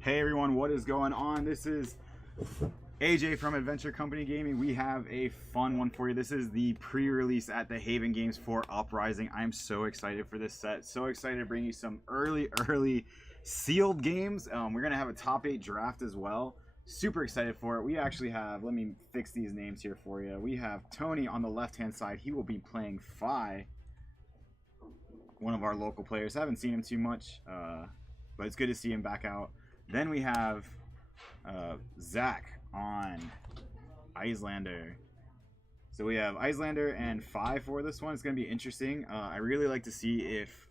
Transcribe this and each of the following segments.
Hey everyone, what is going on? This is AJ from Adventure Company Gaming. We have a fun one for you. This is the pre-release at the Haven Games for Uprising. I'm so excited for this set. So excited to bring you some early sealed games. We're going to have a top 8 draft as well. Super excited for it. We actually have, let me fix these names here for you. We have Tony on the left-hand side. He will be playing Phi, one of our local players. I haven't seen him too much, but it's good to see him back out. Then we have Zach on Icelander. So we have Icelander and Phi for this one. It's going to be interesting. I really like to see if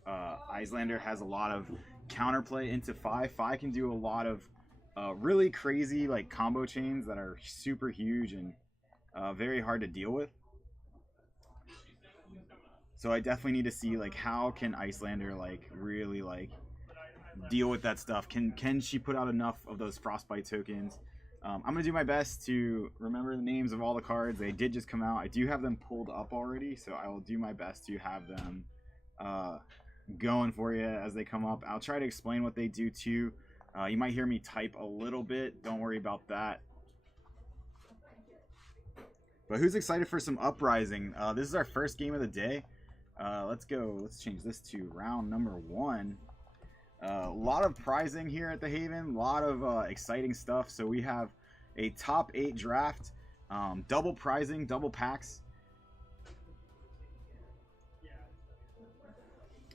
Icelander has a lot of counterplay into Phi. Phi can do a lot of really crazy like combo chains that are super huge and very hard to deal with. So I definitely need to see like how can Icelander like really like deal with that stuff. Can she put out enough of those frostbite tokens? I'm gonna do my best to remember the names of all the cards. They did just come out. I do have them pulled up already, so I will do my best to have them going for you as they come up. I'll try to explain what they do too. You might hear me type a little bit, don't worry about that. But who's excited for some Uprising? This is our first game of the day. Let's go. Let's change this to round number 1. A lot of prizing here at the Haven, a lot of exciting stuff. So we have a top 8 draft, double prizing, double packs.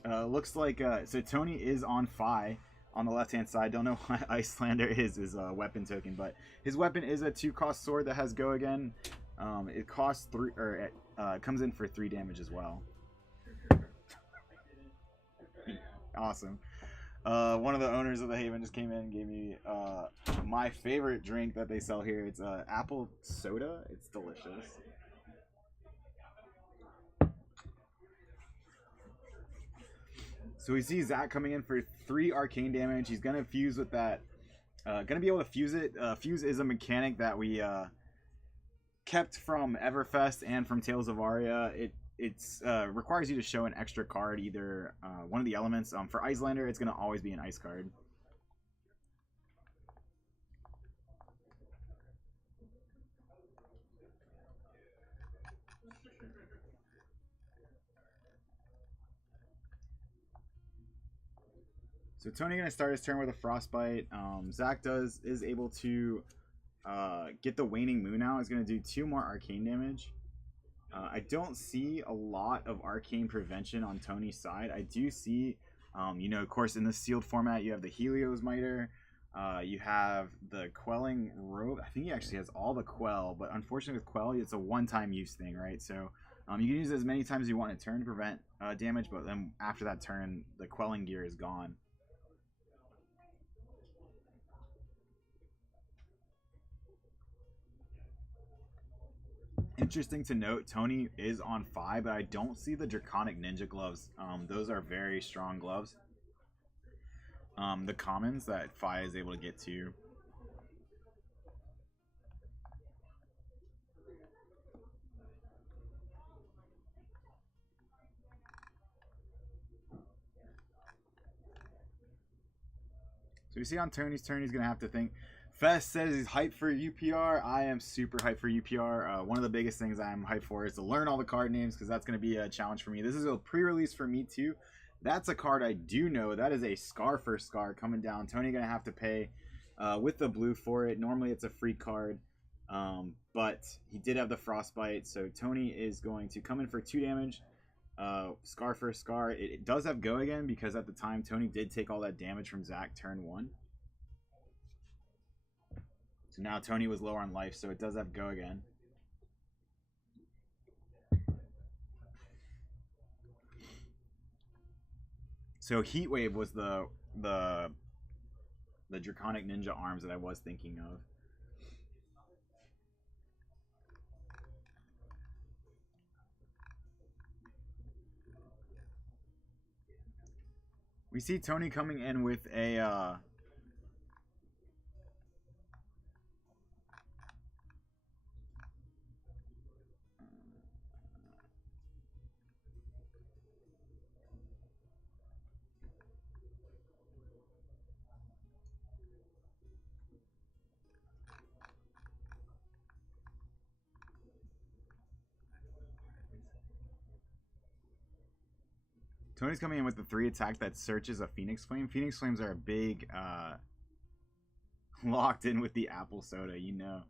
Looks like so Tony is on Phi on the left hand side. Don't know what Icelander is his weapon token, but his weapon is a 2-cost sword that has go again. It costs 3, or it comes in for 3 damage as well. Awesome. One of the owners of the Haven just came in and gave me my favorite drink that they sell here. It's apple soda. It's delicious. So we see Zach coming in for 3 arcane damage. He's gonna fuse with that. Gonna be able to fuse it. Fuse is a mechanic that we kept from Everfest and from Tales of Aria. It requires you to show an extra card, either one of the elements. For Icelander, it's going to always be an ice card. So Tony going to start his turn with a Frostbite. Zach is able to get the Waning Moon out. He's going to do 2 more arcane damage. I don't see a lot of arcane prevention on Tony's side. I do see, you know, of course, in the sealed format, you have the Helios Miter. You have the Quelling Robe. I think he actually has all the Quell, but unfortunately with Quell, it's a one-time use thing, right? So you can use it as many times as you want in a turn to prevent damage, but then after that turn, the Quelling gear is gone. Interesting to note, Tony is on Phi, but I don't see the Draconic Ninja gloves. Those are very strong gloves. The commons that Phi is able to get to. So you see on Tony's turn, he's going to have to think. Fest says he's hyped for UPR. I am super hyped for UPR. One of the biggest things I'm hyped for is to learn all the card names, because that's going to be a challenge for me. This is a pre-release for me too. That's a card I do know. That is a Scar for Scar coming down. Tony going to have to pay with the blue for it. Normally it's a free card, but he did have the Frostbite. So Tony is going to come in for 2 damage. Scar for Scar. It does have go again, because at the time Tony did take all that damage from Zach turn 1. So now Tony was lower on life, so it does have go again. So Heat Wave was the the Draconic Ninja arms that I was thinking of. We see Tony coming in with a Tony's coming in with the 3 attack that searches a Phoenix Flame. Phoenix Flames are a big locked in with the apple soda, you know.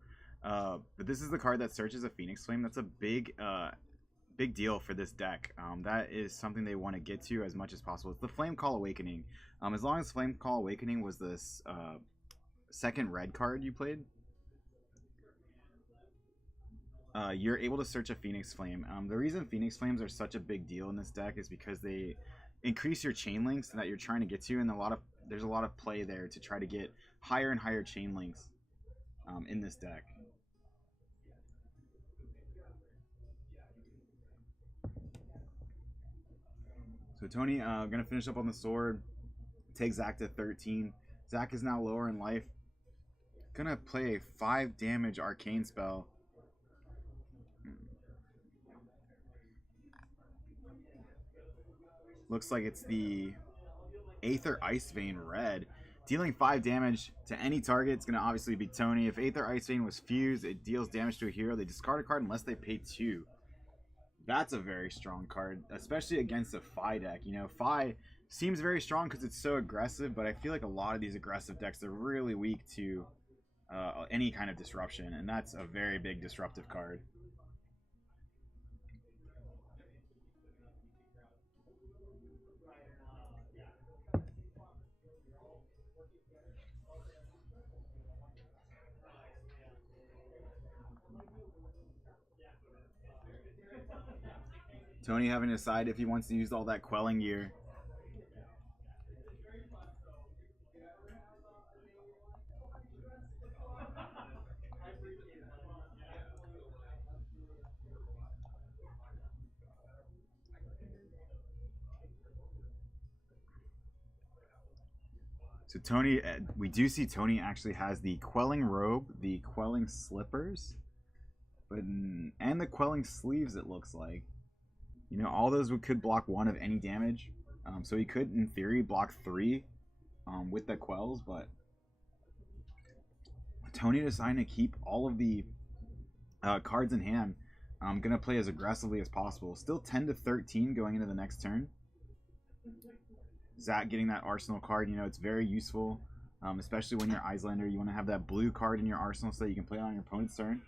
But this is the card that searches a Phoenix Flame. That's a big big deal for this deck. That is something they want to get to as much as possible. It's the Flame Call Awakening. As long as Flame Call Awakening was this second red card you played, you're able to search a Phoenix Flame. The reason Phoenix Flames are such a big deal in this deck is because they increase your chain links that you're trying to get to, and there's a lot of play there to try to get higher and higher chain links in this deck. So Tony gonna finish up on the sword, take Zach to 13. Zach is now lower in life. Gonna play a 5 damage arcane spell. Looks like it's the Aether Ice Vein red. Dealing 5 damage to any target. It's going to obviously be Tony. If Aether Ice Vein was fused, it deals damage to a hero. They discard a card unless they pay 2. That's a very strong card, especially against a Phi deck. You know, Phi seems very strong because it's so aggressive, but I feel like a lot of these aggressive decks are really weak to any kind of disruption, and that's a very big disruptive card. Tony having to decide if he wants to use all that quelling gear. So Tony, we do see Tony actually has the quelling robe, the quelling slippers, and the quelling sleeves. It looks like, you know, all those could block 1 of any damage. So he could, in theory, block 3 with the quells, but Tony decided to keep all of the cards in hand. I'm gonna play as aggressively as possible. Still 10 to 13 going into the next turn. Zach getting that Arsenal card, you know, it's very useful, especially when you're Icelander. You want to have that blue card in your arsenal so that you can play it on your opponent's turn.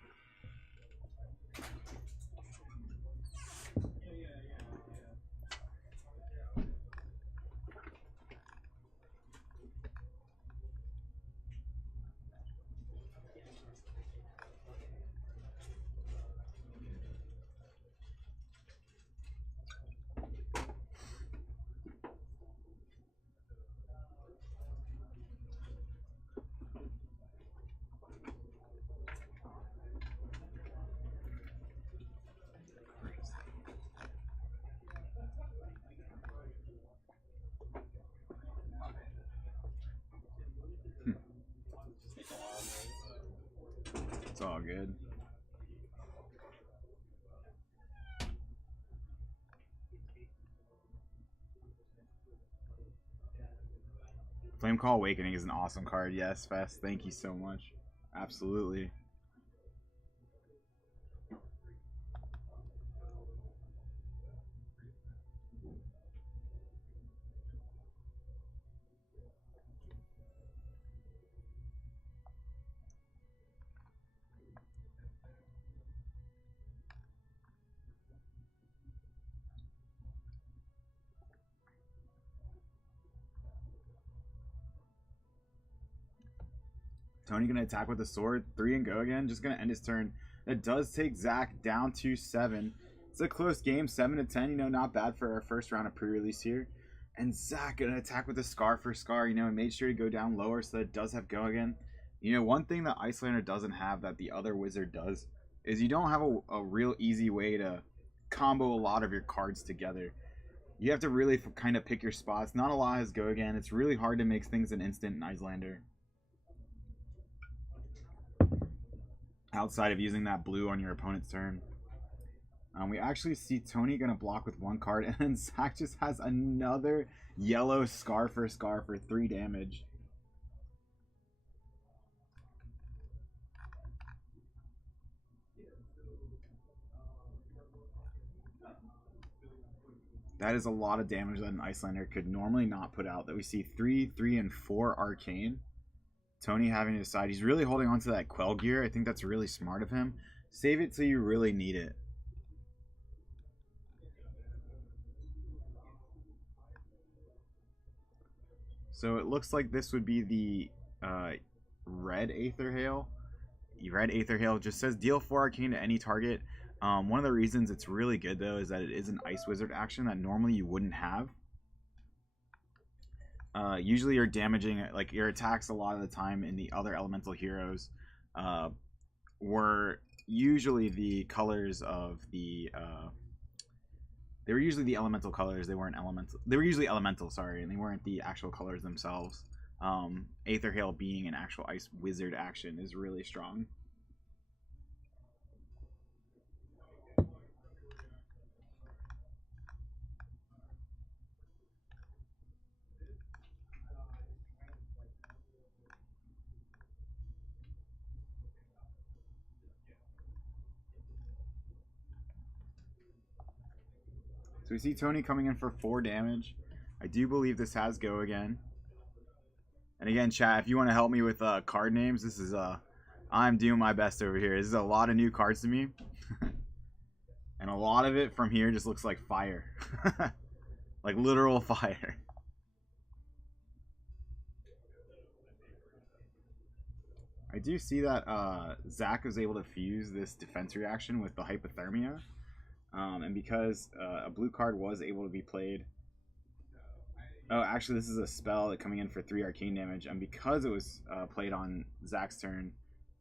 It's all good. Flame Call Awakening is an awesome card. Yes, Fest. Thank you so much. Absolutely. Tony gonna attack with the sword. 3 and go again. Just gonna end his turn. That does take Zach down to 7. It's a close game, 7 to 10. You know, not bad for our first round of pre-release here. And Zach gonna attack with a Scar for Scar, you know, and made sure to go down lower so that it does have go again. You know, one thing that Icelander doesn't have that the other wizard does is you don't have a real easy way to combo a lot of your cards together. You have to really kind of pick your spots. Not a lot has go again. It's really hard to make things an instant in Icelander. Outside of using that blue on your opponent's turn. We actually see Tony going to block with one card, and then Zach just has another yellow Scar for 3 damage. That is a lot of damage that an Icelander could normally not put out. That we see 3, 3, and 4 Arcane. Tony having to decide. He's really holding on to that Quell gear. I think that's really smart of him. Save it till you really need it. So it looks like this would be the red Aether Hail. Red Aether Hail just says deal 4 Arcane to any target. One of the reasons it's really good though is that it is an Ice Wizard action that normally you wouldn't have. Usually you're damaging, like your attacks a lot of the time in the other elemental heroes were usually the colors of the they were usually the elemental colors. They weren't elemental. They were usually elemental, sorry, and they weren't the actual colors themselves. Aether Hail being an actual Ice Wizard action is really strong. So we see Tony coming in for 4 damage. I do believe this has go again. And again, chat, if you want to help me with card names, this is I'm doing my best over here. This is a lot of new cards to me. And a lot of it from here just looks like fire. Like literal fire. I do see that Zach was able to fuse this defense reaction with the hypothermia. And because a blue card was able to be played. Oh, actually, this is a spell that coming in for 3 arcane damage. And because it was played on Zach's turn,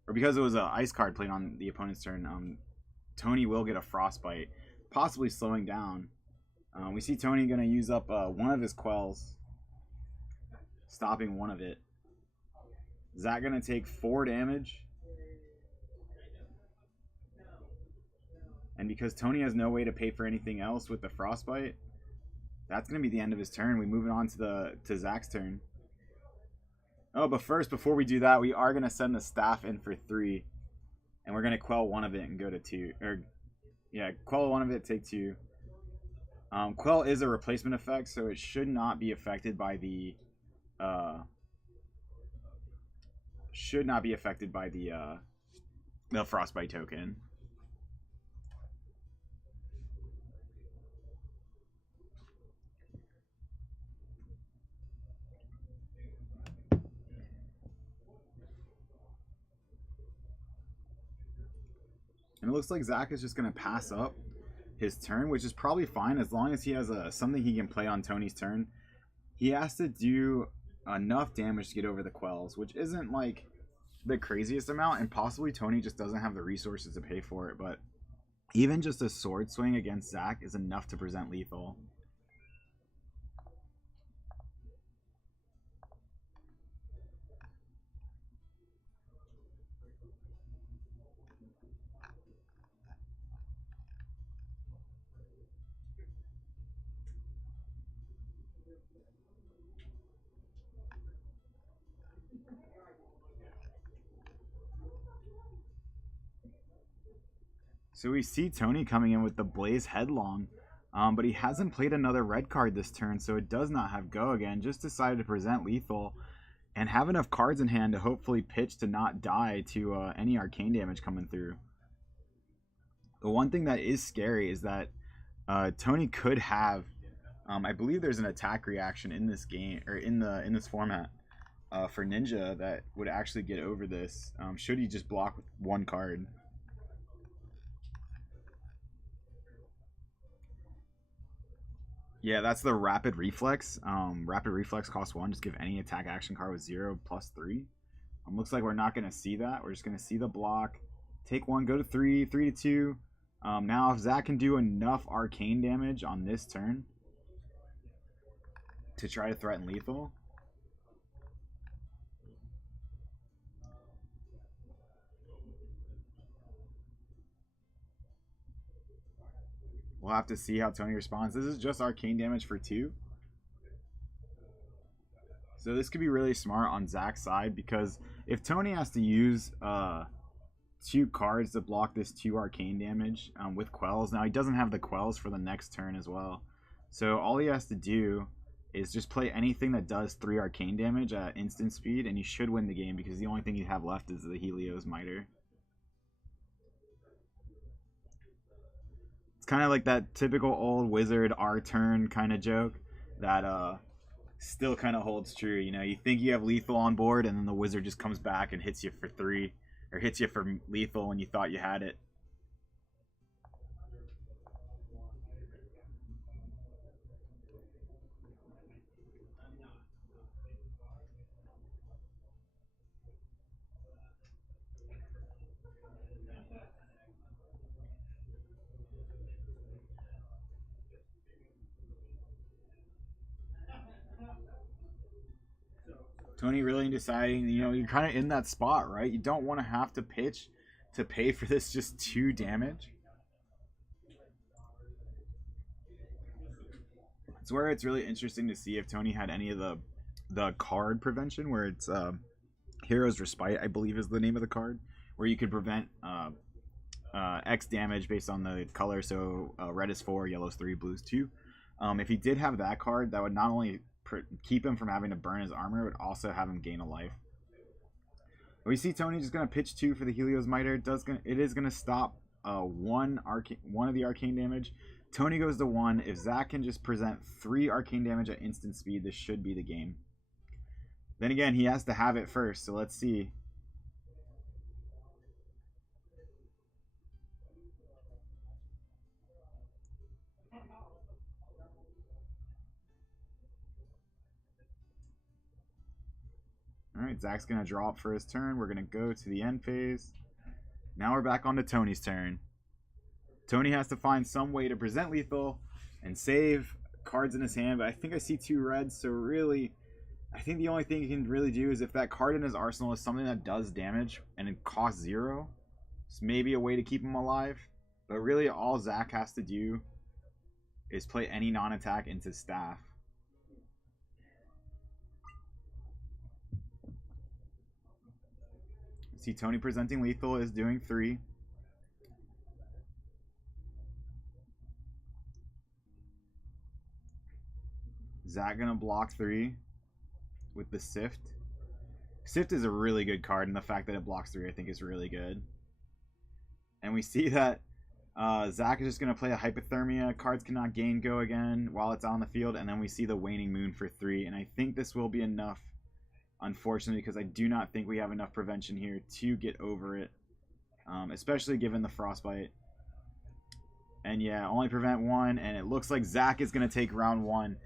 or because it was an ice card played on the opponent's turn, Tony will get a frostbite, possibly slowing down. We see Tony going to use up one of his quells, stopping one of it. Zach going to take 4 damage. And because Tony has no way to pay for anything else with the frostbite, that's going to be the end of his turn. We move on to Zach's turn. Oh, but first, before we do that, we are going to send the staff in for 3. And we're going to quell one of it and go to 2. Or, yeah, quell one of it, take 2. Quell is a replacement effect, so it should not be affected by the... the frostbite token. And it looks like Zach is just going to pass up his turn, which is probably fine as long as he has something he can play on Tony's turn. He has to do enough damage to get over the quells, which isn't like the craziest amount, and possibly Tony just doesn't have the resources to pay for it, but even just a sword swing against Zach is enough to present lethal. So we see Tony coming in with the Blaze Headlong, but he hasn't played another red card this turn, so it does not have go again. Just decided to present lethal and have enough cards in hand to hopefully pitch to not die to any arcane damage coming through. The one thing that is scary is that Tony could have, I believe there's an attack reaction in this game, or in this format, for Ninja that would actually get over this, should he just block with 1 card. Yeah, that's the Rapid Reflex. Rapid Reflex costs 1. Just give any attack action card with 0 plus 3. Looks like we're not going to see that. We're just going to see the block. Take 1, go to 3, 3 to 2. Now, if Zach can do enough arcane damage on this turn to try to threaten lethal, we'll have to see how Tony responds. This is just arcane damage for 2. So this could be really smart on Zach's side, because if Tony has to use 2 cards to block this 2 arcane damage with quells. Now he doesn't have the quells for the next turn as well. So all he has to do is just play anything that does 3 arcane damage at instant speed, and he should win the game, because the only thing you have left is the Helios Miter. It's kind of like that typical old wizard R turn kind of joke that still kind of holds true. You know, you think you have lethal on board, and then the wizard just comes back and hits you for 3. Or hits you for lethal when you thought you had it. Tony really deciding, you know, you're kind of in that spot, right? You don't want to have to pitch to pay for this just 2 damage. It's where it's really interesting to see if Tony had any of the card prevention, where it's Hero's Respite, I believe is the name of the card, where you could prevent X damage based on the color. So red is 4, yellow is 3, blue is 2. If he did have that card, that would not only keep him from having to burn his armor, but also have him gain a life. We see Tony just gonna pitch 2 for the Helios Miter. It is gonna stop one of the arcane damage. Tony goes to 1. If Zach can just present 3 arcane damage at instant speed, this should be the game. Then again, he has to have it first, so let's see. Alright, Zach's going to draw up for his turn. We're going to go to the end phase. Now we're back on to Tony's turn. Tony has to find some way to present lethal and save cards in his hand, but I think I see 2 reds, so really, I think the only thing he can really do is if that card in his arsenal is something that does damage and it costs 0, it's maybe a way to keep him alive. But really, all Zach has to do is play any non-attack into staff. See, Tony presenting lethal is doing 3. Zach gonna block 3 with the Sift. Sift is a really good card, and the fact that it blocks 3 I think is really good. And we see that Zach is just gonna play a Hypothermia. Cards cannot gain go again while it's out on the field, and then we see the Waning Moon for 3, and I think this will be enough. Unfortunately, because I do not think we have enough prevention here to get over it, especially given the Frostbite. And yeah, only prevent 1, and it looks like Zach is going to take round 1.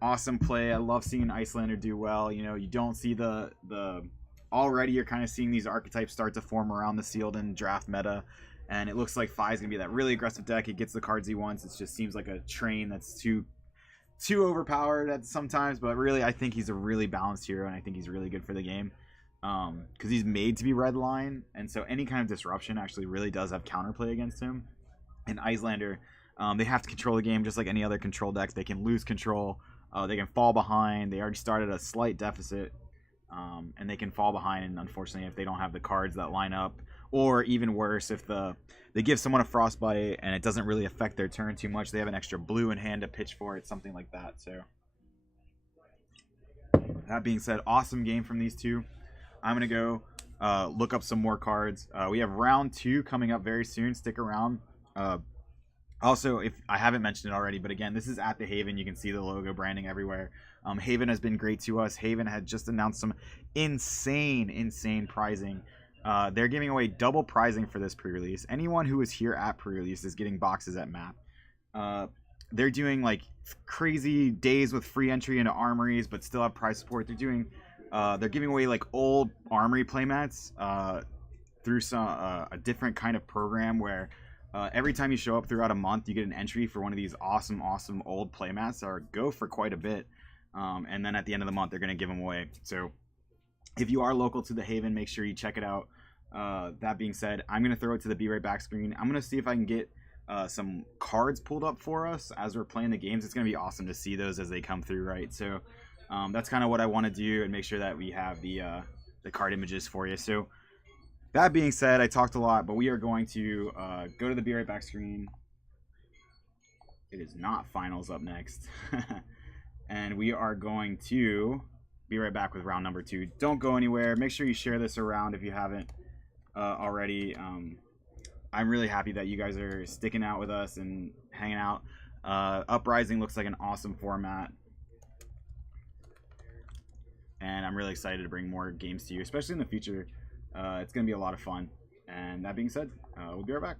Awesome play. I love seeing Icelander do well. You know, you don't see the already you're kind of seeing these archetypes start to form around the sealed and draft meta, and it looks like Fi is going to be that really aggressive deck. He gets the cards he wants. It just seems like a train that's too overpowered at sometimes, but really I think he's a really balanced hero, and I think he's really good for the game because he's made to be red line, and so any kind of disruption actually really does have counterplay against him. And Icelander, they have to control the game just like any other control decks. They can lose control, they can fall behind. They already started a slight deficit, and they can fall behind, and unfortunately if they don't have the cards that line up, or even worse, if they give someone a Frostbite and it doesn't really affect their turn too much, they have an extra blue in hand to pitch for it, something like that. So that being said, awesome game from these two. I'm going to go look up some more cards. We have round 2 coming up very soon. Stick around. Also, if I haven't mentioned it already, but again, this is at the Haven. You can see the logo branding everywhere. Haven has been great to us. Haven had just announced some insane prizing. They're giving away double prizing for this pre-release. Anyone who is here at pre-release is getting boxes at map. they're doing like crazy days with free entry into armories, but still have prize support. They're giving away like old armory playmats through a different kind of program where every time you show up throughout a month, you get an entry for one of these awesome old playmats that go for quite a bit. And then at the end of the month, they're going to give them away. So if you are local to the Haven, make sure you check it out. That being said, I'm going to throw it to the Be Right Back screen. I'm going to see if I can get some cards pulled up for us as we're playing the games. It's going to be awesome to see those as they come through, right? So that's kind of what I want to do and make sure that we have the card images for you. So that being said, I talked a lot, but we are going to go to the Be Right Back screen. It is not finals up next. And we are going to be right back with round number 2. Don't go anywhere. Make sure you share this around if you haven't already. I'm really happy that you guys are sticking out with us and hanging out. Uprising looks like an awesome format. And I'm really excited to bring more games to you, especially in the future. It's going to be a lot of fun. And that being said, we'll be right back.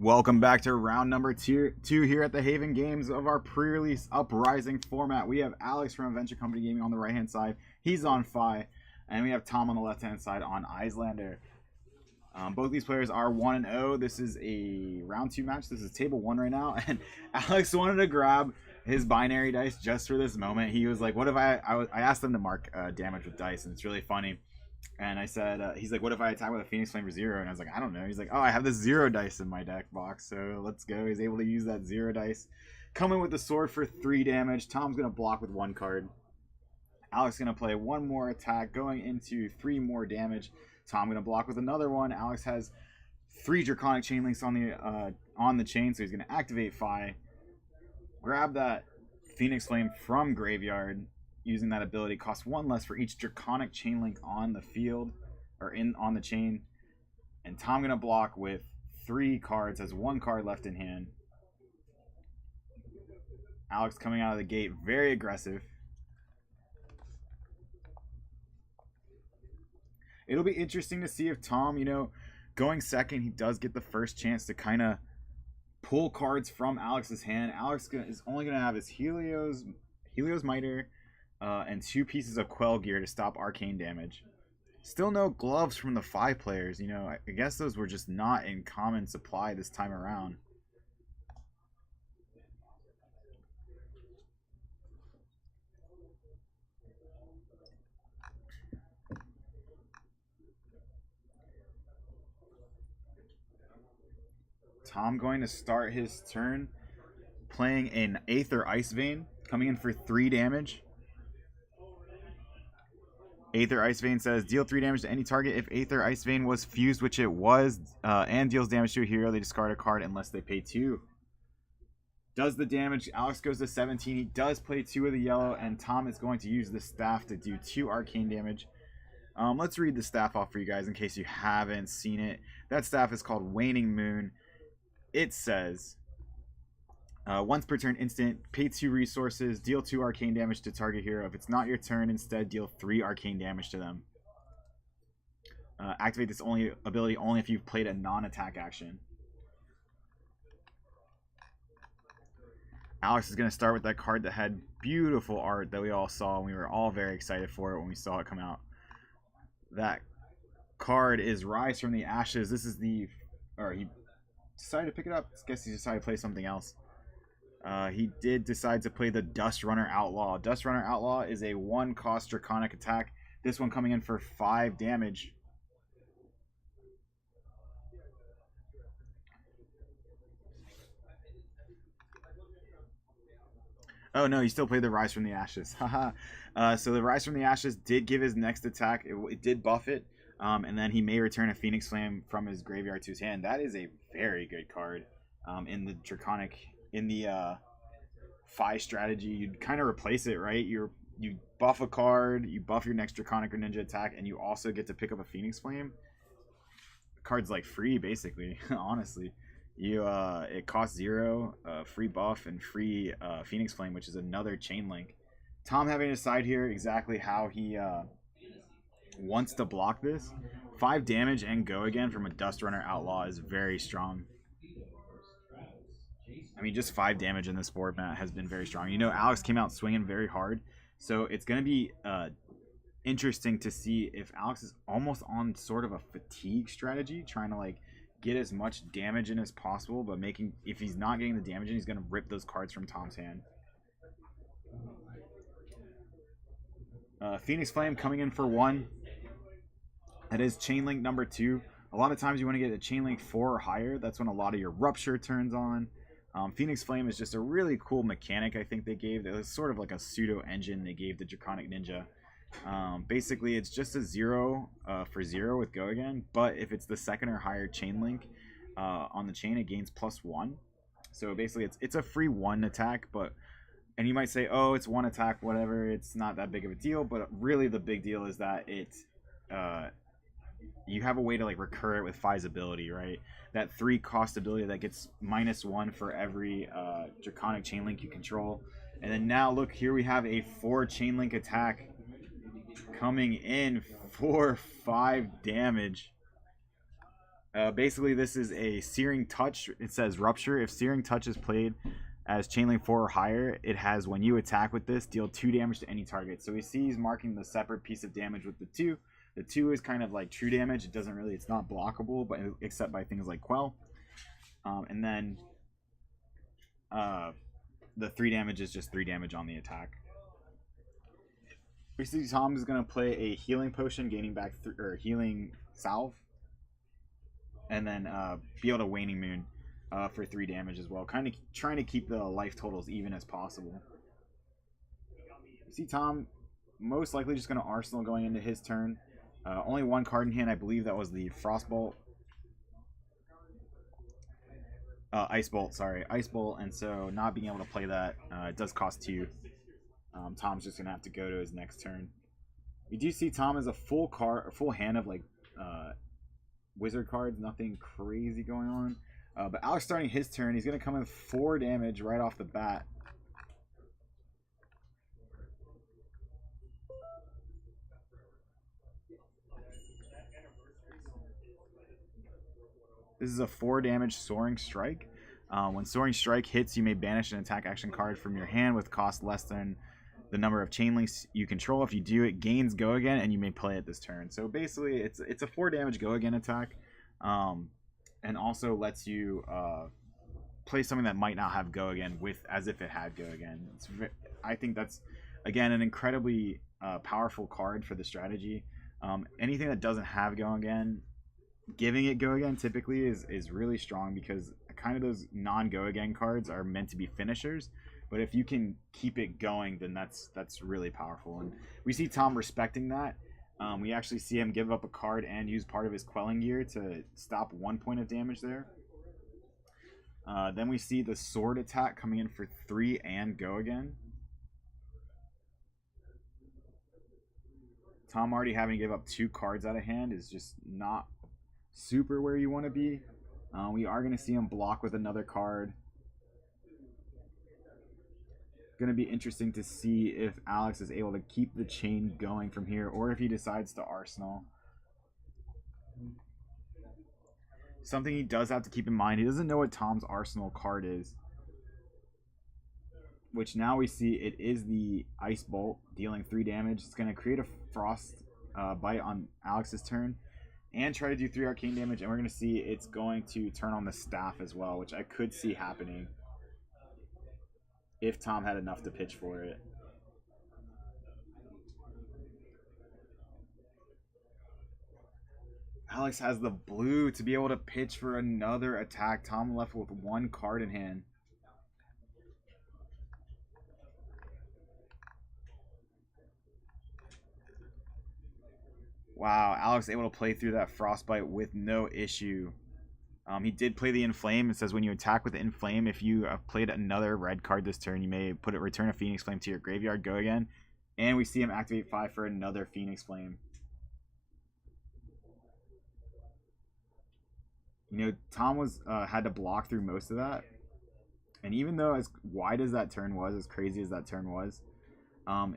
Welcome back to round number two here at the Haven Games of our pre-release Uprising format. We have Alex from Adventure Company Gaming on the right-hand side. He's on Fi. And we have Tom on the left-hand side on Icelander. Both these players are 1-0. This is a round 2 match. This is table 1 right now. And Alex wanted to grab his binary dice just for this moment. He was like, what if I asked them to mark damage with dice, and it's really funny. And I said, he's like, what if I attack with a Phoenix Flame for 0? And I was like, I don't know. He's like, oh, I have this 0 dice in my deck box, so let's go. He's able to use that 0 dice. Coming with the sword for 3 damage. Tom's going to block with 1 card. Alex going to play 1 more attack, going into 3 more damage. Tom going to block with another 1. Alex has 3 Draconic Chain Links on the chain, so he's going to activate Fi. Grab that Phoenix Flame from Graveyard. Using that ability, costs 1 less for each Draconic Chain Link on the field, or on the chain. And Tom gonna block with 3 cards, has 1 card left in hand. Alex coming out of the gate, very aggressive. It'll be interesting to see if Tom, going second, he does get the first chance to kind of pull cards from Alex's hand. Alex is only gonna have his Helios Miter. And 2 pieces of Quell gear to stop arcane damage. Still no gloves from the 5 players. I guess those were just not in common supply this time around. Tom going to start his turn playing an Aether Ice Vein, coming in for 3 damage. Aether Ice Vein says, deal 3 damage to any target. If Aether Ice Vein was fused, which it was, and deals damage to a hero, they discard a card unless they pay 2. Does the damage. Alex goes to 17. He does play 2 of the yellow, and Tom is going to use the staff to do 2 arcane damage. Let's read the staff off for you guys in case you haven't seen it. That staff is called Waning Moon. It says, once per turn instant, pay 2 resources, deal 2 arcane damage to target hero. If it's not your turn, instead deal 3 arcane damage to them. Activate this ability only if you've played a non-attack action. Alex is going to start with that card that had beautiful art that we all saw, and we were all very excited for it when we saw it come out. That card is Rise from the Ashes. This is he decided to pick it up. I guess he decided to play something else. He did decide to play the Dust Runner Outlaw. Dust Runner Outlaw is a 1-cost Draconic attack. This one coming in for 5 damage. Oh no, he still played the Rise from the Ashes. Haha. So the Rise from the Ashes did give his next attack. It did buff it. And then he may return a Phoenix Flame from his graveyard to his hand. That is a very good card in the Draconic. In the Fi strategy, you'd kind of replace it, right? You buff a card, you buff your next Draconic or Ninja attack, and you also get to pick up a Phoenix Flame. The card's like free, basically. Honestly, it costs 0, free buff, and free Phoenix Flame, which is another chain link. Tom having to decide here exactly how he wants to block this. 5 damage and go again from a Dust Runner Outlaw is very strong. I mean, just 5 damage in this format has been very strong. Alex came out swinging very hard. So it's going to be interesting to see if Alex is almost on sort of a fatigue strategy, trying to get as much damage in as possible, but if he's not getting the damage in, he's going to rip those cards from Tom's hand. Phoenix Flame coming in for 1. That is chain link number 2. A lot of times you want to get a chain link 4 or higher. That's when a lot of your rupture turns on. Phoenix Flame is just a really cool mechanic I think they gave. It was sort of like a pseudo engine they gave the Draconic Ninja. Basically, it's just a 0 for 0 with Go Again, but if it's the 2nd or higher chain link on the chain, it gains +1. So basically, it's a free 1 attack, and you might say, oh, it's 1 attack, whatever, it's not that big of a deal, but really the big deal is that you have a way to recur it with Fi's ability, right? That 3-cost ability that gets -1 for every Draconic chain link you control. And then now look, here we have a 4 chain link attack coming in for 5 damage. Basically, this is a Searing Touch. It says Rupture. If Searing Touch is played as Chainlink 4 or higher, it has, when you attack with this, deal 2 damage to any target. So we see he's marking the separate piece of damage with the 2. The 2 is kind of like true damage. It doesn't really, it's not blockable, but except by things like Quell. And then the 3 damage is just 3 damage on the attack. We see Tom is going to play a healing potion, gaining back or healing salve, and then be able to Waning Moon for 3 damage as well. Kind of trying to keep the life totals even as possible. We see Tom most likely just going to Arsenal going into his turn. Only 1 card in hand, I believe that was the Frostbolt. Ice Bolt, sorry. Ice Bolt, and so not being able to play that, it does cost 2. Tom's just going to have to go to his next turn. We do see Tom has a full hand of like wizard cards, nothing crazy going on. But Alex starting his turn, he's going to come in 4 damage right off the bat. This is a 4 damage Soaring Strike. When Soaring Strike hits, you may banish an attack action card from your hand with cost less than the number of chain links you control. If you do, it gains Go Again, and you may play it this turn. So basically, it's a 4 damage Go Again attack, and also lets you play something that might not have Go Again with as if it had Go Again. I think that's, again, an incredibly powerful card for the strategy. Anything that doesn't have Go Again, giving it Go Again typically is really strong, because kind of those non-Go Again cards are meant to be finishers. But if you can keep it going, then that's really powerful. And we see Tom respecting that. We actually see him give up a card and use part of his Quelling Gear to stop 1 point of damage there. Then we see the Sword attack coming in for 3 and Go Again. Tom already having to give up 2 cards out of hand is just not super where you want to be. We are going to see him block with another card. Going to be interesting to see if Alex is able to keep the chain going from here, or if he decides to Arsenal. Something he does have to keep in mind, he doesn't know what Tom's Arsenal card is, which now we see it is the Ice Bolt, dealing 3 damage. It's going to create a Frost bite on Alex's turn and try to do 3 arcane damage, and we're going to see it's going to turn on the staff as well, which I could see happening if Tom had enough to pitch for it. Alex has the blue to be able to pitch for another attack. Tom left with 1 card in hand. Wow, Alex able to play through that Frostbite with no issue. He did play the Inflame. It says when you attack with the Inflame, if you have played another red card this turn, you may return a Phoenix Flame to your graveyard. Go again. And we see him activate 5 for another Phoenix Flame. You know, Tom was had to block through most of that. And even though as wide as that turn was, as crazy as that turn was,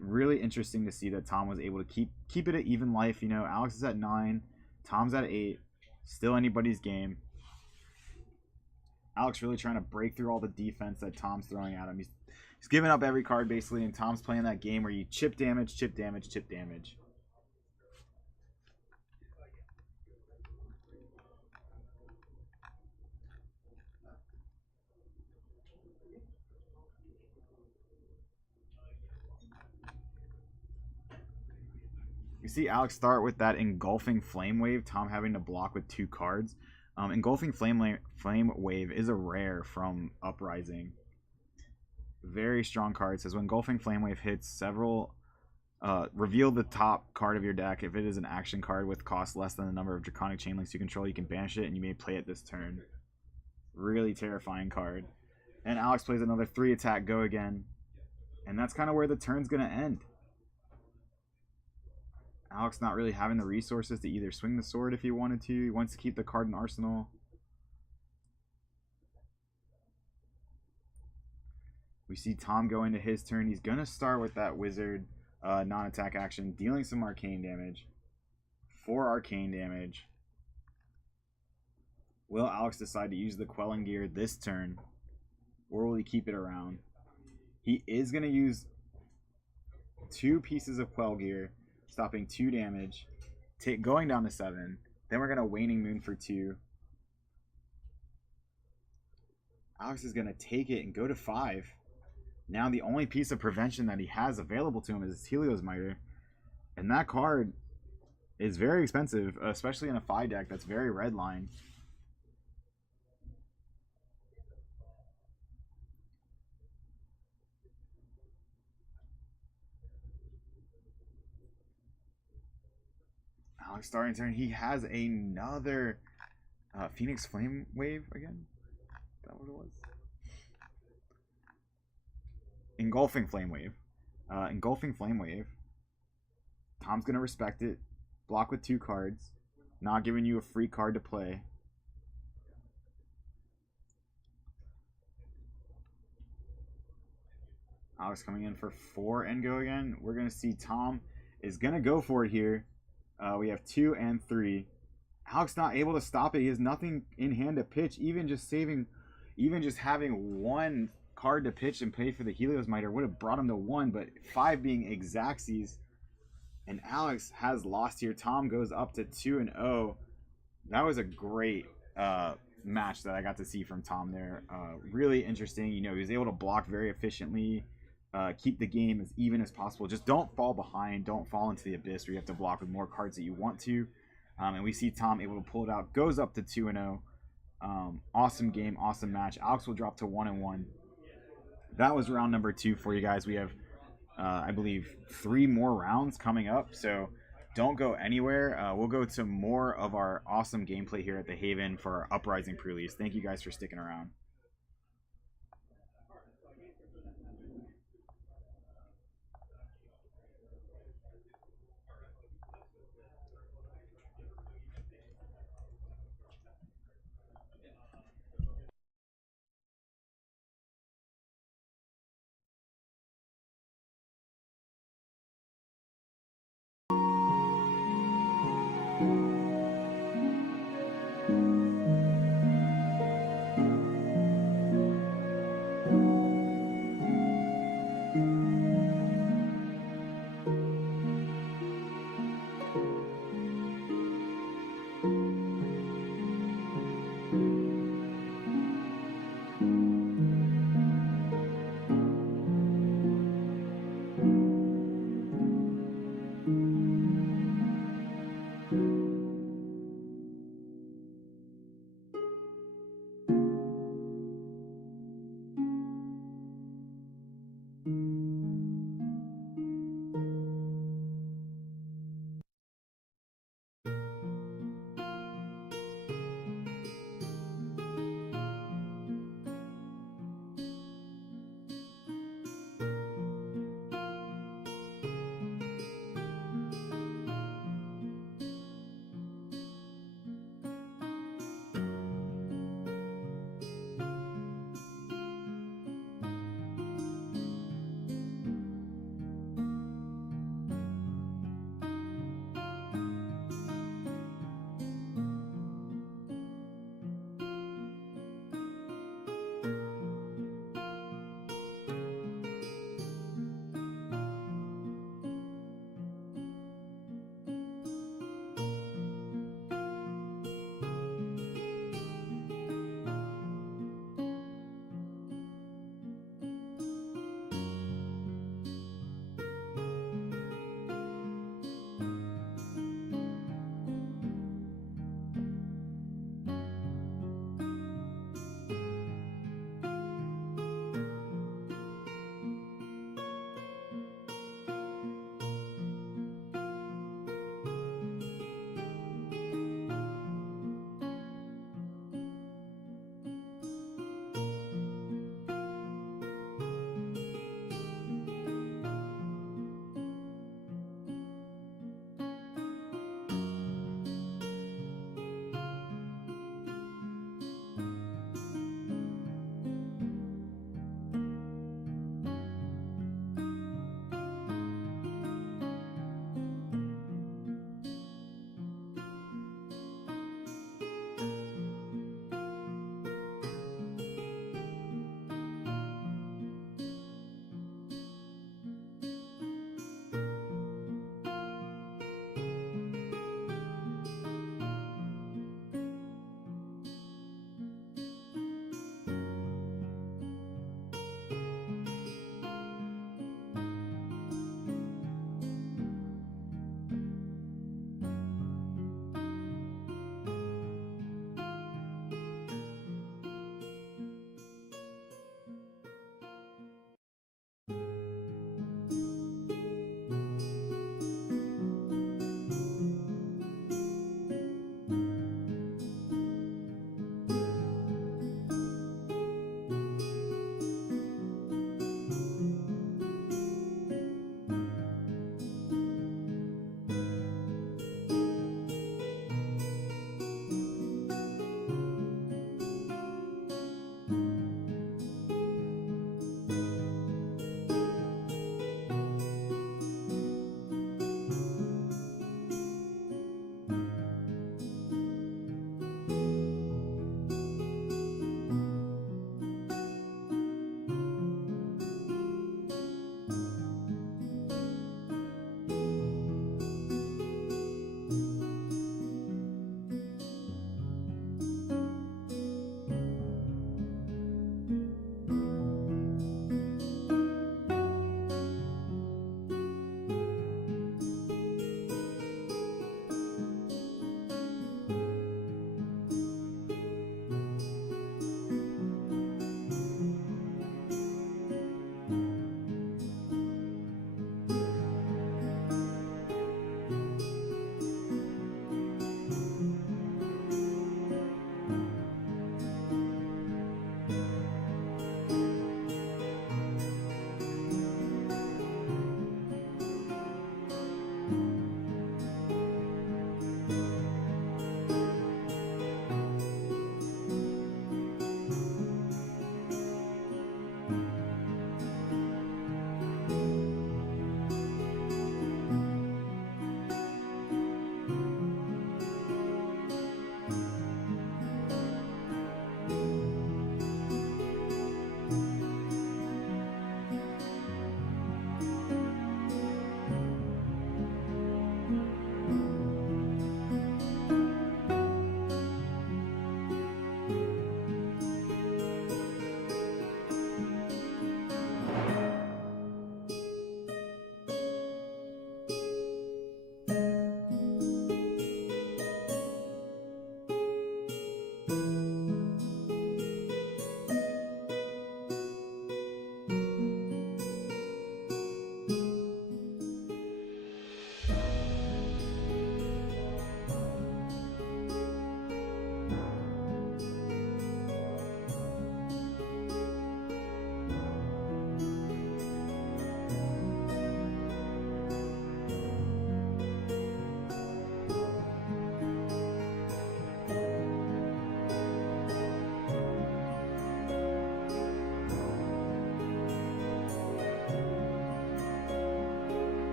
really interesting to see that Tom was able to keep it at even life. You know, Alex is at 9, Tom's at 8, still anybody's game. Alex really trying to break through all the defense that Tom's throwing at him. He's giving up every card basically, and Tom's playing that game where you chip damage, chip damage, chip damage. You see Alex start with that Engulfing Flame Wave, Tom having to block with 2 cards. Engulfing Flame Wave is a rare from Uprising. Very strong card. It says when Engulfing Flame Wave hits, reveal the top card of your deck. If it is an action card with cost less than the number of Draconic Chain Links you control, you can banish it and you may play it this turn. Really terrifying card. And Alex plays another 3 attack, Go Again. And that's kind of where the turn's going to end. Alex not really having the resources to either swing the sword if he wanted to. He wants to keep the card in arsenal. We see Tom go into his turn. He's going to start with that wizard non-attack action, dealing some arcane damage. 4 arcane damage. Will Alex decide to use the quelling gear this turn, or will he keep it around? He is going to use 2 pieces of quell gear, stopping 2 damage, going down to 7. Then we're going to Waning Moon for 2. Alex is going to take it and go to 5. Now the only piece of prevention that he has available to him is Helios Miter. And that card is very expensive, especially in a 5 deck that's very redline. Alex starting turn. He has another Phoenix Flame Wave again. Is that what it was? Engulfing Flame Wave. Engulfing Flame Wave. Tom's going to respect it. Block with 2 cards. Not giving you a free card to play. Alex coming in for 4 and go again. We're going to see Tom is going to go for it here. We have 2 and 3. Alex not able to stop it. He has nothing in hand to pitch. Even just having 1 card to pitch and pay for the Helios Miter would have brought him to 1, but 5 being Exacxies. And Alex has lost here. Tom goes up to 2-0. That was a great match that I got to see from Tom there. Really interesting. You know, he was able to block very efficiently, keep the game as even as possible. Just don't fall behind. Don't fall into the abyss where you have to block with more cards that you want to. And we see Tom able to pull it out. Goes up to 2-0. Awesome game. Awesome match. Alex will drop to 1-1. That was round number 2 for you guys. We have I believe 3 more rounds coming up, so don't go anywhere. We'll go to more of our awesome gameplay here at the Haven for our Uprising pre-release. Thank you guys for sticking around.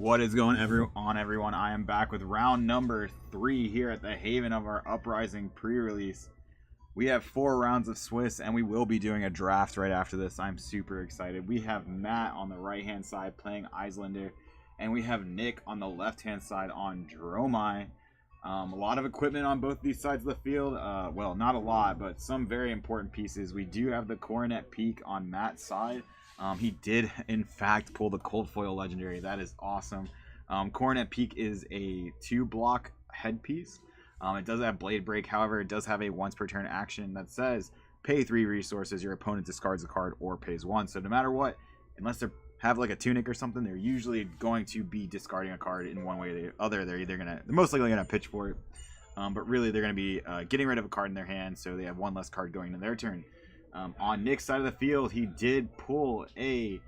What is going on, everyone? I am back with round number 3 here at the Haven of our Uprising pre-release. We have 4 rounds of Swiss, and we will be doing a draft right after this. I'm super excited. We have Matt on the right-hand side playing Icelander, and we have Nick on the left-hand side on Dromai. A lot of equipment on both these sides of the field. Well, not a lot, but some very important pieces. We do have the Coronet Peak on Matt's side. He did, in fact, pull the Cold Foil Legendary. That is awesome. Coronet Peak is a 2-block headpiece. It does have Blade Break. However, it does have a once per turn action that says pay 3 resources. Your opponent discards a card or pays 1. So no matter what, unless they have like a tunic or something, they're usually going to be discarding a card in one way or the other. They're most likely gonna pitch for it, but really they're gonna be getting rid of a card in their hand, so they have one less card going in their turn. On Nick's side of the field, he did pull the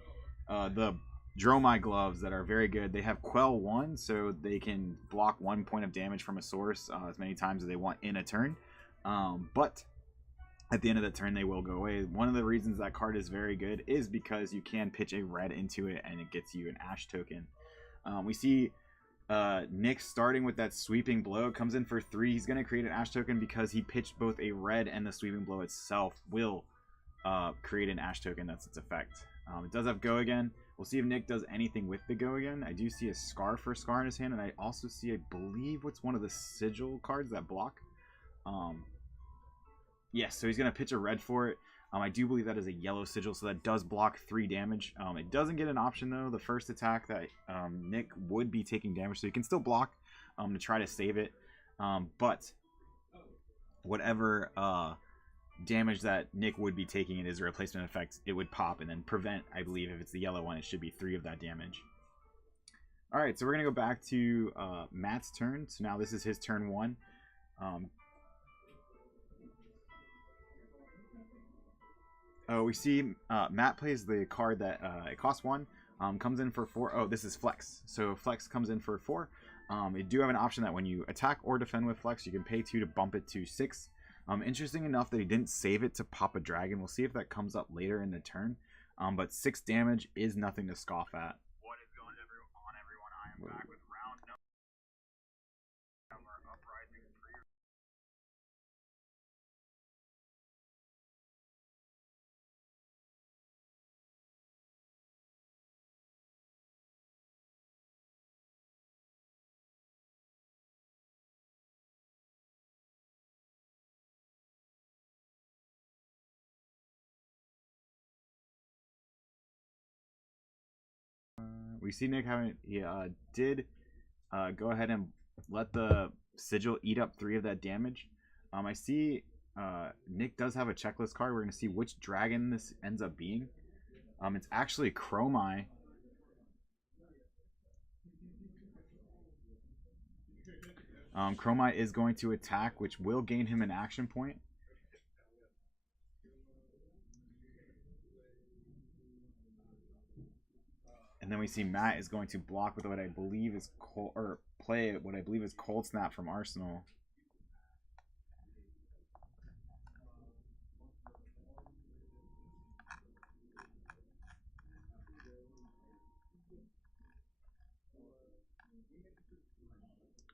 Dromai gloves that are very good. They have Quell 1, so they can block 1 point of damage from a source as many times as they want in a turn. But at the end of the turn, they will go away. One of the reasons that card is very good is because you can pitch a red into it, and it gets you an Ash token. We see Nick starting with that Sweeping Blow. Comes in for 3. He's going to create an Ash token because he pitched both a red, and the Sweeping Blow itself will create an Ash token. That's its effect. It does have Go Again. We'll see if Nick does anything with the Go Again. I do see a Scar for Scar in his hand, and I also see, I believe, what's one of the Sigil cards that block. Yes, so he's going to pitch a red for it. I do believe that is a yellow Sigil, so that does block 3 damage. It doesn't get an option, though. The first attack that Nick would be taking damage, so he can still block to try to save it. But whatever damage that Nick would be taking it is a replacement effect, it would pop and then prevent, I believe, if it's the yellow one, it should be 3 of that damage. Alright, so we're going to go back to Matt's turn. So now this is his turn 1. We see Matt plays the card that it costs 1, comes in for 4. Oh, this is Flex. So Flex comes in for 4. You do have an option that when you attack or defend with Flex, you can pay 2 to bump it to 6. Interesting enough that he didn't save it to pop a dragon. We'll see if that comes up later in the turn. But 6 damage is nothing to scoff at. What is going on, everyone? I am back with round number of our Uprising pre. We see Nick having, he did go ahead and let the Sigil eat up 3 of that damage. I see Nick does have a checklist card. We're going to see which dragon this ends up being. It's actually Chromai. Chromai is going to attack, which will gain him an action point. And then we see Matt is going to block with what I believe is play what I believe is Cold Snap from Arsenal.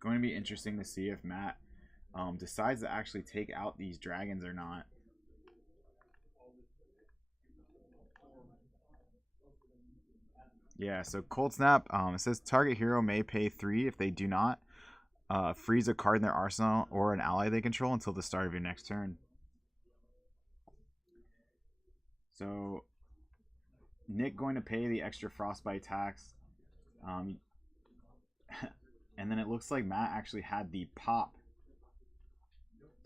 Going to be interesting to see if Matt decides to actually take out these dragons or not. Yeah, so Cold Snap, it says target hero may pay 3 if they do not freeze a card in their arsenal or an ally they control until the start of your next turn. So Nick going to pay the extra Frostbite tax. And then it looks like Matt actually had the pop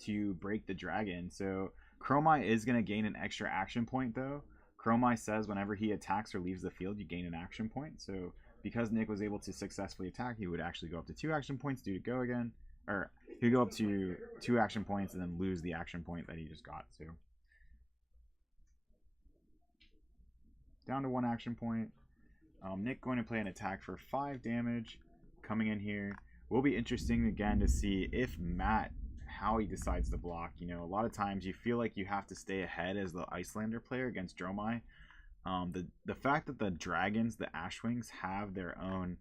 to break the dragon. So Chromai is going to gain an extra action point, though. Chromai says whenever he attacks or leaves the field, you gain an action point. So because Nick was able to successfully attack, he would actually go up to 2 action points due to Go Again. Or he would go up to 2 action points and then lose the action point that he just got. So down to 1 action point. Nick going to play an attack for 5 damage. Coming in here. Will be interesting again to see if Matt, how he decides to block. You know, a lot of times you feel like you have to stay ahead as the Icelander player against Dromai. The fact that the dragons, the Ashwings, have their own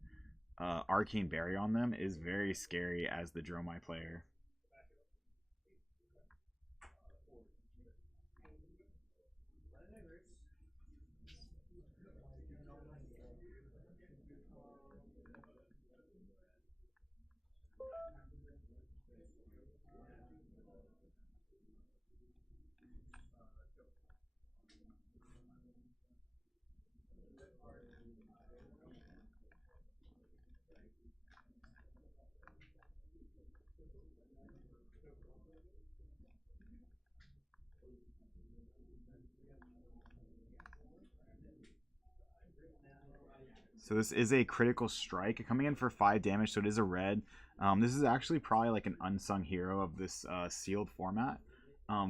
Arcane Barrier on them is very scary as the Dromai player. So this is a critical strike coming in for 5 damage, so it is a red. This is actually probably like an unsung hero of this sealed format.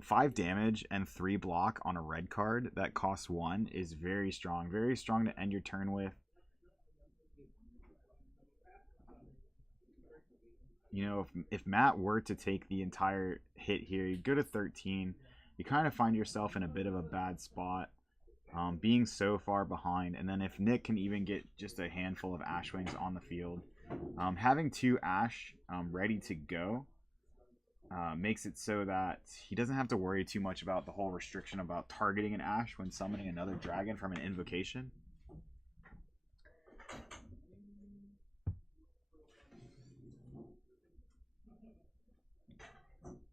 5 damage and 3 block on a red card that costs 1 is very strong. Very strong to end your turn with. You know, if Matt were to take the entire hit here, you go to 13. You kind of find yourself in a bit of a bad spot. Being so far behind, and then if Nick can even get just a handful of Ash Wings on the field, having 2 Ash ready to go makes it so that he doesn't have to worry too much about the whole restriction about targeting an Ash when summoning another dragon from an invocation.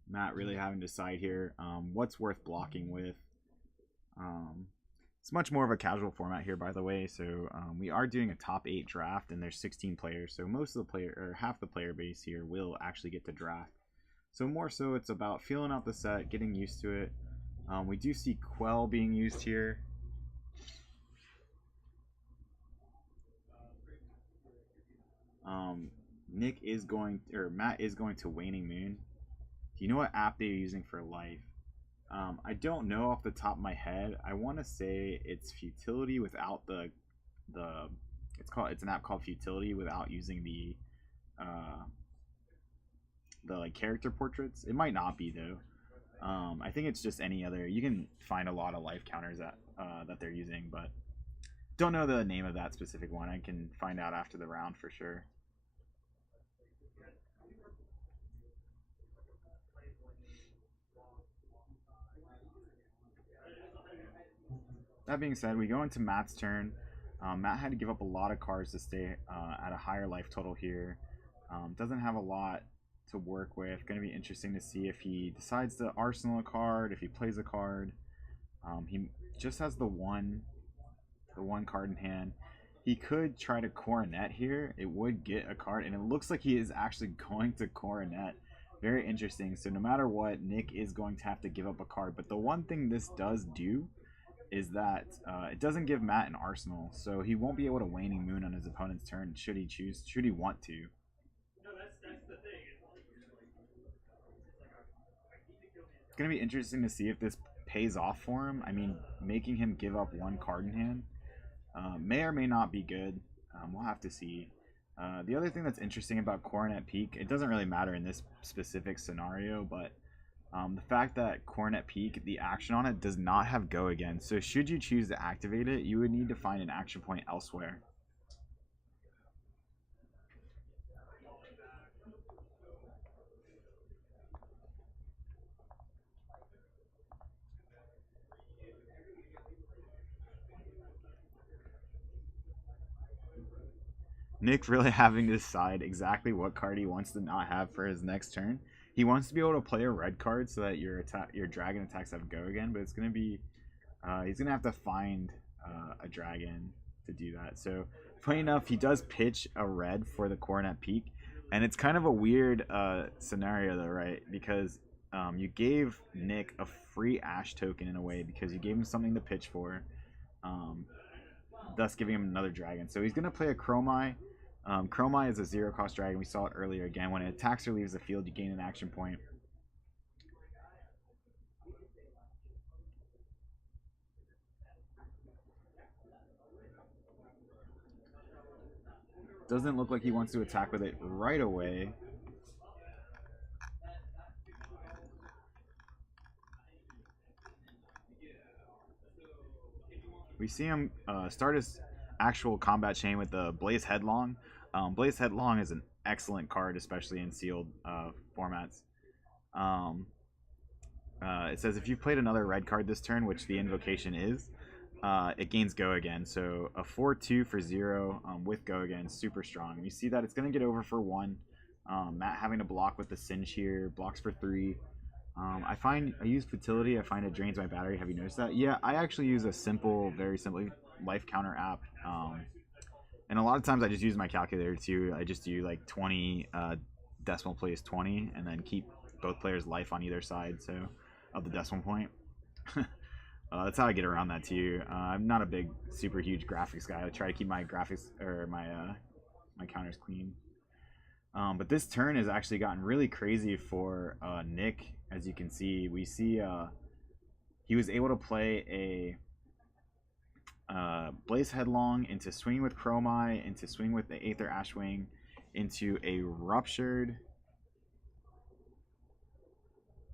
Matt really having to decide here what's worth blocking with. It's much more of a casual format here, by the way. So we are doing a top 8 draft, and there's 16 players. So most of the player, or half the player base here, will actually get to draft. So more so, it's about feeling out the set, getting used to it. We do see Quell being used here. Nick is going, or Matt is going to Waning Moon. Do you know what app they're using for life? I don't know off the top of my head. I want to say it's Futility without the it's an app called Futility without using the like character portraits. It might not be though. I think it's just any other. You can find a lot of life counters that they're using, but don't know the name of that specific one. I can find out after the round for sure. That being said, we go into Matt's turn. Matt had to give up a lot of cards to stay at a higher life total here. Doesn't have a lot to work with. Going to be interesting to see if he decides to arsenal a card, if he plays a card. He just has the one card in hand. He could try to Coronet here. It would get a card, and it looks like he is actually going to Coronet. Very interesting. So no matter what, Nick is going to have to give up a card. But the one thing this does do is that it doesn't give Matt an arsenal, so he won't be able to Waning Moon on his opponent's turn should he want to. It's going to be interesting to see if this pays off for him. I mean, making him give up 1 card in hand may or may not be good. We'll have to see. The other thing that's interesting about Coronet Peak, it doesn't really matter in this specific scenario, but the fact that Coronet Peak, the action on it, does not have Go again. So should you choose to activate it, you would need to find an action point elsewhere. Nick really having to decide exactly what card he wants to not have for his next turn. He wants to be able to play a red card so that your dragon attacks have Go again, but it's going to be he's going to have to find a dragon to do that. So funny enough, he does pitch a red for the Coronet Peak, and it's kind of a weird scenario though, right? Because you gave Nick a free Ash token in a way because you gave him something to pitch for, thus giving him another dragon. So he's going to play a Chromai. Chromai is a 0-cost dragon. We saw it earlier again. When it attacks or leaves the field, you gain an action point. Doesn't look like he wants to attack with it right away. We see him start his actual combat chain with the Blaze Headlong. Blaze Headlong is an excellent card, especially in sealed formats. Um, it says if you've played another red card this turn, which the invocation is, it gains Go Again. So a 4/2 for 0 with Go Again, super strong. You see that it's going to get over for 1. Matt having to block with the Singe here, blocks for 3. I use Fertility. I find it drains my battery. Have you noticed that? Yeah, I actually use a simple, very simply life counter app. And a lot of times I just use my calculator too. I just do like 20 decimal place 20 and then keep both players' life on either side of the decimal point. That's how I get around that too. I'm not a big, super huge graphics guy. I try to keep my graphics or my counters clean. But this turn has actually gotten really crazy for Nick. As you can see, we see he was able to play a Blaze Headlong into Swing with Chromai, into Swing with the Aether Ashwing, into a Ruptured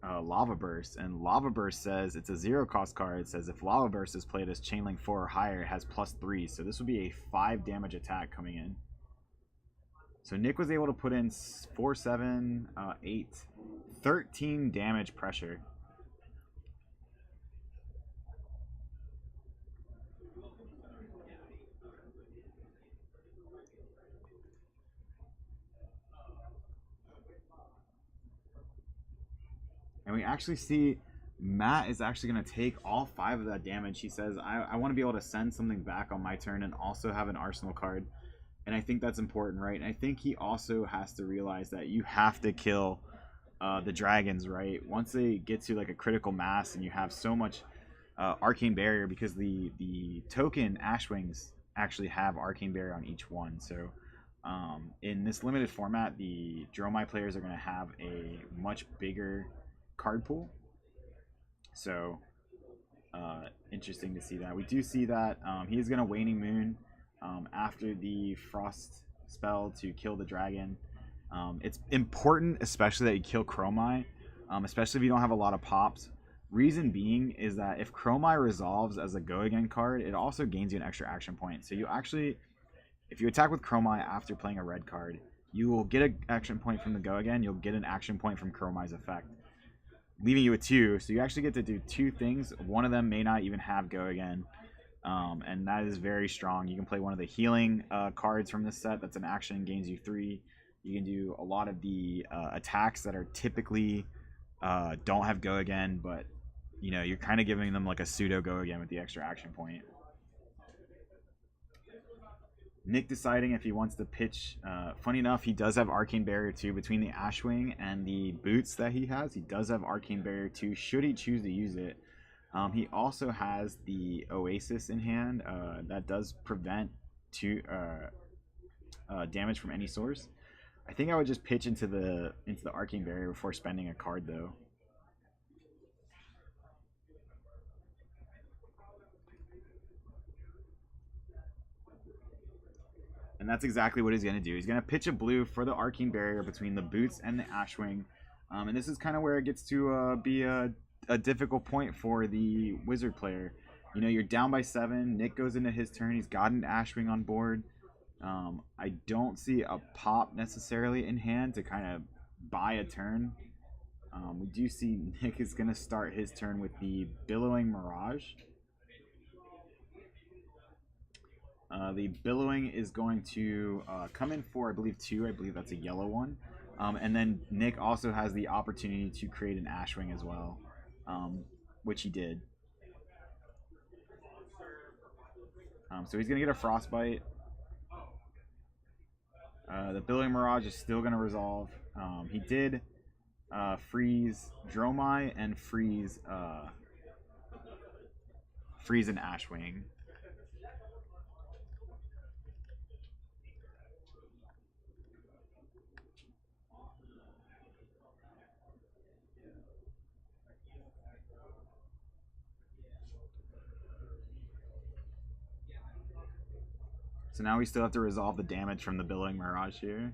Lava Burst. And Lava Burst says it's a 0-cost card. It says if Lava Burst is played as Chainlink 4 or higher, it has +3. So this would be a 5 damage attack coming in. So Nick was able to put in 4, 7, 8, 13 damage pressure. And we actually see Matt is actually going to take all 5 of that damage. He says, I want to be able to send something back on my turn and also have an arsenal card. And I think that's important, right? And I think he also has to realize that you have to kill the dragons, right? Once they get to like a critical mass and you have so much arcane barrier, because the token Ashwings actually have arcane barrier on each one. So in this limited format, the Dromai players are going to have a much bigger card pool. So interesting to see that. We do see that he is going to Waning Moon after the Frost spell to kill the dragon. It's important, especially that you kill Chromai, especially if you don't have a lot of pops. Reason being is that if Chromai resolves as a Go Again card, it also gains you an extra action point. So you actually, if you attack with Chromai after playing a red card, you will get an action point from the Go Again. You'll get an action point from Chromai's effect, leaving you with 2. So you actually get to do 2 things. One of them may not even have Go Again. And that is very strong. You can play one of the healing cards from this set. That's an action, gains you 3. You can do a lot of the attacks that are typically don't have Go Again, but you know, you're kind of giving them like a pseudo Go Again with the extra action point. Nick deciding if he wants to pitch. Funny enough, he does have Arcane Barrier 2 between the Ashwing and the boots that he has. He does have Arcane Barrier 2 should he choose to use it. He also has the Oasis in hand that does prevent damage from any source. I think I would just pitch into the Arcane Barrier before spending a card though. And that's exactly what he's going to do. He's going to pitch a blue for the Arcane Barrier between the boots and the Ashwing. And this is kind of where it gets to be a difficult point for the Wizard player. You know, you're down by 7. Nick goes into his turn. He's got an Ashwing on board. I don't see a pop necessarily in hand to kind of buy a turn. We do see Nick is going to start his turn with the Billowing Mirage. The Billowing is going to come in for, I believe, 2. I believe that's a yellow one. And then Nick also has the opportunity to create an Ashwing as well, which he did. So he's going to get a Frostbite. The Billowing Mirage is still going to resolve. He did freeze Dromai and freeze an Ashwing. So now we still have to resolve the damage from the Billowing Mirage here.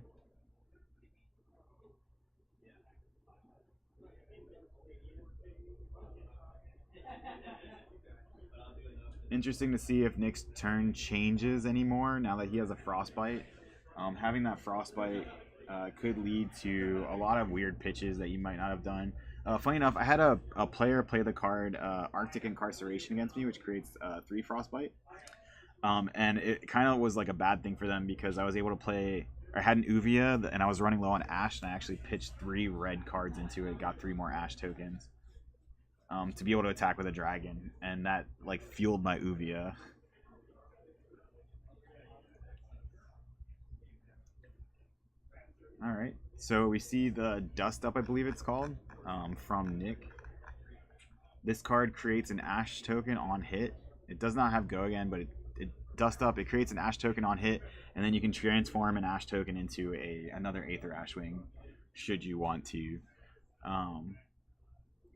Interesting to see if Nick's turn changes anymore now that he has a Frostbite. Having that frostbite could lead to a lot of weird pitches that you might not have done. Funny enough, I had a player play the card Arctic Incarceration against me, which creates 3 frostbite. And it kind of was like a bad thing for them because I was able to play. I had an Uvia and I was running low on Ash, and I actually pitched 3 red cards into it, got 3 more Ash tokens to be able to attack with a dragon, and that like fueled my Uvia. All right, so we see the Dust Up, I believe it's called, from Nick. This card creates an Ash token on hit. It does not have Go Again, but it Dust Up. It creates an Ash token on hit, and then you can transform an Ash token into another Aether Ashwing, should you want to.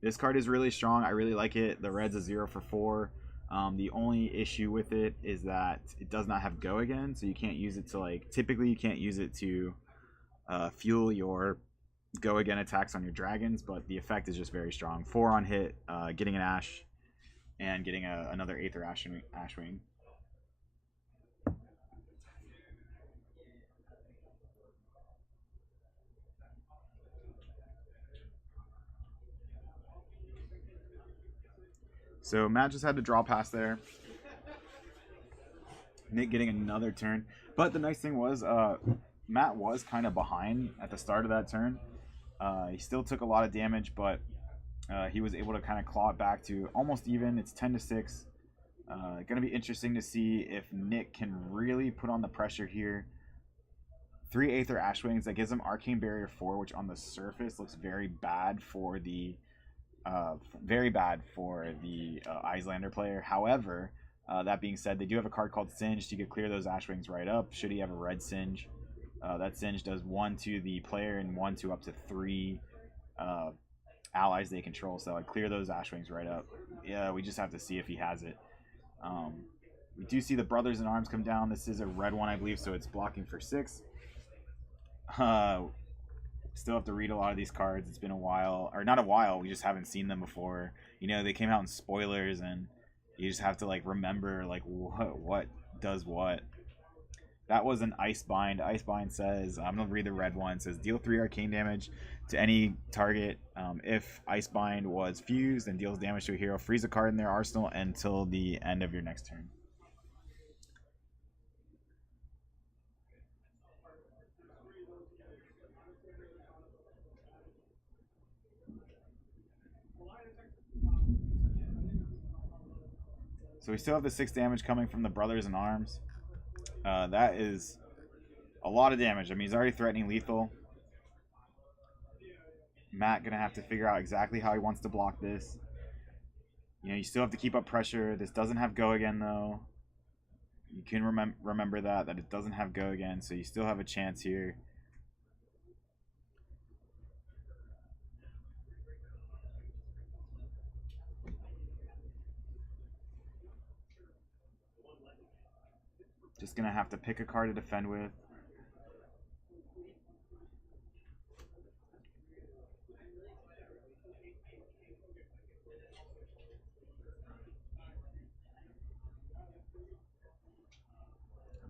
This card is really strong. I really like it. The red's a 0 for 4. The only issue with it is that it does not have Go Again, so you can't use it to like. Typically, you can't use it to fuel your Go Again attacks on your dragons, but the effect is just very strong. 4 on hit, getting an Ash, and getting another Aether Ashwing. So Matt just had to draw past there. Nick getting another turn. But the nice thing was, Matt was kind of behind at the start of that turn. He still took a lot of damage, but he was able to kind of claw it back to almost even. It's 10-6. Going to be interesting to see if Nick can really put on the pressure here. 3 Aether Ashwings, that gives him Arcane Barrier 4, which on the surface looks very bad for the Icelander player. However, that being said, they do have a card called Singed. You could clear those Ashwings right up. Should he have a red Singe? That Singe does 1 to the player and 1 to up to 3 allies they control. So I'd clear those Ashwings right up. Yeah, we just have to see if he has it. We do see the Brothers in Arms come down. This is a red one, I believe, so it's blocking for 6. Still have to read a lot of these cards. It's been a while, or not a while. We just haven't seen them before. You know, they came out in spoilers, and you just have to like remember like what does what. That was an Icebind. Icebind says, I'm gonna read the red one. It says deal 3 arcane damage to any target. If Icebind was fused and deals damage to a hero, freeze a card in their arsenal until the end of your next turn. So we still have the 6 damage coming from the Brothers in Arms. That is a lot of damage. I mean, he's already threatening lethal. Matt gonna have to figure out exactly how he wants to block this. You know, you still have to keep up pressure. This doesn't have Go Again, though. You can remember that it doesn't have Go Again, so you still have a chance here. Just gonna have to pick a card to defend with.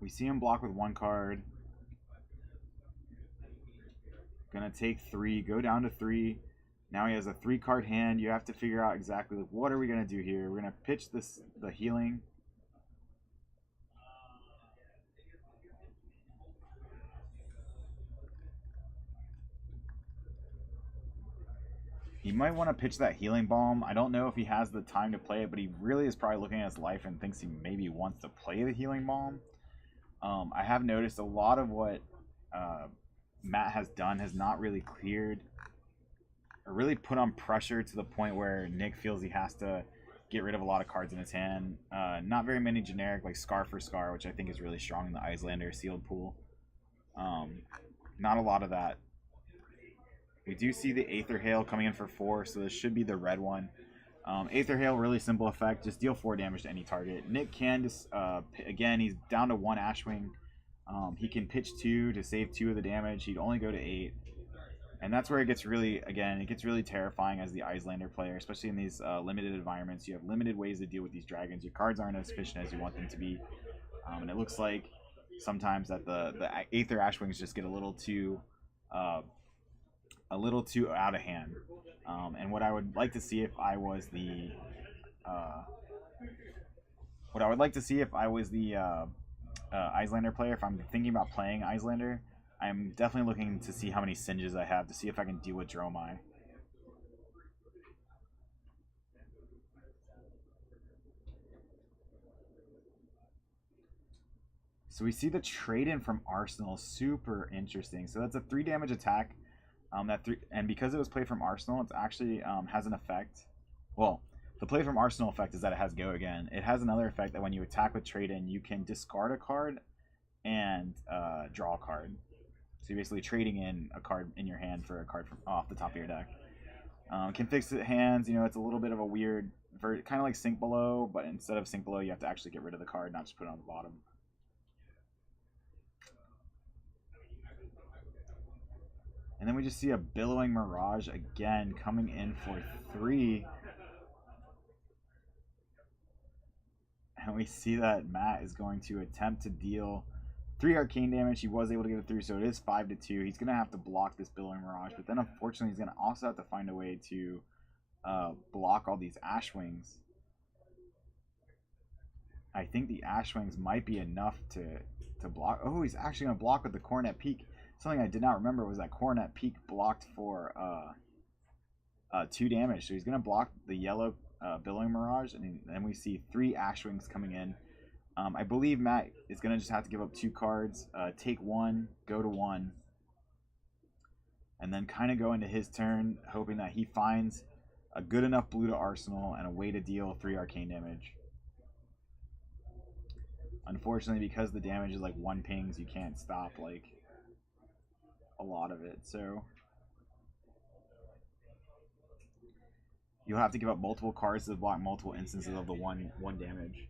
We see him block with 1 card. Gonna take 3, go down to 3. Now he has a 3-card hand. You have to figure out exactly like, what are we gonna do here. We're gonna pitch the healing. He might want to pitch that Healing Balm. I don't know if he has the time to play it, but he really is probably looking at his life and thinks he maybe wants to play the Healing Balm. I have noticed a lot of what Matt has done has not really cleared or really put on pressure to the point where Nick feels he has to get rid of a lot of cards in his hand. Not very many generic, like Scar for Scar, which I think is really strong in the Icelander sealed pool. Not a lot of that. We do see the Aether Hail coming in for 4, so this should be the red one. Aether Hail, really simple effect. Just deal 4 damage to any target. Nick can just, again, he's down to 1 Ashwing. He can pitch 2 to save 2 of the damage. He'd only go to 8. And that's where it gets really, again, it gets really terrifying as the Icelander player, especially in these limited environments. You have limited ways to deal with these dragons. Your cards aren't as efficient as you want them to be. And it looks like sometimes that the Aether Ashwings just get uh, a little too out of hand. And what I would like to see if I was the uh, what I would like to see if I was the Iyslander player, if I'm thinking about playing Iyslander, I'm definitely looking to see how many Singes I have to see if I can deal with Dromai. So we see the trade-in from Arsenal, super interesting. So that's a 3 damage attack. And because it was played from Arsenal, it's actually has an effect. Well, the play from Arsenal effect is that it has Go Again. It has another effect that when you attack with trade-in, you can discard a card and draw a card. So you're basically trading in a card in your hand for a card from off the top of your deck. Can fix the hands. You know, it's a little bit of a weird, kind of like Sink Below, but instead of Sink Below, you have to actually get rid of the card, not just put it on the bottom. And then we just see a Billowing Mirage again coming in for 3. And we see that Matt is going to attempt to deal 3 arcane damage. He was able to get it through, so it is 5-2. He's going to have to block this Billowing Mirage, but then unfortunately he's going to also have to find a way to block all these Ashwings. I think the Ashwings might be enough to block. Oh, he's actually going to block with the Coronet Peak. Something I did not remember was that Coronet Peak blocked for 2 damage. So he's going to block the yellow Billowing Mirage, and then we see 3 Ashwings coming in. I believe Matt is going to just have to give up 2 cards, take 1, go to 1, and then kind of go into his turn, hoping that he finds a good enough blue to Arsenal and a way to deal 3 arcane damage. Unfortunately, because the damage is like 1 pings, you can't stop like a lot of it, so you'll have to give up multiple cards to block multiple instances of the one damage.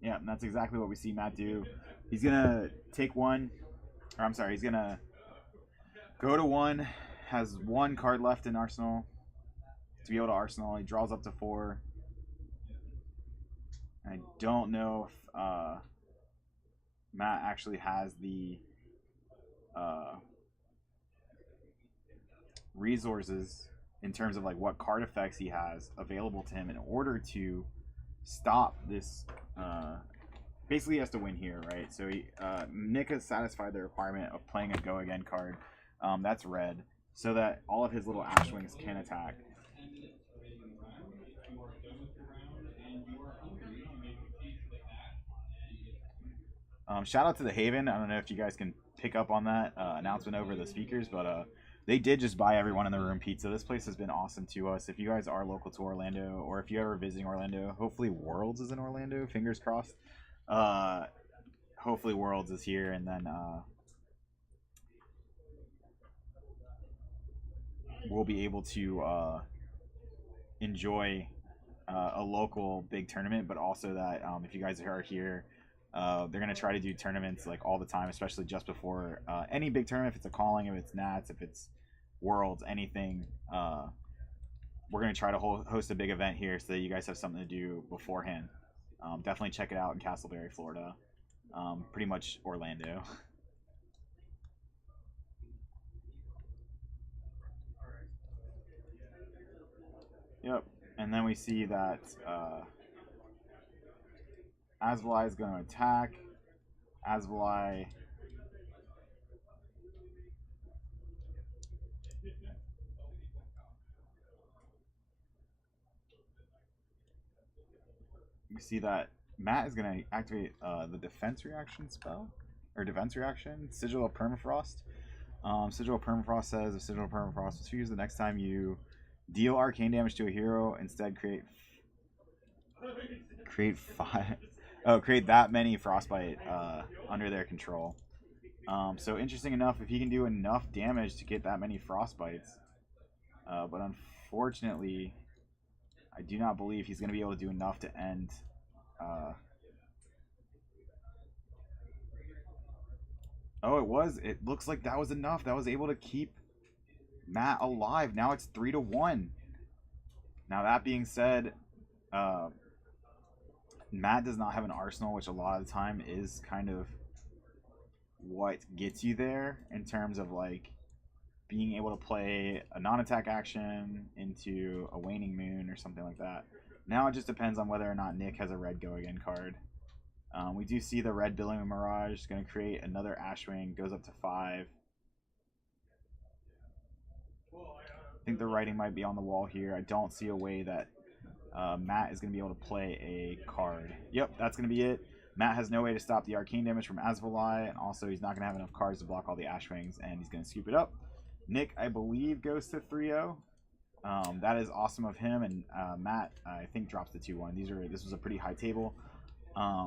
Yeah, and that's exactly what we see Matt do. He's gonna take 1, or I'm sorry, he's gonna go to 1, has 1 card left in Arsenal to be able to Arsenal. He draws up to 4. I don't know if Matt actually has the resources in terms of like what card effects he has available to him in order to stop this. Basically, he has to win here, right? So Nick has satisfied the requirement of playing a Go Again card. That's red, so that all of his little Ashwings can attack. Shout out to the Haven. I don't know if you guys can pick up on that announcement over the speakers, but they did just buy everyone in the room pizza. This place has been awesome to us. If you guys are local to Orlando, or if you're ever visiting Orlando, hopefully Worlds is in Orlando. Fingers crossed. Hopefully Worlds is here, and then we'll be able to enjoy a local big tournament, but also that if you guys are here, they're going to try to do tournaments like all the time, especially just before any big tournament. If it's a calling, if it's Nats, if it's Worlds, anything, we're going to try to host a big event here so that you guys have something to do beforehand. Definitely check it out in Castleberry, Florida. Pretty much Orlando. Yep. And then we see that Asvalai is going to attack. Asvalai we see that Matt is going to activate the defense reaction spell, or defense reaction, Sigil of Permafrost. Sigil of Permafrost says, if Sigil of Permafrost is used the next time you deal arcane damage to a hero, instead create 5. Oh, create that many Frostbite under their control. So interesting enough, if he can do enough damage to get that many Frostbites. But unfortunately, I do not believe he's going to be able to do enough to end Oh, it was. It looks like that was enough. That was able to keep Matt alive. Now it's 3-1. Now that being said, uh, Matt does not have an arsenal, which a lot of the time is kind of what gets you there in terms of like being able to play a non-attack action into a waning moon or something like that. Now it just depends on whether or not Nick has a red go again card. We do see the red Billing Mirage is going to create another Ashwing, goes up to 5. I think the writing might be on the wall here. I don't see a way that Matt is going to be able to play a card. Yep, that's going to be it. Matt has no way to stop the arcane damage from Asvalai, and also he's not going to have enough cards to block all the Ashwings, and he's going to scoop it up. Nick, I believe, goes to 3-0. That is awesome of him, and Matt, I think, drops to 2-1. This was a pretty high table.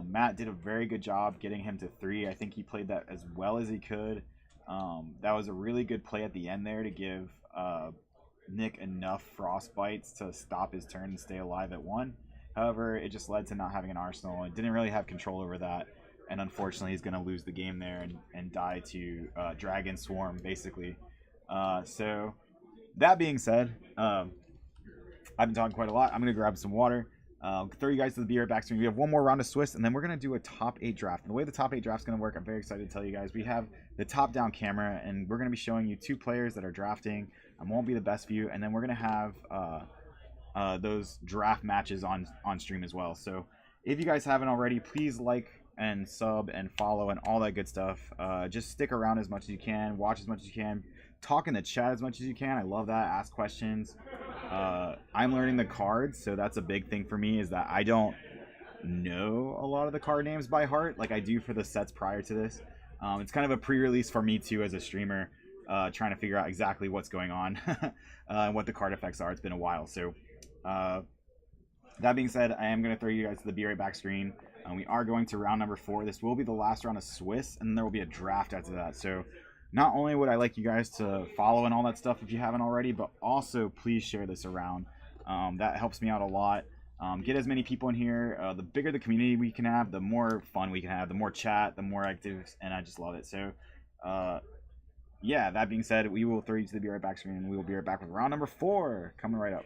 Matt did a very good job getting him to 3. I think he played that as well as he could. That was a really good play at the end there to give Nick enough frostbites to stop his turn and stay alive at 1. However, it just led to not having an arsenal. It didn't really have control over that, and unfortunately he's going to lose the game there and die to Dragon Swarm, basically. So that being said, I've been talking quite a lot. I'm going to grab some water. Throw you guys to the Be Right Back screen. We have one more round of Swiss, and then we're going to do a top 8 draft. And the way the top 8 draft is going to work, I'm very excited to tell you guys. We have the top-down camera, and we're going to be showing you 2 players that are drafting. Won't be the best view, and then we're going to have those draft matches on stream as well. So if you guys haven't already, please like and sub and follow and all that good stuff. Just stick around as much as you can. Watch as much as you can. Talk in the chat as much as you can. I love that. Ask questions. I'm learning the cards, so that's a big thing for me, is that I don't know a lot of the card names by heart like I do for the sets prior to this. It's kind of a pre-release for me too as a streamer, trying to figure out exactly what's going on and what the card effects are. It's been a while. So that being said, I am going to throw you guys to the Be Right Back screen. We are going to round number 4. This will be the last round of Swiss, and then there will be a draft after that. So not only would I like you guys to follow and all that stuff if you haven't already, but also please share this around. That helps me out a lot. Get as many people in here. The bigger the community we can have, the more fun we can have, the more chat, the more active, and I just love it. So yeah, that being said, we will throw you to the Be Right Back screen, and we will be right back with round number 4 coming right up.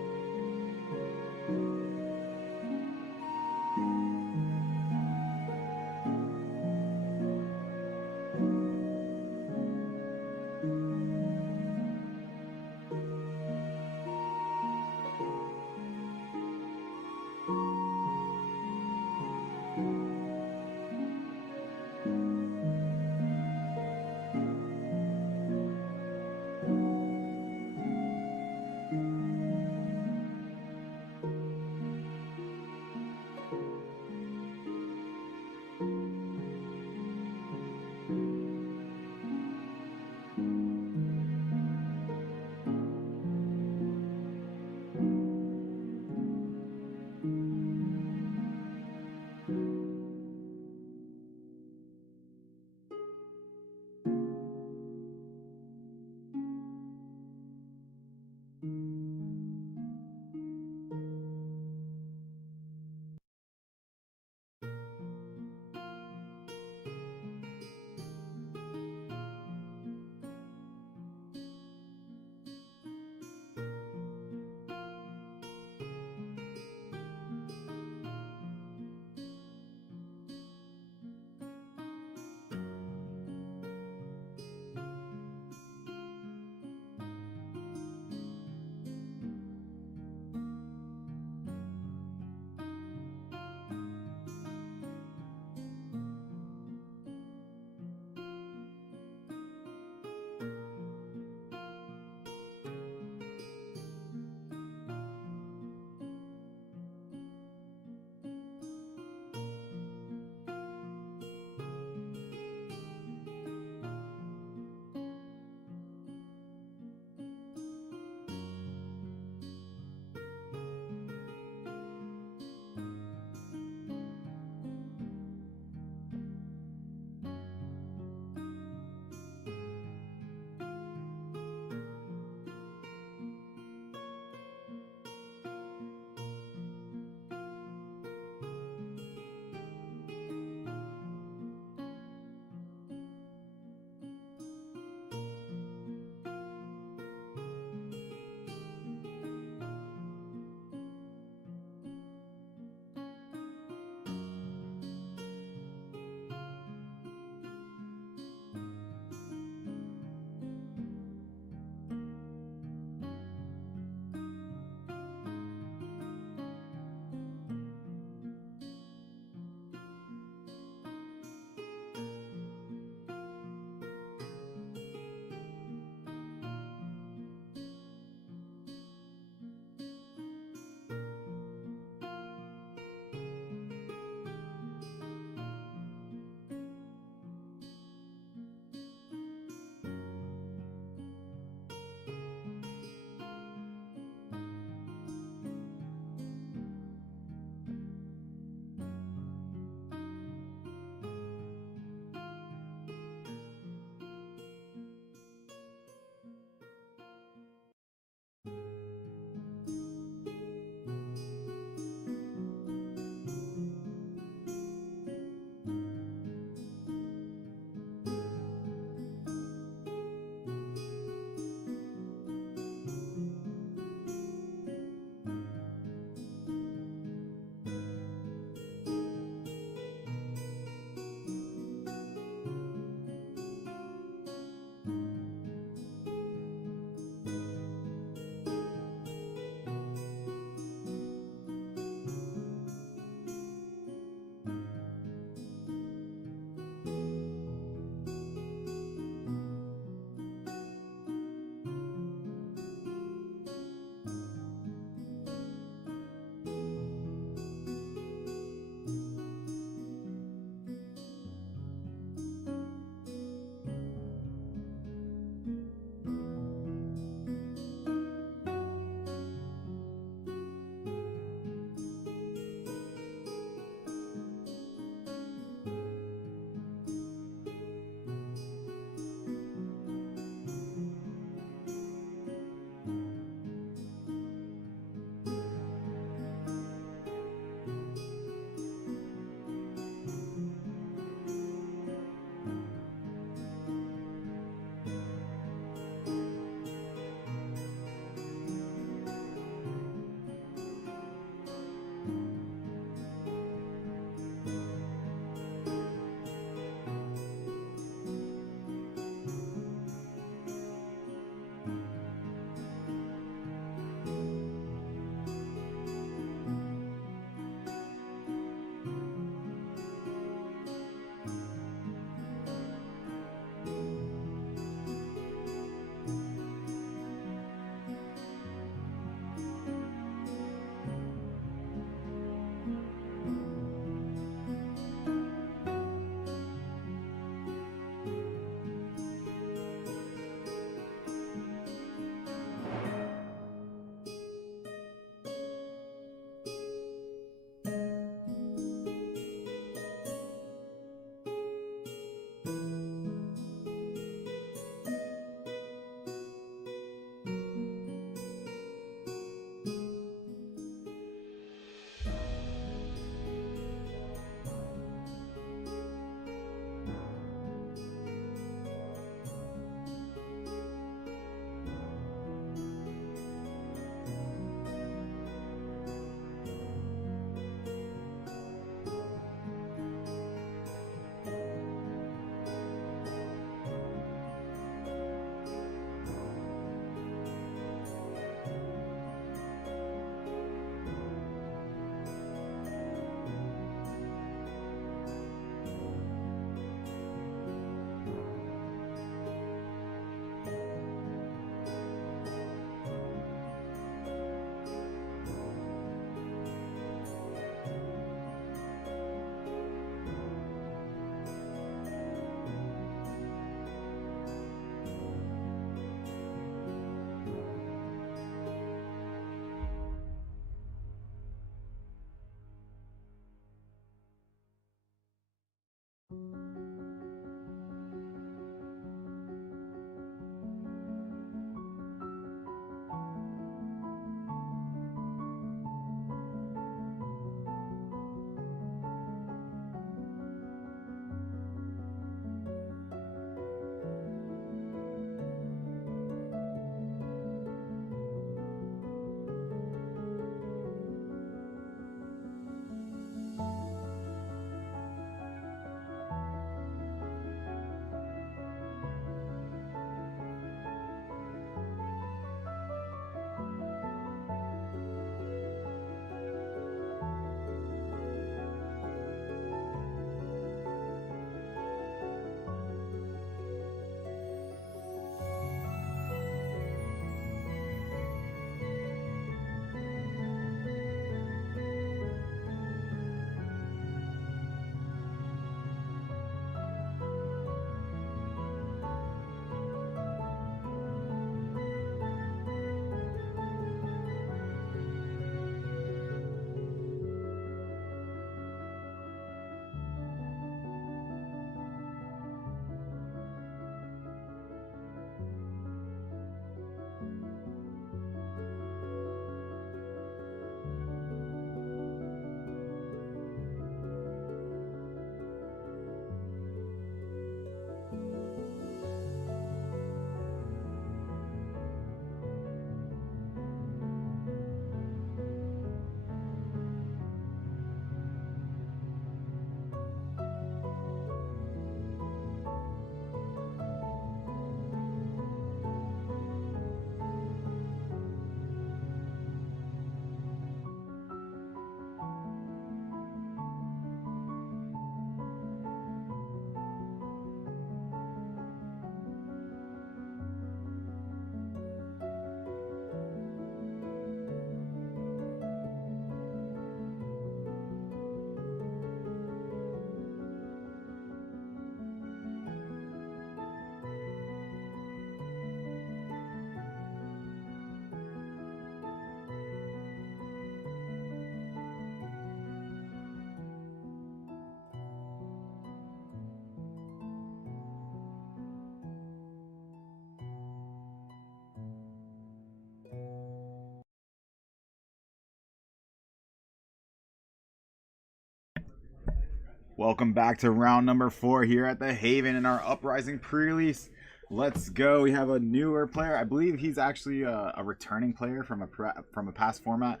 Welcome back to round number 4 here at the Haven in our Uprising pre-release. Let's go. We have a newer player. I believe he's actually a returning player from a past format.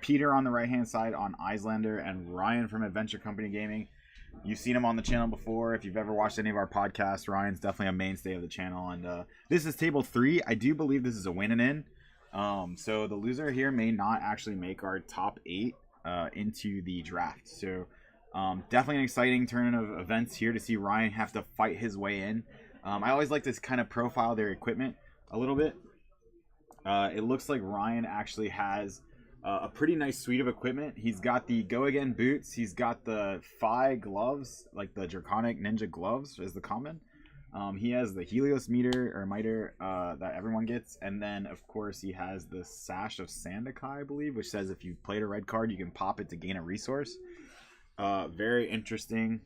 Peter on the right-hand side on Icelander, and Ryan from Adventure Company Gaming. You've seen him on the channel before. If you've ever watched any of our podcasts, Ryan's definitely a mainstay of the channel. And this is table 3. I do believe this is a win and in. So the loser here may not actually make our top 8 into the draft. So definitely an exciting turn of events here to see Ryan have to fight his way in. I always like to kind of profile their equipment a little bit. It looks like Ryan actually has a pretty nice suite of equipment. He's got the Go Again boots. He's got the Phi gloves, like the Draconic Ninja gloves is the common. He has the Helios miter that everyone gets. And then, of course, he has the Sash of Sandakai, I believe, which says if you played a red card, you can pop it to gain a resource. Very interesting.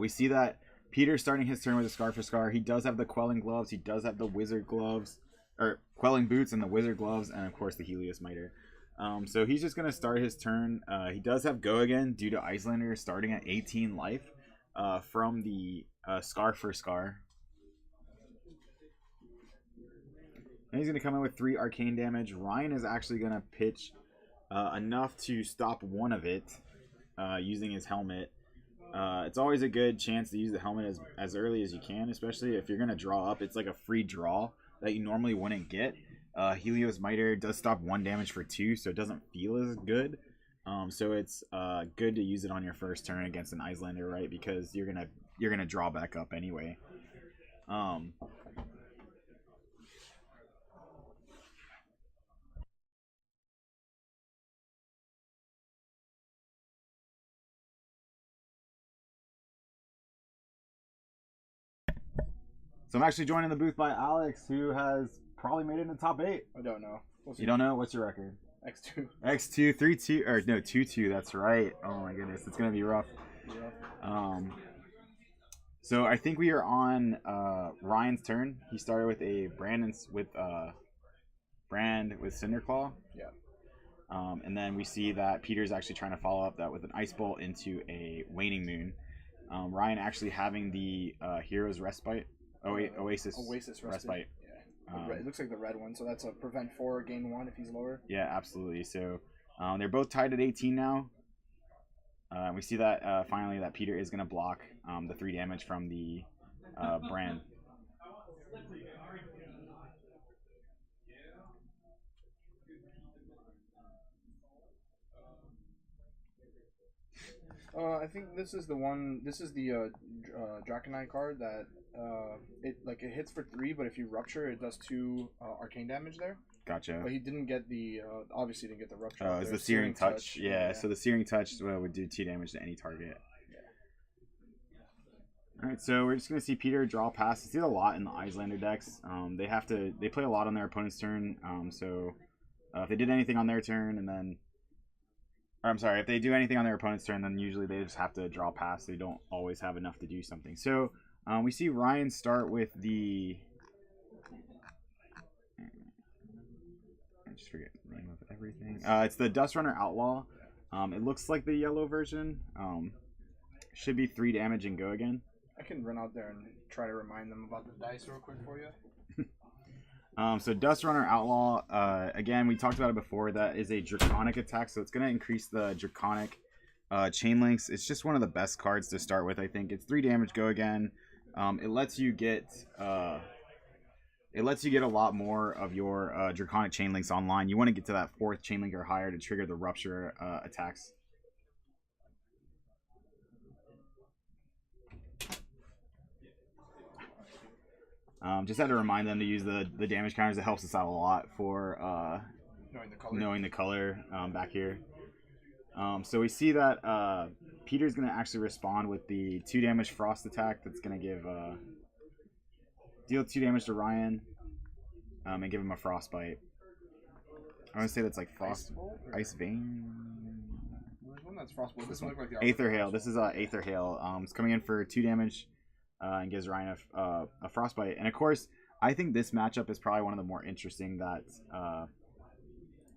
We see that Peter's starting his turn with a Scar for Scar. He does have the Quelling gloves. He does have the Wizard gloves, or Quelling boots and the Wizard gloves, and of course the Helios miter. So he's just going to start his turn. He does have Go Again due to Icelander starting at 18 life from the Scar for Scar. And he's going to come in with 3 arcane damage. Ryan is actually going to pitch enough to stop one of it using his helmet. It's always a good chance to use the helmet as early as you can, especially if you're going to draw up. It's like a free draw that you normally wouldn't get. Helios miter does stop 1 damage for 2, so it doesn't feel as good. So it's good to use it on your first turn against an Icelander, right? Because you're gonna draw back up anyway. So I'm actually joined in the booth by Alex, who has probably made it in the top 8. I don't know. You don't know? What's your record? X2. X2, 3-2, or no, 2-2. That's right. Oh my goodness, it's gonna be rough. Yeah. So I think we are on Ryan's turn. He started with a Brand with Cinderclaw. Yeah. And then we see that Peter's actually trying to follow up that with an Ice Bolt into a Waning Moon. Ryan actually having the Hero's Respite. Oasis Respite. Yeah. It looks like the red one, so that's a prevent 4, gain 1 if he's lower. Yeah, absolutely. So they're both tied at 18 now. We see that finally that Peter is going to block the 3 damage from the Brand. I think this is the one. This is the Draconite card that it hits for 3, but if you rupture, it does 2 arcane damage there. Gotcha. But he didn't get the obviously didn't get the rupture. Oh, it's the Searing Touch. Yeah, so the Searing Touch would do 2 damage to any target. Yeah. All right, so we're just gonna see Peter draw pass. You see a lot in the Icelander decks. They play a lot on their opponent's turn. So if they did anything on their turn, and then. I'm sorry, if they do anything on their opponent's turn, then usually they just have to draw past. They don't always have enough to do something. So we see Ryan start with the... I just forget the name of everything. It's the Dust Runner Outlaw. It looks like the yellow version. Should be 3 damage and Go Again. I can run out there and try to remind them about the dice real quick for you. So Dust Runner Outlaw, again, we talked about it before. That is a Draconic attack, so it's going to increase the Draconic chain links. It's just one of the best cards to start with, I think. It's 3 damage, Go Again. It lets you get a lot more of your Draconic chain links online. You want to get to that 4th chain link or higher to trigger the Rupture attacks. Just had to remind them to use the damage counters. It helps us out a lot for knowing the color back here. So we see that Peter's going to actually respond with the 2 damage Frost attack. That's going to give deal 2 damage to Ryan and give him a Frostbite. I want to say that's like Frost Ice Vein. There's one that's Frostbolt. This one looks like the Aether Hail. This is Aether Hail. It's coming in for 2 damage. And gives Ryan a Frostbite. And of course, I think this matchup is probably one of the more interesting that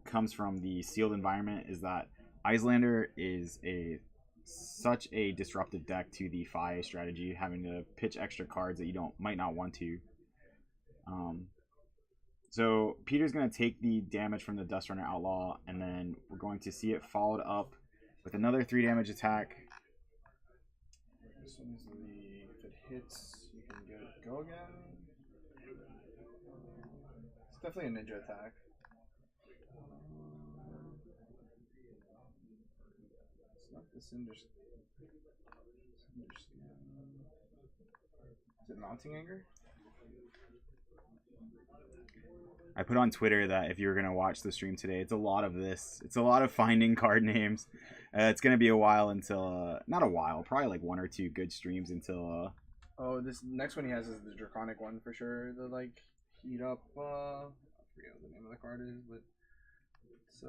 comes from the sealed environment, is that Icelander is a such a disruptive deck to the Fi strategy, having to pitch extra cards that you might not want to. So Peter's going to take the damage from the Dust Runner Outlaw, and then we're going to see it followed up with another 3 damage attack. This one's if it hits, you can get it go again. It's definitely a ninja attack. It's not the Cinder. Is it Mounting Anger? I put on Twitter that if you were going to watch the stream today, it's a lot of this. It's a lot of finding card names. It's going to be a while until, not a while, probably like 1 or 2 good streams until... Oh, this next one he has is the Draconic one for sure. The, like, heat up, I forget what the name of the card is, but it's,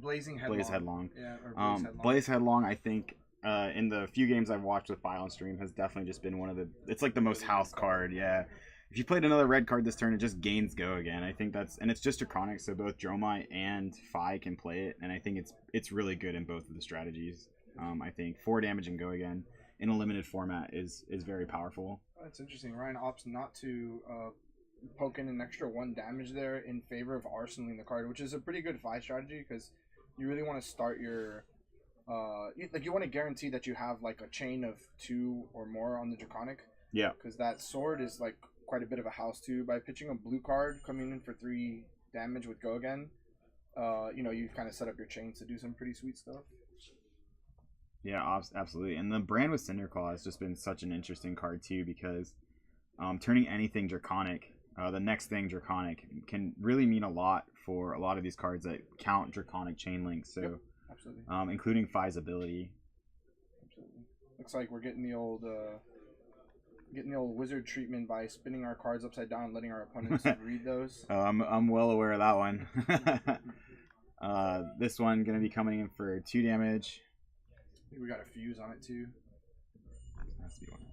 Blazing Headlong. Blaze Headlong. Yeah, or Blaze Headlong. Blaze Headlong, I think, in the few games I've watched with Fi on stream, has definitely just been one of the... It's like the most house card, yeah. If you played another red card this turn, it just gains go again. I think that's, and it's just Draconic, so both Dromai and Fi can play it, and I think it's really good in both of the strategies. I think 4 damage and go again in a limited format is very powerful. That's interesting. Ryan opts not to poke in an extra 1 damage there in favor of arsenaling the card, which is a pretty good Fi strategy because you really want to start your you want to guarantee that you have like a chain of 2 or more on the Draconic. Yeah. Because that sword is like quite a bit of a house too. By pitching a blue card coming in for 3 damage with go again, you kind of set up your chains to do some pretty sweet stuff. Yeah, absolutely. And the brand with Cinderclaw has just been such an interesting card too, because turning anything Draconic, the next thing Draconic, can really mean a lot for a lot of these cards that count Draconic chain links. So, yep, absolutely. Including Fi's ability. Absolutely. Looks like we're getting the old wizard treatment by spinning our cards upside down and letting our opponents read those. I'm well aware of that one. This one gonna be coming in for 2 damage. I think we got a fuse on it too. Has to be one.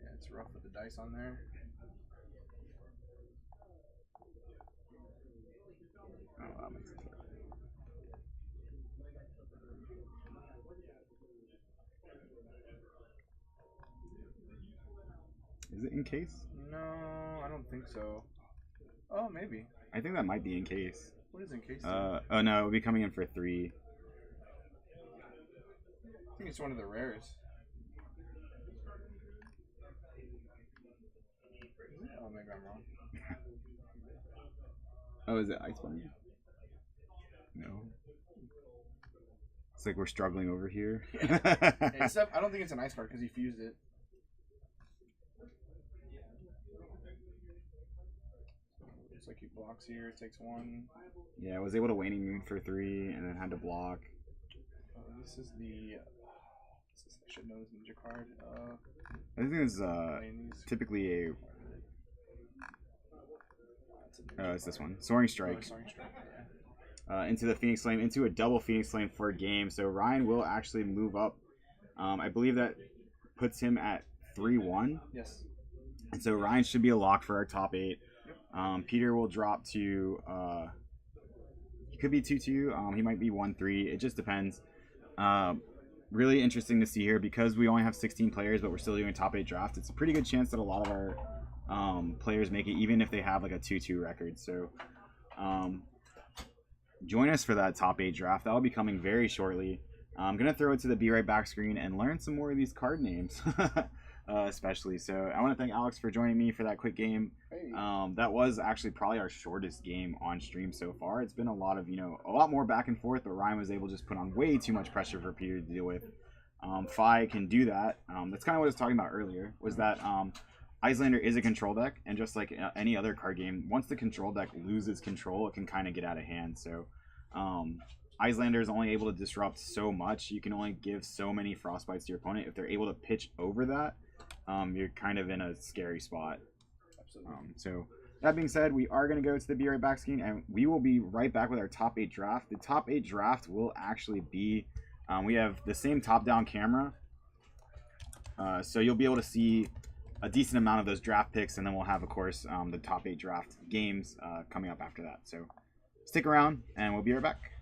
Yeah, it's rough with the dice on there. Oh, that makes sense. Is it in case? No, I don't think so. Oh, maybe. I think that might be in case. What is in case? Oh no, it'll be coming in for 3. I think it's one of the rares. Oh, maybe I'm wrong. Oh, is it Iceborne? No. It's like we're struggling over here. Yeah. Except I don't think it's an ice card because he fused it. Looks like he blocks here, takes 1. Yeah, I was able to Waning Moon for 3 and then had to block. This is the... I should know this ninja card. I think it's typically a... it's this one. Soaring Strike. Soaring Strike, into the Phoenix Flame, into a double Phoenix Flame for a game. So Ryan will actually move up. I believe that puts him at 3-1. Yes. And so Ryan should be a lock for our top 8. Peter will drop to... he could be 2-2. He might be 1-3. It just depends. Really interesting to see here because we only have 16 players, but we're still doing a top 8 draft. It's a pretty good chance that a lot of our players make it, even if they have like a 2-2 record. So join us for that top 8 draft. That'll be coming very shortly. I'm gonna throw it to the Be Right Back screen and learn some more of these card names. Especially. So I want to thank Alex for joining me for that quick game. Hey. That was actually probably our shortest game on stream so far. It's been a lot of, a lot more back and forth, but Ryan was able to just put on way too much pressure for Peter to deal with. Fi can do that. That's kind of what I was talking about earlier, was that Icelander is a control deck, and just like any other card game, once the control deck loses control, it can kind of get out of hand. So Icelander is only able to disrupt so much. You can only give so many Frostbites to your opponent. If they're able to pitch over that, you're kind of in a scary spot. Absolutely. So that being said, we are going to go to the Be Right Back screen, and we will be right back with our top 8 draft. The top 8 draft will actually be, we have the same top-down camera, so you'll be able to see a decent amount of those draft picks, and then we'll have, of course, the top 8 draft games coming up after that. So stick around, and we'll be right back.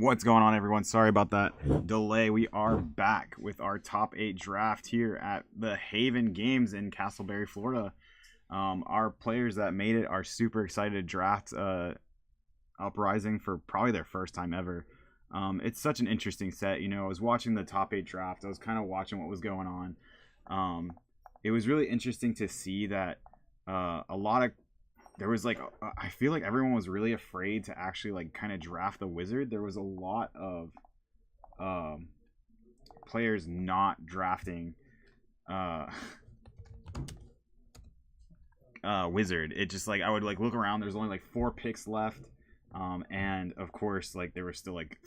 What's going on, everyone? Sorry about that delay. We are back with our top 8 draft here at the Haven Games in Castleberry, Florida. Our players that made it are super excited to draft Uprising for probably their first time ever. It's such an interesting set. You know, I was watching the top 8 draft. I was kind of watching what was going on. It was really interesting to see that there was like, I feel like everyone was really afraid to actually like kind of draft the wizard. There was a lot of players not drafting wizard. It just like, I would like look around, there's only like 4 picks left, and of course like there were still like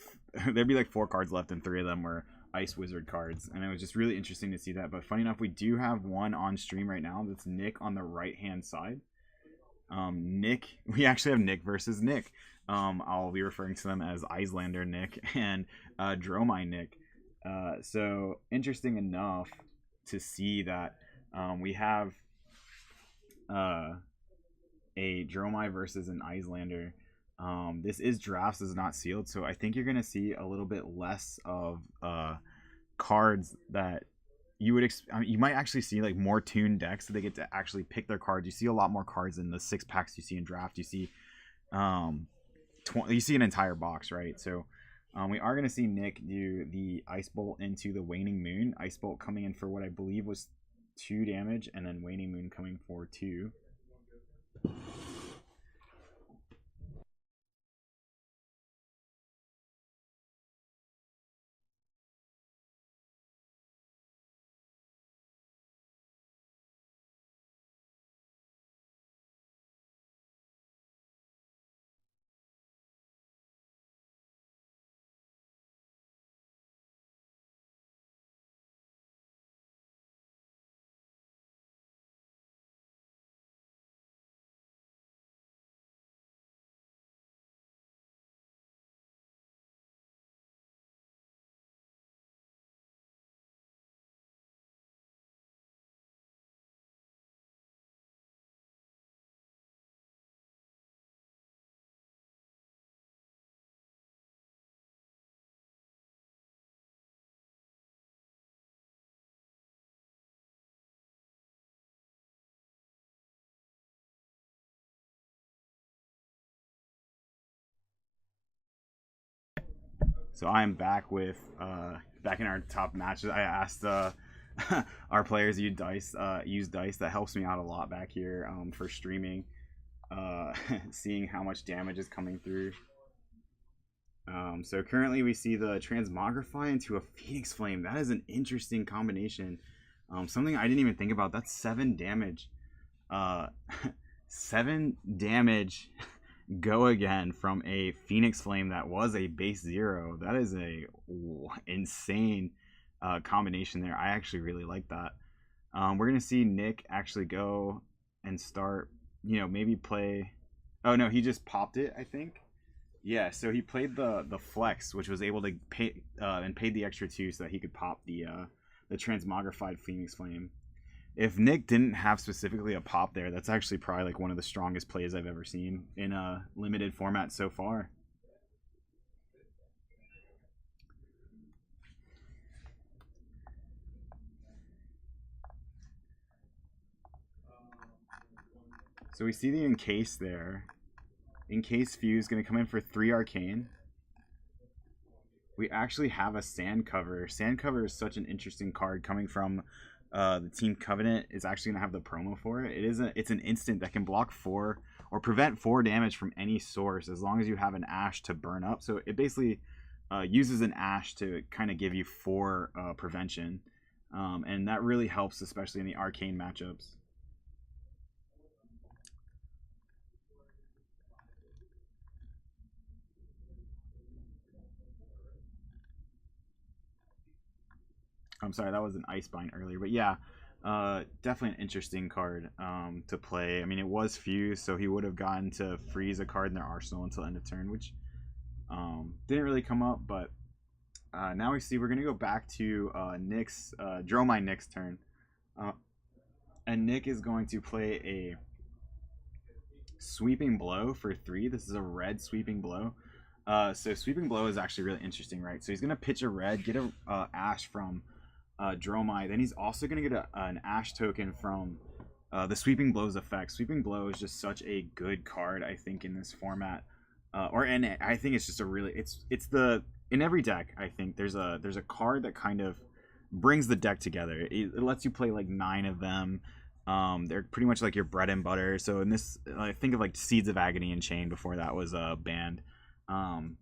there'd be like 4 cards left and 3 of them were ice wizard cards, and it was just really interesting to see that. But funny enough, we do have one on stream right now. That's Nick on the right hand side. Nick, we actually have Nick versus Nick. I'll be referring to them as Icelander Nick and Dromai Nick. So interesting enough to see that we have a Dromai versus an Icelander. This is drafts, this is not sealed, so I think you're gonna see a little bit less of cards that you would you might actually see like more tuned decks so they get to actually pick their cards. You see a lot more cards in the 6 packs you see in draft. You see you see an entire box, right? So we are going to see Nick do the Ice Bolt into the Waning Moon. Ice Bolt coming in for what I believe was 2 damage, and then Waning Moon coming for 2. So I am back with back in our top matches. I asked our players use dice. That helps me out a lot back here for streaming, seeing how much damage is coming through. So currently we see the Transmogrify into a Phoenix Flame. That is an interesting combination. Something I didn't even think about. That's 7 damage. 7 damage. Go again from a Phoenix Flame that was a base 0. That is a insane combination there. I actually really like that. We're gonna see Nick actually go and start, you know, maybe play. Oh no, he just popped it, I think. Yeah, so he played the flex, which was able to pay and paid the extra 2 so that he could pop the Transmogrified Phoenix Flame. If Nick didn't have specifically a pop there, that's actually probably like one of the strongest plays I've ever seen in a limited format so far. So we see the Encase there. Encase Fuse going to come in for 3 Arcane. We actually have a Sand Cover. Sand Cover is such an interesting card coming from the Team Covenant. Is actually gonna have the promo for it. It's an instant that can block 4 or prevent 4 damage from any source as long as you have an Ash to burn up. So it basically uses an Ash to kind of give you 4 prevention, and that really helps, especially in the arcane matchups. I'm sorry, that was an Icebind earlier, but yeah, definitely an interesting card to play. I mean, it was Fuse, so he would have gotten to freeze a card in their arsenal until end of turn, which didn't really come up. But now we see we're gonna go back to Nick's Dromai Nick's turn, and Nick is going to play a Sweeping Blow for 3. This is a red Sweeping Blow. So Sweeping Blow is actually really interesting, right? So he's gonna pitch a red, get a Ash from Dromai. Then he's also gonna get an Ash token from the Sweeping Blow's effect. Sweeping Blow is just such a good card, I think, in this format. I think it's just a really it's the in every deck. I think there's a card that kind of brings the deck together. It lets you play like 9 of them. They're pretty much like your bread and butter. So in this, I think of like Seeds of Agony and Chain before that was banned.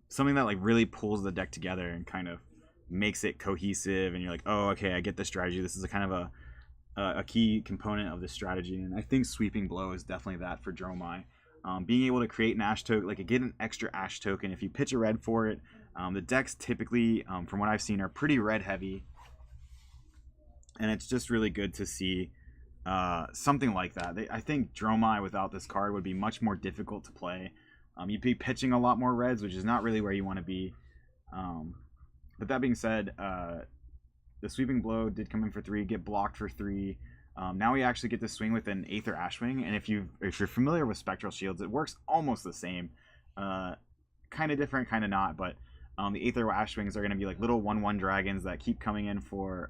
Something that like really pulls the deck together and kind of makes it cohesive. And you're like, oh, okay, I get the strategy. This is a kind of a key component of the strategy. And I think Sweeping Blow is definitely that for Dromai. Being able to create an Ash token, like get an extra Ash token if you pitch a red for it. The decks typically, from what I've seen, are pretty red heavy. And it's just really good to see something like that. I think Dromai without this card would be much more difficult to play. You'd be pitching a lot more reds, which is not really where you want to be. But that being said, the Sweeping Blow did come in for 3, get blocked for 3. Now we actually get to swing with an Aether Ashwing, and if you're familiar with Spectral Shields, it works almost the same. Kind of different, kind of not, but the Aether Ashwings are going to be like little 1/1 dragons that keep coming in for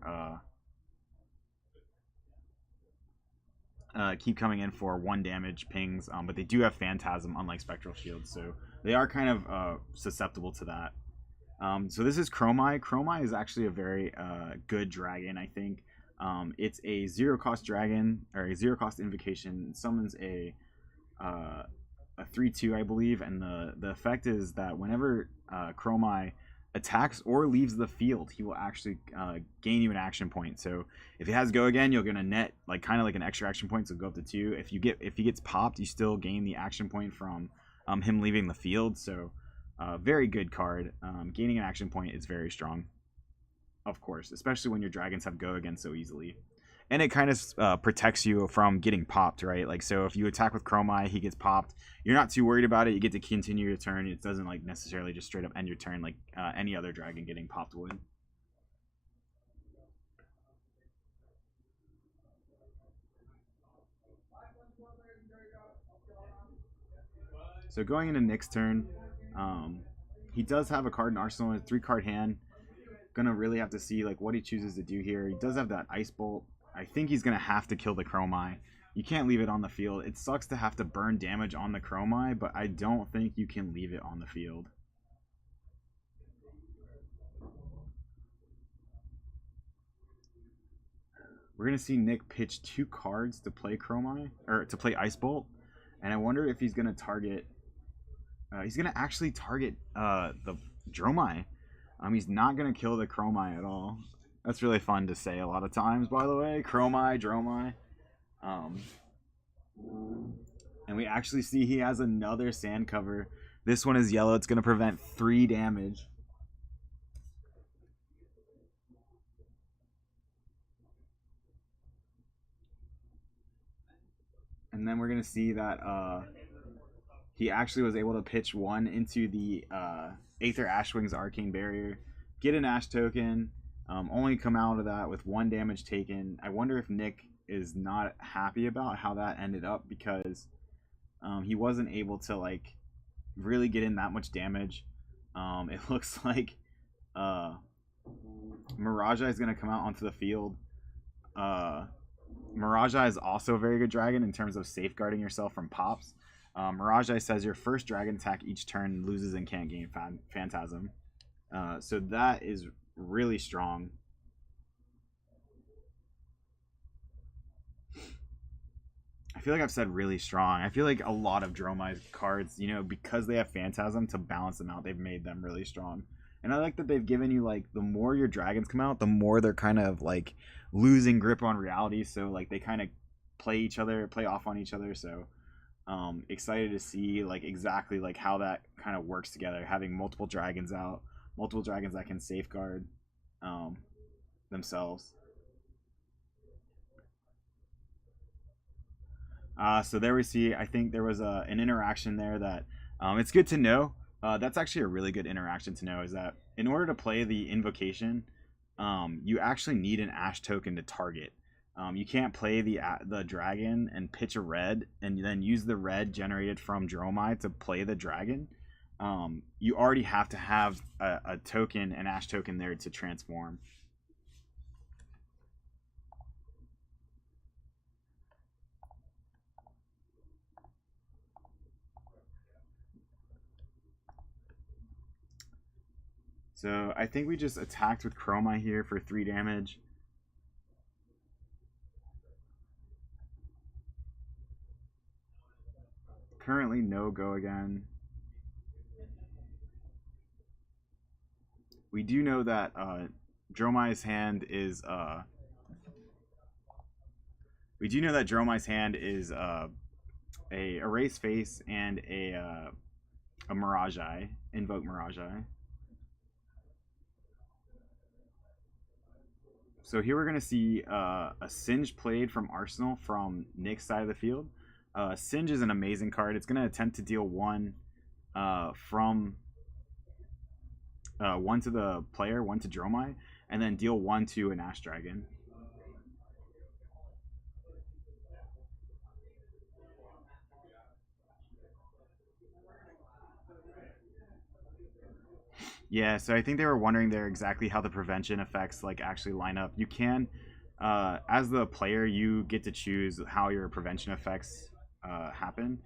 1 damage pings, but they do have Phantasm, unlike Spectral Shields, so they are kind of susceptible to that. So this is Chromai. Chromai is actually a very good dragon, I think. It's a 0-cost dragon, or a 0-cost invocation. It summons a 3/2, I believe, and the effect is that whenever Chromai attacks or leaves the field, he will actually gain you an action point. So if he has Go Again, you're gonna net like kind of like an extra action point, so go up to 2. If he gets popped, you still gain the action point from him leaving the field. So very good card. Gaining an action point is very strong, of course, especially when your dragons have Go Again so easily. And it kind of protects you from getting popped, right? Like, so if you attack with Chromai, he gets popped. You're not too worried about it. You get to continue your turn. It doesn't like necessarily just straight up end your turn like any other dragon getting popped would. So going into Nick's turn, he does have a card in Arsenal, a 3-card hand. Gonna really have to see like what he chooses to do here. He does have that Ice Bolt. I think he's gonna have to kill the Chromai. You can't leave it on the field. It sucks to have to burn damage on the Chromai, but I don't think you can leave it on the field. We're gonna see Nick pitch 2 cards to play Chromai, or to play Ice Bolt, and I wonder if he's gonna target. He's gonna actually target the Dromai. He's not gonna kill the Chromai at all. That's really fun to say a lot of times, by the way. Chromai, Dromai. And we actually see he has another sand cover. This one is yellow. It's gonna prevent 3 damage. And then we're gonna see that he actually was able to pitch 1 into the Aether Ashwing's Arcane Barrier, get an Ash token, only come out of that with 1 damage taken. I wonder if Nick is not happy about how that ended up, because he wasn't able to like really get in that much damage. It looks like Miraja is going to come out onto the field. Miraja is also a very good dragon in terms of safeguarding yourself from pops. Miraja says your first dragon attack each turn loses and can't gain Phantasm. So that is really strong. I feel like I've said really strong. I feel like a lot of Dromai's cards, you know, because they have Phantasm to balance them out, they've made them really strong. And I like that they've given you, like, the more your dragons come out, the more they're kind of, like, losing grip on reality. So, like, they kind of play off on each other. So, excited to see, like, exactly, like, how that kind of works together. Having multiple dragons out, multiple dragons that can safeguard themselves. So there we see, I think there was an interaction there that it's good to know. That's actually a really good interaction to know, is that in order to play the invocation, you actually need an Ash token to target. You can't play the dragon and pitch a red and then use the red generated from Dromai to play the dragon. you already have to have a token, an Ash token there to transform. So I think we just attacked with Chroma here for 3 damage. Currently no go again. We do know that Dromai's hand is a Erase Face and a Mirage Eye, Invoke Mirage Eye. So here we're going to see a Singe played from Arsenal from Nick's side of the field. Singe is an amazing card. It's going to attempt to deal 1 from 1 to the player, 1 to Dromai, and then deal 1 to an Ash Dragon. Yeah, so I think they were wondering there exactly how the prevention effects like actually line up. You can, as the player, you get to choose how your prevention effects happen.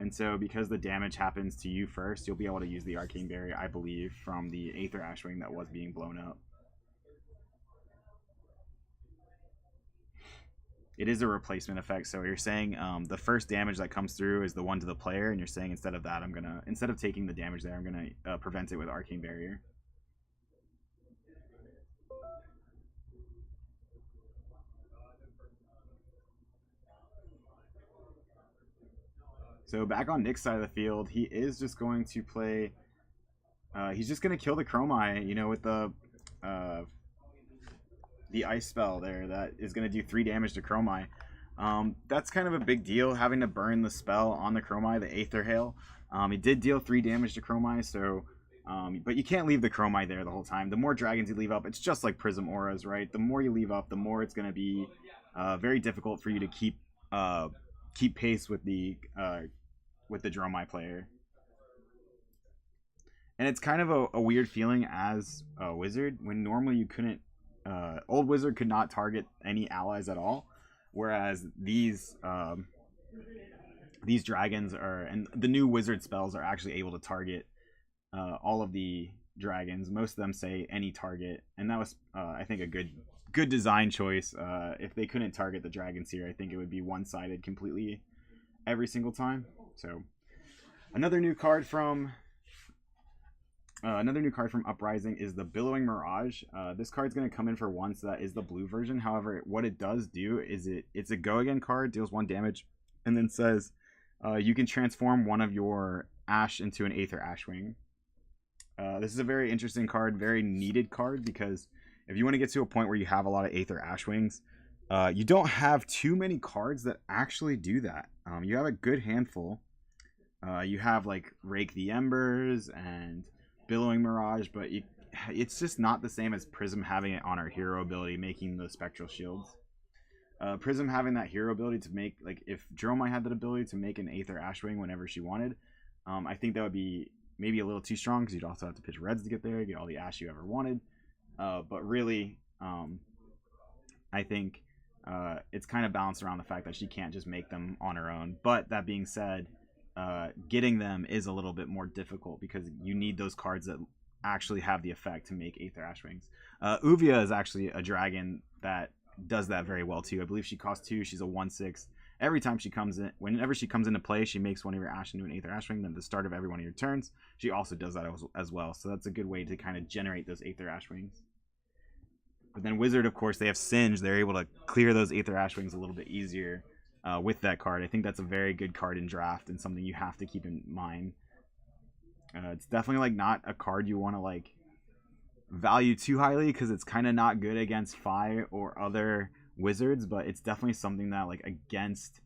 And so because the damage happens to you first, you'll be able to use the Arcane Barrier, I believe, from the Aether Ashwing that was being blown up. It is a replacement effect, so you're saying the first damage that comes through is the one to the player, and you're saying instead of that, instead of taking the damage there, I'm gonna prevent it with Arcane Barrier. So back on Nick's side of the field, he is just going to play. He's just gonna kill the Chromai, you know, with the ice spell there that is going to do 3 damage to Chromai. That's kind of a big deal, having to burn the spell on the Chromai, the Aether Hail. It did deal 3 damage to Chromai, so but you can't leave the Chromai there the whole time. The more dragons you leave up, it's just like Prism Auras, right? The more you leave up, the more it's going to be very difficult for you to keep pace with the Dromai player. And it's kind of a weird feeling as a wizard when normally you couldn't. Old Wizard could not target any allies at all, whereas these dragons are, and the new wizard spells are actually able to target all of the dragons. Most of them say any target, and that was I think a good design choice. If they couldn't target the dragons here, I think it would be one-sided completely every single time. So another new card from Uprising is the Billowing Mirage. This card's going to come in for 1, so that is the blue version. However, what it does do is it's a go again card, deals 1 damage, and then says you can transform one of your Ash into an Aether Ashwing. This is a very interesting card, very needed card, because if you want to get to a point where you have a lot of Aether Ashwings, you don't have too many cards that actually do that. You have a good handful. You have like Rake the Embers and Billowing Mirage, but it's just not the same as Prism having it on our hero ability, making the Spectral Shields. Prism having that hero ability to make, like, if Dromai had that ability to make an Aether Ashwing whenever she wanted, I think that would be maybe a little too strong, because you'd also have to pitch reds to get there, get all the Ash you ever wanted. But really, I think it's kind of balanced around the fact that she can't just make them on her own. But that being said, getting them is a little bit more difficult, because you need those cards that actually have the effect to make Aether Ashwings. Uvia is actually a dragon that does that very well too. I believe she costs 2. She's a 1/6. Every time she comes in, whenever she comes into play, she makes one of your Ash into an Aether Ashwing. Then at the start of every one of your turns, she also does that as well. So that's a good way to kind of generate those Aether Ashwings. But then Wizard, of course, they have Singe. They're able to clear those Aether Ashwings a little bit easier with that card. I think that's a very good card in draft and something you have to keep in mind. It's definitely like not a card you want to like value too highly, because it's kind of not good against Fi or other wizards, but it's definitely something that like against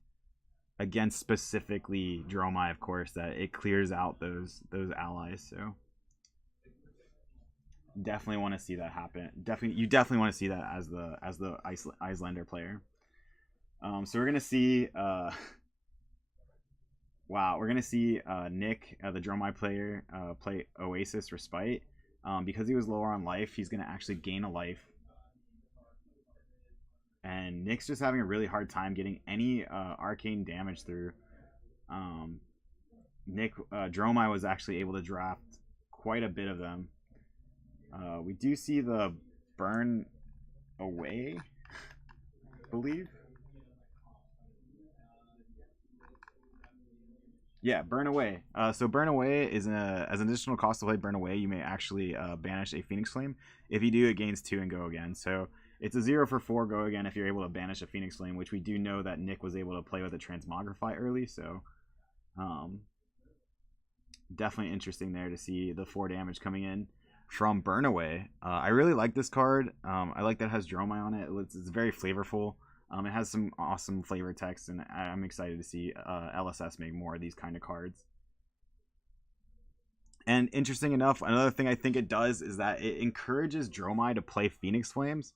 specifically Dromai, of course, that it clears out those allies. So definitely want to see that happen. You definitely want to see that as the Icelander player. So we're gonna see wow, we're gonna see Nick, the Dromai player, play Oasis Respite. Because he was lower on life, he's gonna actually gain a life. And Nick's just having a really hard time getting any arcane damage through. Dromai was actually able to draft quite a bit of them. We do see the burn away, I believe. Yeah, Burn Away. So Burn Away is as an additional cost to play Burn Away, you may actually banish a Phoenix Flame. If you do, it gains 2 and go again. So it's a 0 for 4 go again if you're able to banish a Phoenix Flame, which we do know that Nick was able to play with a Transmogrify early. So definitely interesting there to see the 4 damage coming in from Burn Away. I really like this card. I like that it has Dromai on it. It's very flavorful. It has some awesome flavor text, and I'm excited to see LSS make more of these kind of cards. And interesting enough, another thing I think it does is that it encourages Dromai to play Phoenix Flames.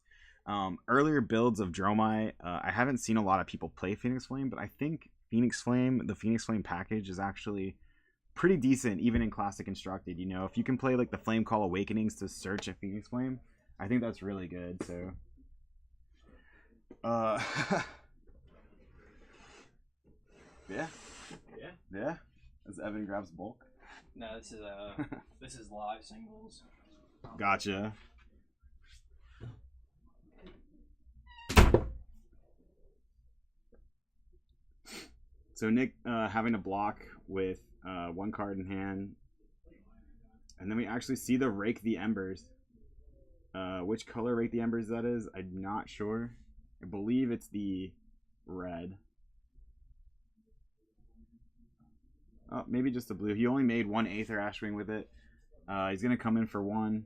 Earlier builds of Dromai, I haven't seen a lot of people play Phoenix Flame, but I think the Phoenix Flame package is actually pretty decent, even in Classic Constructed. You know, if you can play like the Flame Call Awakenings to search a Phoenix Flame, I think that's really good. So yeah, as Evan grabs bulk. No, this is live singles. Gotcha. So Nick having to block with 1 card in hand, and then we actually see the Rake the Embers. Which color Rake the Embers that is, I'm not sure. I believe it's the red. Oh, maybe just the blue. He only made 1 Aether Ashwing with it. He's going to come in for 1.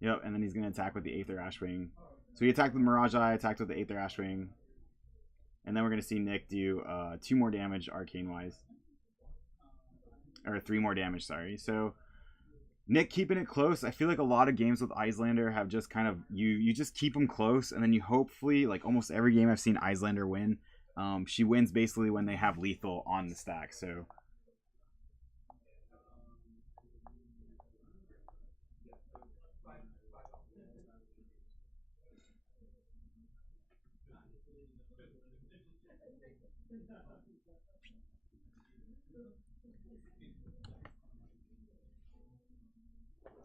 Yep, and then he's going to attack with the Aether Ashwing. So he attacked with Mirage Eye, attacked with the Aether Ashwing. And then we're going to see Nick do 2 more damage arcane-wise. Or 3 more damage, sorry. So Nick keeping it close. I feel like a lot of games with Iyslander have just kind of, you just keep them close, and then you hopefully, like almost every game I've seen Iyslander win, she wins basically when they have lethal on the stack. So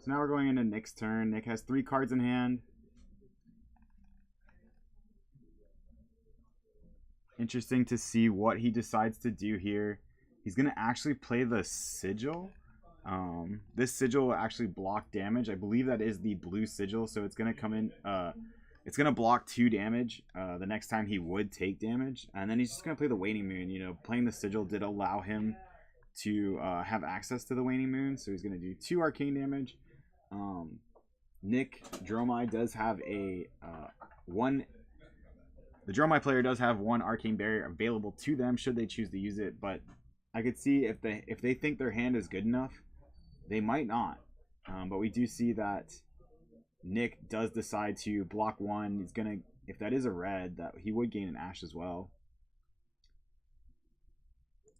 now we're going into Nick's turn. Nick has 3 cards in hand. Interesting to see what he decides to do here. He's going to actually play the Sigil. This Sigil will actually block damage. I believe that is the blue Sigil, so it's going to come in. It's going to block 2 damage the next time he would take damage. And then he's just going to play the Waning Moon. You know, playing the Sigil did allow him to have access to the Waning Moon, so he's going to do 2 arcane damage. Nick Dromai does have a the Dromai player does have 1 arcane barrier available to them should they choose to use it, but I could see if they think their hand is good enough, they might not. But we do see that Nick does decide to block 1. He's gonna, if that is a red, that he would gain an Ash as well.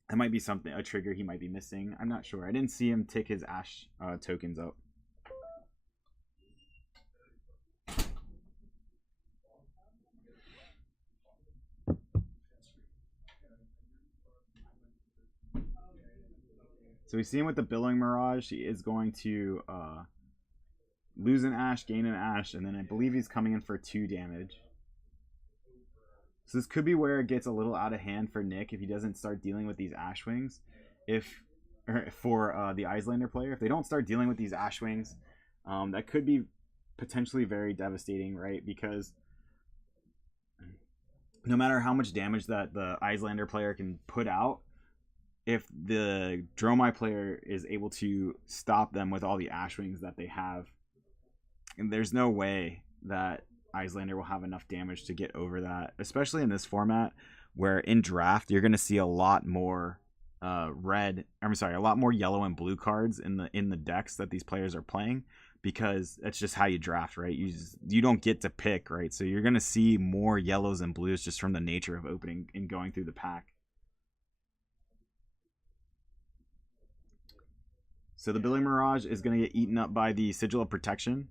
That might be something, a trigger he might be missing. I'm not sure. I didn't see him tick his Ash tokens up. So we see him with the Billowing Mirage. He is going to lose an Ash, gain an Ash, and then I believe he's coming in for 2 damage. So this could be where it gets a little out of hand for Nick if he doesn't start dealing with these Ashwings. For the Iyslander player, if they don't start dealing with these Ashwings, that could be potentially very devastating, right? Because no matter how much damage that the Iyslander player can put out, if the Dromai player is able to stop them with all the Ashwings that they have, and there's no way that Iyslander will have enough damage to get over that, especially in this format where in draft you're going to see a lot more a lot more yellow and blue cards in the decks that these players are playing, because that's just how you draft, right? You don't get to pick, right? So you're gonna see more yellows and blues just from the nature of opening and going through the pack. So the Billing Mirage is gonna get eaten up by the Sigil of Protection.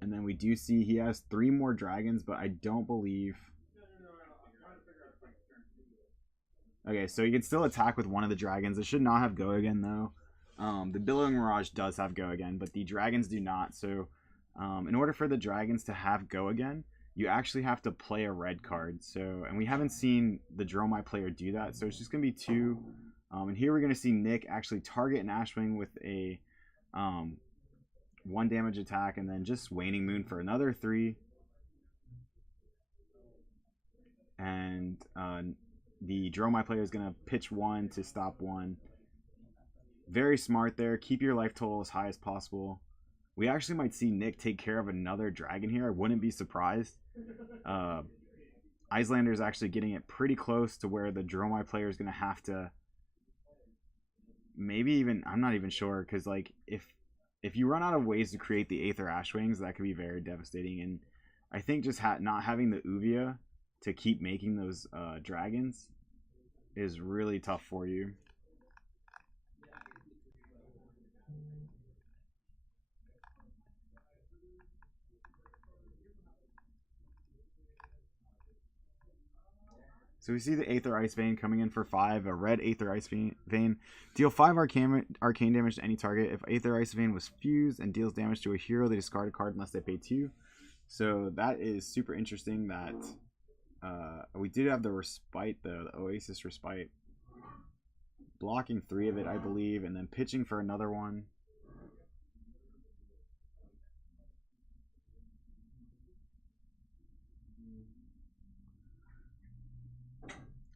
And then we do see he has 3 more dragons, but I don't believe... Okay, so you can still attack with one of the dragons. It should not have go again, though. The Billing Mirage does have go again, but the dragons do not. So in order for the dragons to have go again, you actually have to play a red card. So, and we haven't seen the Dromai player do that, so it's just going to be 2. And here we're going to see Nick actually target an Ashwing with a 1 damage attack, and then just Waning Moon for another 3. And the Dromai player is going to pitch 1 to stop 1. Very smart there. Keep your life total as high as possible. We actually might see Nick take care of another dragon here. I wouldn't be surprised. Icelander is actually getting it pretty close to where the Dromai player is going to have to... Maybe even... I'm not even sure, because like if you run out of ways to create the Aether Ashwings, that could be very devastating. And I think just not having the Uvia to keep making those dragons is really tough for you. So we see the Aether Ice Vein coming in for 5, a red Aether Ice Vein. Deal 5 arcane damage to any target. If Aether Ice Vein was fused and deals damage to a hero, they discard a card unless they pay 2. So that is super interesting that we did have the Respite, the Oasis Respite. Blocking 3 of it, I believe, and then pitching for another one.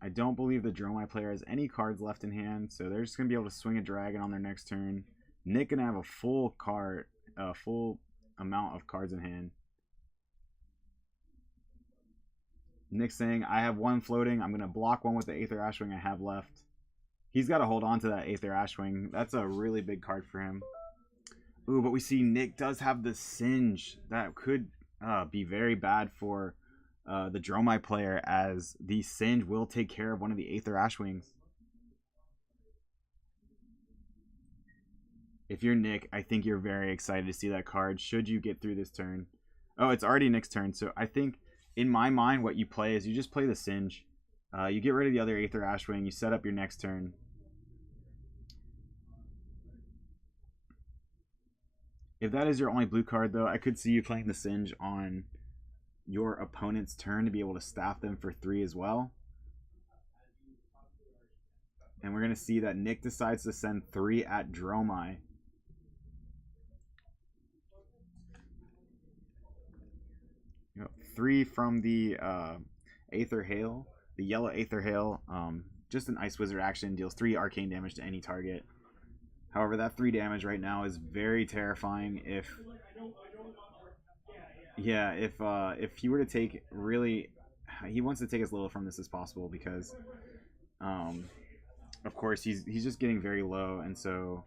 I don't believe the Dromai player has any cards left in hand, so they're just going to be able to swing a dragon on their next turn. Nick going to have a full amount of cards in hand. Nick saying, I have 1 floating. I'm going to block 1 with the Aether Ashwing I have left. He's got to hold on to that Aether Ashwing. That's a really big card for him. Ooh, but we see Nick does have the Singe. That could be very bad for... the Dromai player, as the Singe will take care of one of the Aether Ashwings. If you're Nick, I think you're very excited to see that card should you get through this turn. Oh, it's already Nick's turn, so I think in my mind what you play is you just play the Singe. You get rid of the other Aether Ashwing, you set up your next turn. If that is your only blue card, though, I could see you playing the Singe on your opponent's turn to be able to staff them for 3 as well. And we're going to see that Nick decides to send 3 at Dromai. You know, 3 from the Aether Hail, the yellow Aether Hail. Just an Ice Wizard action, deals 3 arcane damage to any target. However, that 3 damage right now is very terrifying. If he were to take he wants to take as little from this as possible, because of course he's just getting very low. And so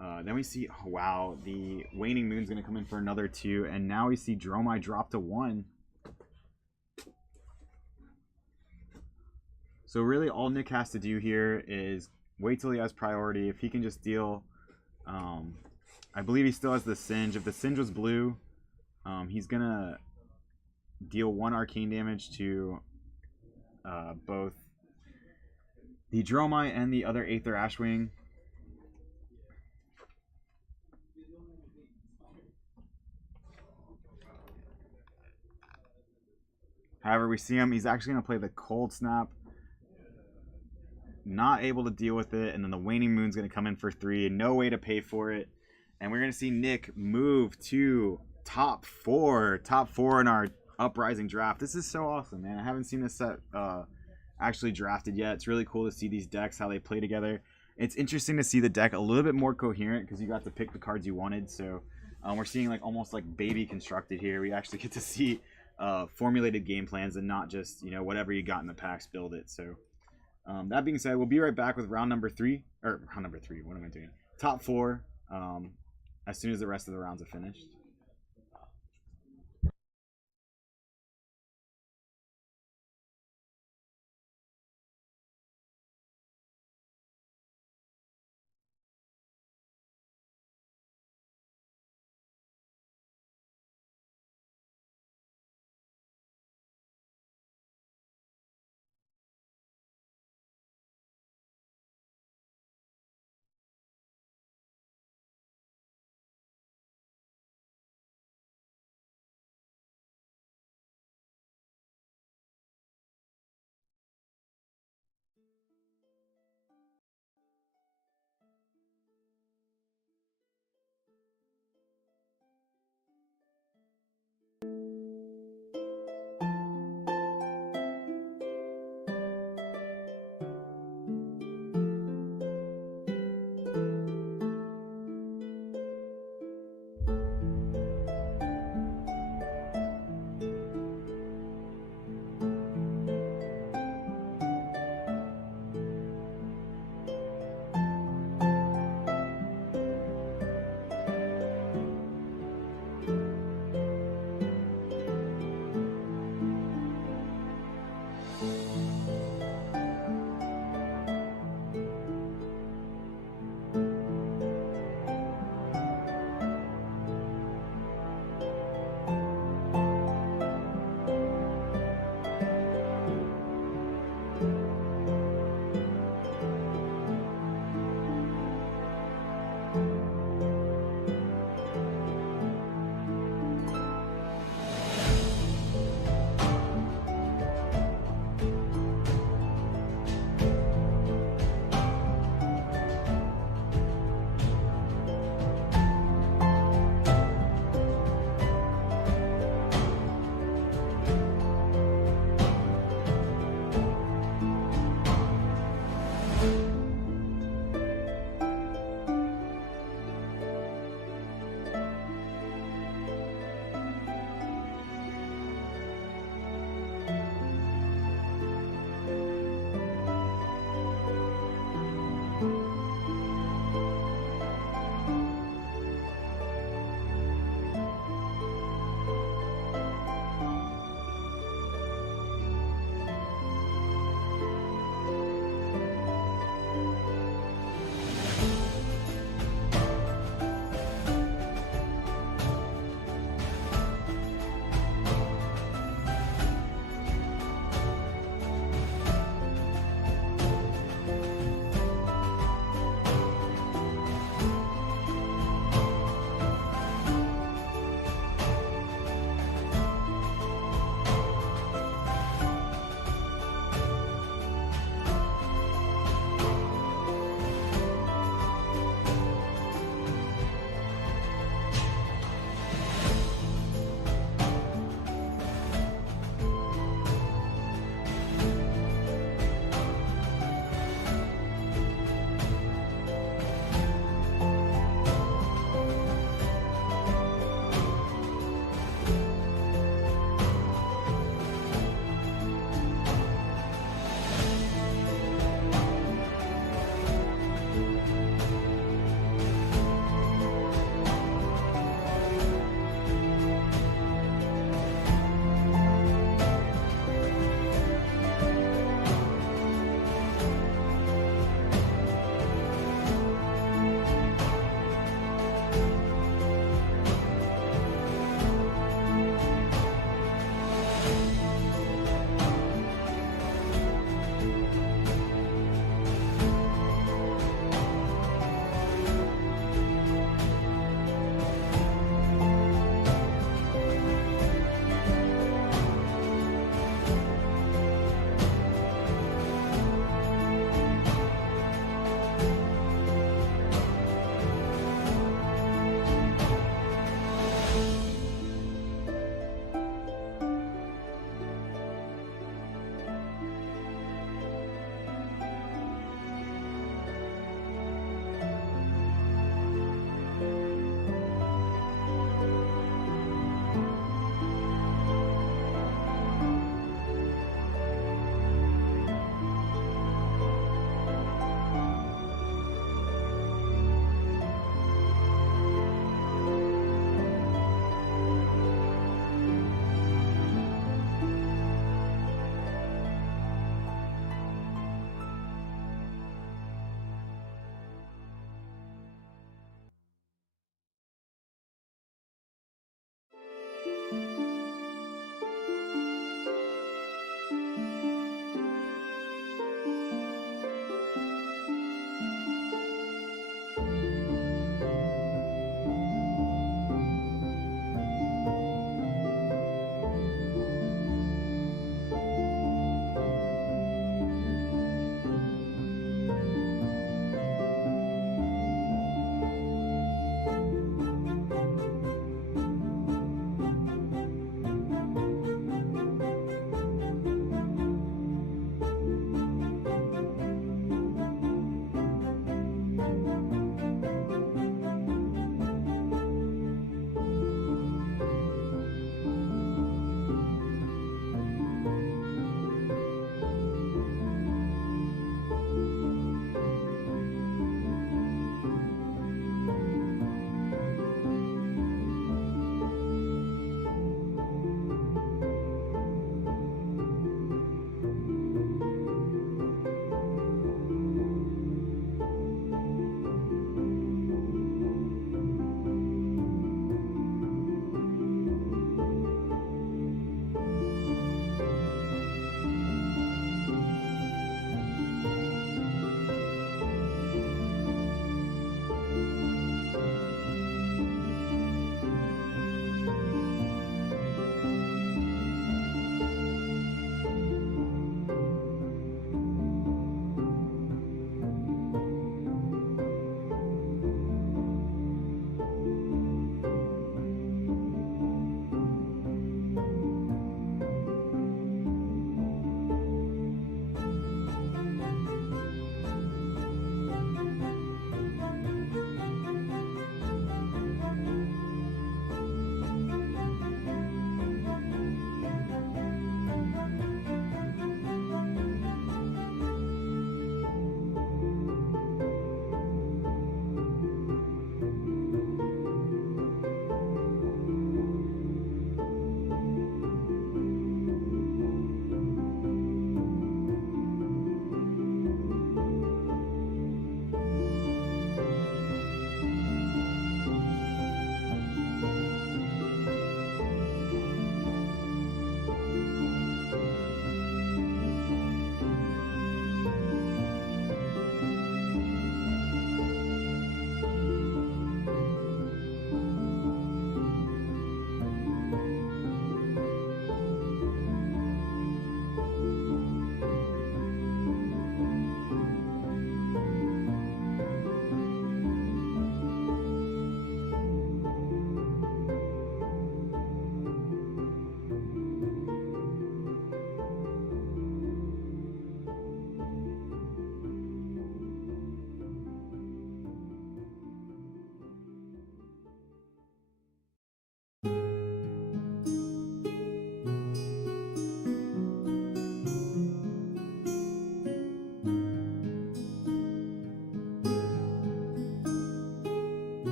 then we see, oh, wow, the Waning Moon's gonna come in for another 2, and now we see Dromai drop to 1. So really all Nick has to do here is wait till he has priority. If he can just deal I believe he still has the Singe. If the Singe was blue, he's gonna deal 1 arcane damage to both the Dromai and the other Aether Ashwing. However, we see him, he's actually gonna play the Cold Snap. Not able to deal with it, and then the Waning Moon's gonna come in for 3, no way to pay for it. And we're gonna see Nick move to top 4 in our Uprising draft. This is so awesome, man. I haven't seen this set actually drafted yet. It's really cool to see these decks, how they play together. It's interesting to see the deck a little bit more coherent because you got to pick the cards you wanted. So we're seeing like almost like baby constructed here. We actually get to see formulated game plans and not just, you know, whatever you got in the packs, build it. So that being said, we'll be right back with round number 3. Or round number 3, what am I doing? Top 4. as soon as the rest of the rounds are finished.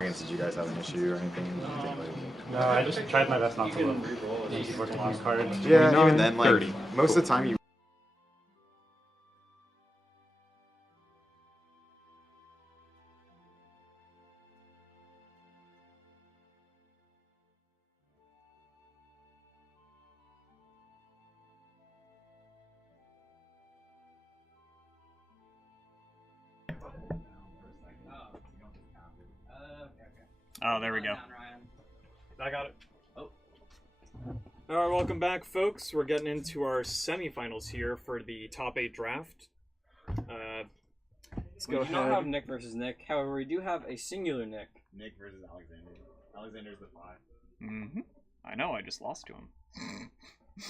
Did you guys have an issue or anything? No, I just tried my best not to look before taking cards. Yeah, even then, like 30. most of the time you. Oh, there we go. I got it. Oh. Alright, welcome back, folks. We're getting into our semifinals here for the top 8 draft. Let's We go do not ahead. have Nick versus Nick. However, we do have a singular Nick. Nick versus Alexander. Alexander's the 5. Mm-hmm. I know, I just lost to him.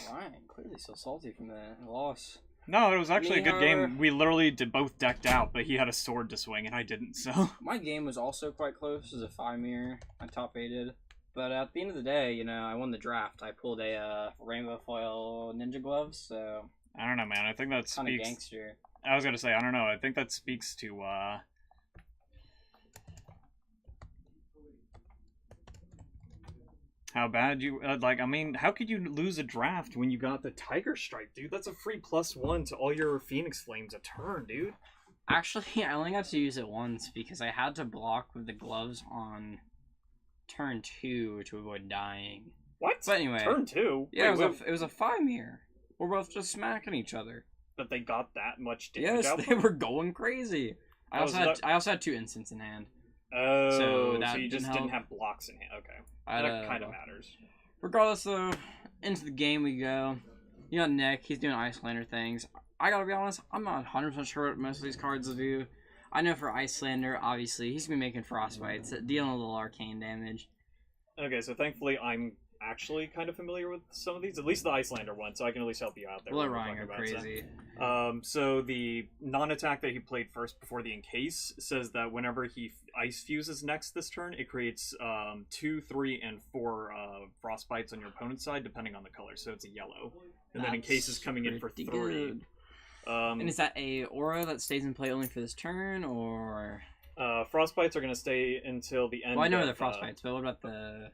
Ryan, clearly so salty from that loss. No, it was actually a good however- game. We literally did both decked out, but he had a sword to swing and I didn't, so. My game was also quite close as a 5-mirror. I top 8'd. But at the end of the day, you know, I won the draft. I pulled a rainbow foil ninja gloves, so I don't know, man. I think that kind of speaks. gangster. I was gonna say, I don't know. I think that speaks to, how bad you, like, I mean, how could you lose a draft when you got the Tiger Strike, dude? That's a free +1 to all your Phoenix Flames a turn, dude. Actually, I only got to use it once because I had to block with the gloves on turn 2 to avoid dying. What? But anyway. Turn 2? Yeah, Wait, it was a 5-mirror. We're both just smacking each other. But they got that much damage Yes, out? they were going crazy. I Oh, also so had that- I also had 2 instants in hand. Oh, So so that you just didn't didn't help. have blocks in hand. Okay. I That kind of matters. Regardless, though, into the game we go. You got Nick. He's doing Icelander things. I gotta be honest, I'm not 100% sure what most of these cards will do. I know for Icelander, obviously, he's gonna be making Frostbites, dealing a little arcane damage. Okay, so thankfully I'm actually kind of familiar with some of these, at least the Icelander one, so I can at least help you out there. We'll let when we're Ryan go talking about crazy. So the non-attack that he played first before the encase says that whenever he ice fuses next this turn, it creates 2, 3, and 4 frostbites on your opponent's side, depending on the color. So it's a yellow, and then encase is coming in for 3. Pretty good. And is that a aura that stays in play only for this turn, or? Frostbites are going to stay until the end. Well, I know of, the Frostbites, but what about the?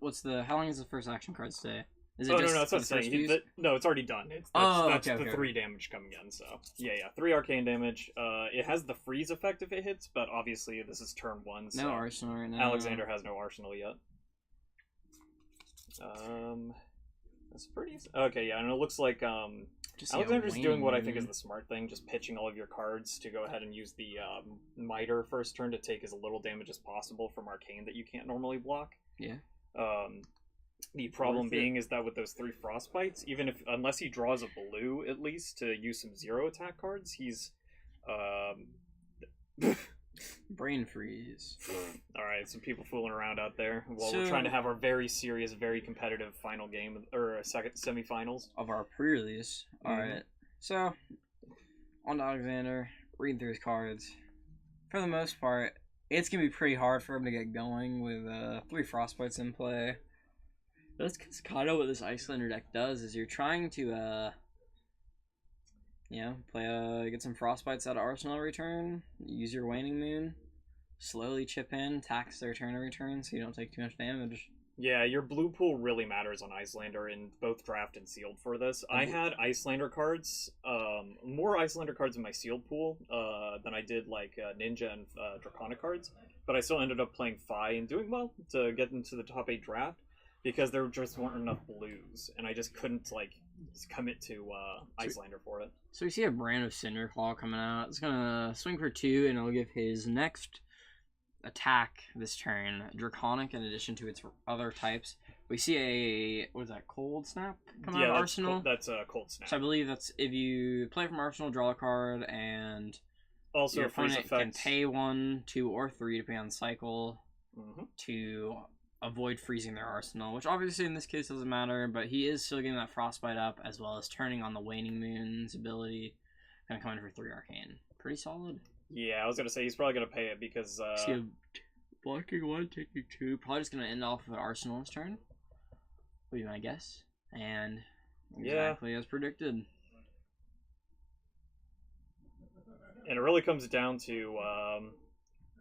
What's the? How long does the first action card stay? Is Oh, just no, that's what I'm the first saying. fuse? No, it's already done. That's okay, the okay. 3 damage coming in, so... Yeah, 3 arcane damage. It has the freeze effect if it hits, but obviously this is turn 1, so... No arsenal right now. Alexander has no arsenal yet. That's pretty... Okay, yeah, and it looks like, Just see a Alexander's doing what I think win. is the smart thing, just pitching all of your cards to go ahead and use the, Miter first turn to take as little damage as possible from arcane that you can't normally block. Yeah. The problem Worth it. being is that with those 3 frostbites, unless he draws a blue at least to use some 0 attack cards, he's Brain freeze. Alright, some people fooling around out there while So- we're trying to have our very serious, very competitive final game or second semifinals. Of our pre-release. Alright. So, on to Alexander, reading through his cards. For the most part, it's going to be pretty hard for him to get going with 3 Frostbites in play. That's kind of what this Icelander deck does, is you're trying to, play get some Frostbites out of Arsenal every turn, use your Waning Moon, slowly chip in, tax their turn every turn so you don't take too much damage. Yeah, your blue pool really matters on Icelander in both draft and sealed for this. I had Icelander cards, more Icelander cards in my sealed pool than I did like Ninja and Draconic cards, but I still ended up playing Fi and doing well to get into the top 8 draft because there just weren't enough blues, and I just couldn't like commit to Icelander for it. So we see a brand of Cinderclaw coming out. It's gonna swing for 2, and it'll give his next attack this turn Draconic in addition to its other types. We see a Cold Snap come out of Arsenal. That's a Cold Snap. So I believe that's if you play from Arsenal, draw a card, and Also, your a freeze opponent effect. can pay 1, 2, or 3 depending on cycle Mm-hmm. to avoid freezing their arsenal, which obviously in this case doesn't matter, but he is still getting that frostbite up as well as turning on the Waning Moon's ability. Gonna come in for 3 arcane. Pretty solid. Yeah, I was gonna say he's probably gonna pay it because See a blocking 1, taking 2. Probably just gonna end off of an arsenal this turn. Would be my guess. And exactly as predicted. And it really comes down to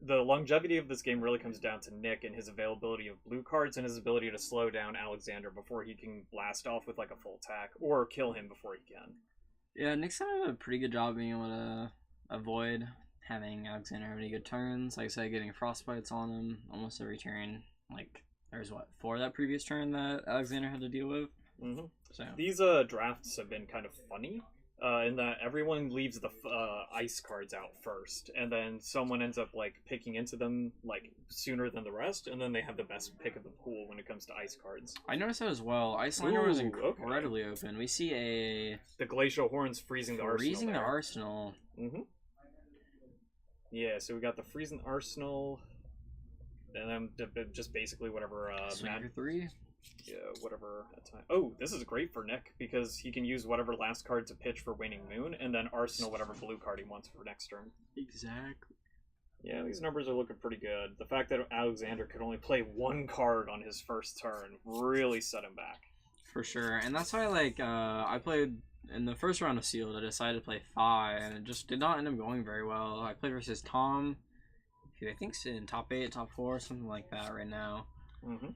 the longevity of this game really comes down to Nick and his availability of blue cards and his ability to slow down Alexander before he can blast off with like a full attack or kill him before he can. Yeah, Nick's done a pretty good job being able to avoid having Alexander have any good turns. Like I said, getting frostbites on him almost every turn. Like, there's 4 that previous turn that Alexander had to deal with. Mm-hmm. So these drafts have been kind of funny in that everyone leaves the ice cards out first, and then someone ends up like picking into them like sooner than the rest, and then they have the best pick of the pool when it comes to ice cards. I noticed that as well. Icelander was Ooh, incredibly open. We see the Glacial Horns freezing the arsenal. Freezing the arsenal. Mm-hmm. Yeah, so we got the freezing arsenal, and then just basically whatever. Swing for 3. Yeah, whatever. Oh, this is great for Nick because he can use whatever last card to pitch for Waning Moon, and then arsenal whatever blue card he wants for next turn. Exactly. Yeah, these numbers are looking pretty good. The fact that Alexander could only play 1 card on his first turn really set him back. For sure, and that's why I played in the first round of Sealed. I decided to play 5, and it just did not end up going very well. I played versus Tom, who I think's in top 8, top 4, something like that right now. Mm-hmm.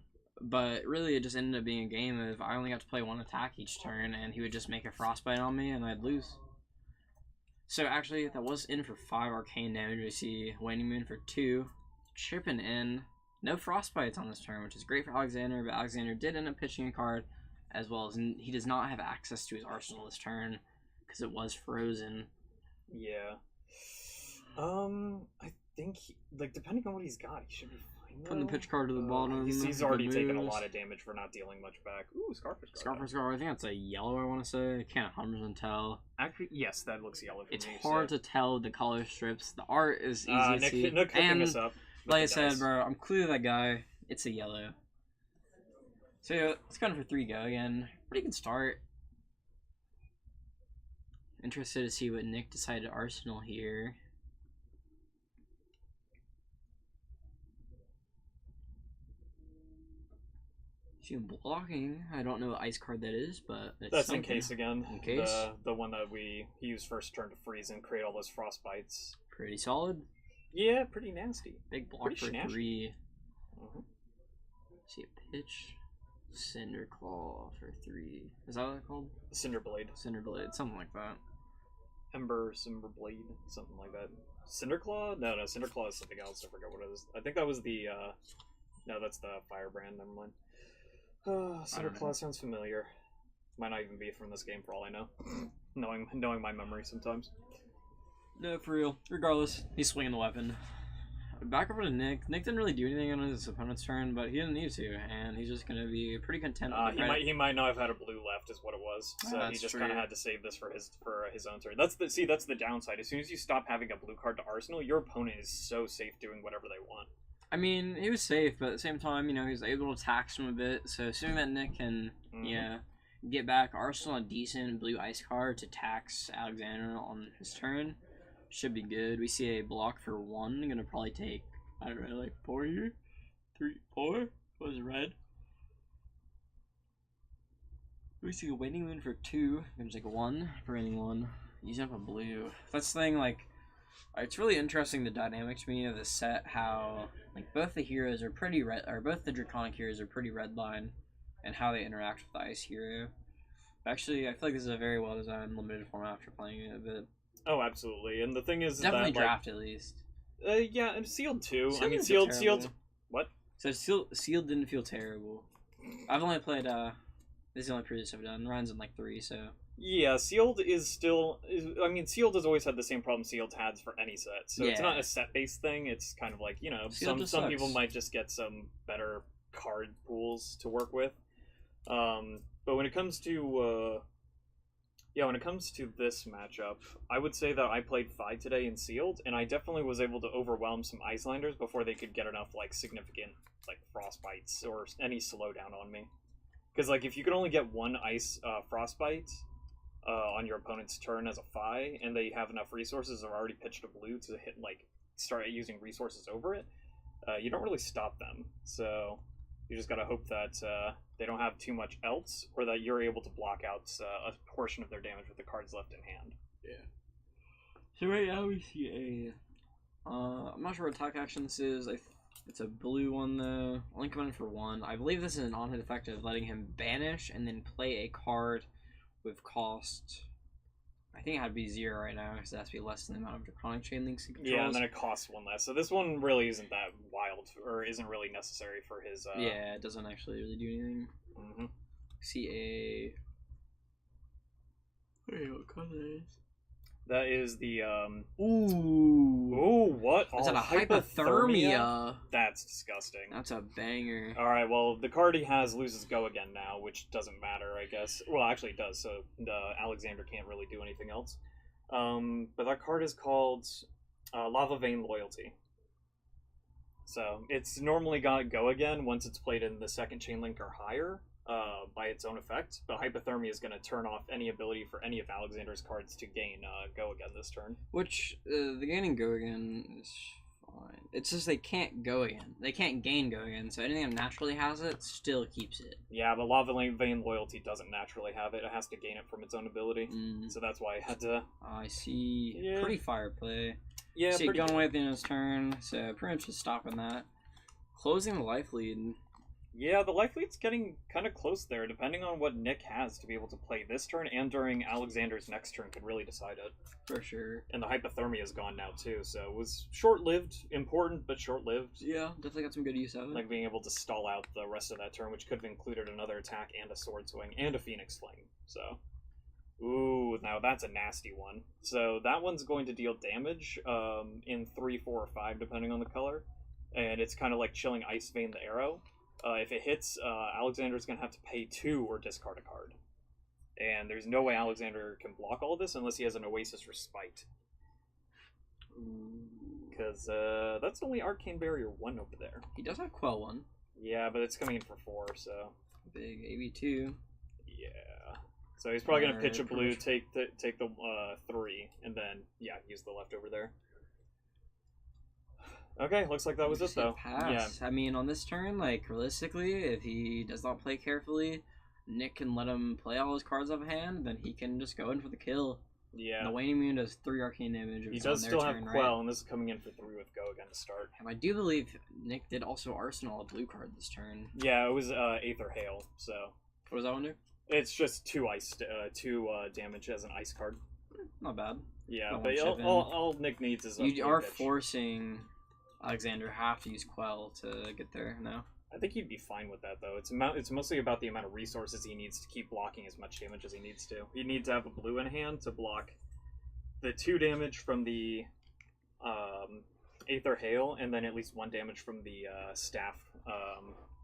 But really, it just ended up being a game of I only got to play 1 attack each turn, and he would just make a frostbite on me, and I'd lose. So actually, that was in for 5 arcane damage. We see Waning Moon for 2, chipping in. No frostbites on this turn, which is great for Alexander, but Alexander did end up pitching a card, as well as he does not have access to his arsenal this turn, because it was frozen. Yeah. I think, depending on what he's got, he should be fine. Putting the pitch card to the bottom. He's already taken a lot of damage for not dealing much back. Ooh, Scar for Scar. Scar for Scar, I think that's a yellow, I want to say. I can't 100% tell. Actually, yes, that looks yellow for It's me. hard to tell the color strips. The art is easy to see. Nick hooking and us up. like I said, bro, I'm clearly that guy. It's a yellow. So yeah, let's go for 3 go again. Pretty good start. Interested to see what Nick decided to arsenal here. See him blocking. I don't know what ice card that is, but that's something. in case again. In case. The one that he used first turn to freeze and create all those frostbites. Pretty solid. Yeah, pretty nasty. Big block Pretty for snatchy. 3. Mm-hmm. See a pitch. Cinder Claw for 3. Is that what it's called? Cinderblade. Cinderblade, something like that. Cinderblade, something like that. Cinderclaw? No, Cinderclaw is something else. I forgot what it is. I think that was the, no, that's the Firebrand, never mind. Cinderclaw sounds familiar. Might not even be from this game for all I know. knowing my memory sometimes. No, for real. Regardless, he's swinging the weapon. Back over to Nick. Nick didn't really do anything on his opponent's turn, but he didn't need to, and he's just going to be pretty content with the he might not have had a blue left, is what it was. So he just kind of had to save this for his own turn. That's the downside. As soon as you stop having a blue card to arsenal, your opponent is so safe doing whatever they want. I mean, he was safe, but at the same time, he was able to tax him a bit. So assuming that Nick can, get back arsenal a decent blue ice card to tax Alexander on his turn, should be good. We see a block for 1. Gonna probably take, I don't know, like 4 here? 3, 4? What is red? We see a Waning Moon for 2. Gonna take 1, preventing 1. Using up a blue. That's the thing, it's really interesting the dynamic to me of this set, how, both the heroes are pretty red, or both the Draconic heroes are pretty red line, and how they interact with the Ice hero. Actually, I feel like this is a very well designed limited format after playing it a bit. Oh, absolutely. And the thing is definitely that, draft at least. Yeah, and sealed too. Sealed I mean, didn't feel sealed. What? So sealed didn't feel terrible. I've only played this is the only previous I've done. Ryan's in 3, so. Yeah, sealed is still. I mean, sealed has always had the same problem sealed has for any set. So it's not a set based thing. It's kind of like some people might just get some better card pools to work with. But when it comes to Yeah, when it comes to this matchup, I would say that I played Fi today in Sealed, and I definitely was able to overwhelm some Icelanders before they could get enough, like, significant, like, frostbites or any slowdown on me. Because, like, if you could only get one ice frostbite on your opponent's turn as a Fi, and they have enough resources or already pitched a blue to hit, like, start using resources over it, you don't really stop them. So you just gotta hope that they don't have too much else, or that you're able to block out a portion of their damage with the cards left in hand. Yeah. So right now we see a, I'm not sure what attack action this is. It's a blue one though. Only coming in for 1. I believe this is an on-hit effect of letting him banish and then play a card with cost. I think it had to be 0 right now, because it has to be less than the amount of Draconic Chain Links he controls. Yeah, and then it costs 1 less. So this one really isn't that wild, or isn't really necessary for his... Yeah, it doesn't actually really do anything. Mm-hmm. See a... Wait, what color is? That is the, Ooh! Ooh, what? Is that a hypothermia? That's disgusting. That's a banger. Alright, well, the card he has loses Go Again now, which doesn't matter, I guess. Well, actually it does, so Alexander can't really do anything else. But that card is called Lava Vein Loyalty. So, it's normally got Go Again once it's played in the second chain link or higher, by its own effect, but Hypothermia is going to turn off any ability for any of Alexander's cards to gain Go Again this turn. Which, the gaining Go Again is fine. It's just they can't Go Again. They can't gain Go Again, so anything that naturally has it still keeps it. Yeah, but Lava Vein Loyalty doesn't naturally have it. It has to gain it from its own ability. So that's why I had to... I see. Yeah. Pretty fire play. Yeah, see it going away at the end of his turn, so pretty much just stopping that. Closing the life lead. Yeah, the life lead's getting kind of close there, depending on what Nick has to be able to play this turn, and during Alexander's next turn could really decide it. For sure. And the Hypothermia is gone now, too, so it was short-lived, important, but short-lived. Yeah, definitely got some good use of it. Like being able to stall out the rest of that turn, which could have included another attack and a Sword Swing and a Phoenix Fling, so... Ooh, now that's a nasty one. So that one's going to deal damage in 3, 4, or 5, depending on the color. And it's kind of like chilling Ice Vein the Arrow. If it hits, Alexander's going to have to pay 2 or discard a card. And there's no way Alexander can block all this unless he has an Oasis Respite. Because that's only Arcane Barrier 1 over there. He does have Quell 1. Yeah, but it's coming in for 4, so... Big AB2. Yeah. So he's probably going to pitch a blue, take the 3, and then, yeah, use the leftover there. Okay, looks like that was it, though. Yeah. I mean, on this turn, like, realistically, if he does not play carefully, Nick can let him play all his cards off hand, then he can just go in for the kill. Yeah. And the Waning Moon does 3 arcane damage. He does still have Quell, and this is coming in for 3 with Go Again to start. And I do believe Nick did also Arsenal a blue card this turn. Yeah, it was Aether Hail, so... What does that one do? It's just 2 damage as an ice card. Not bad. Yeah, but all Nick needs is a You are forcing Alexander have to use Quell to get there now. I think he'd be fine with that, though. It's mostly about the amount of resources he needs to keep blocking as much damage as he needs to. He'd need to have a blue in hand to block the 2 damage from the Aether Hail, and then at least 1 damage from the staff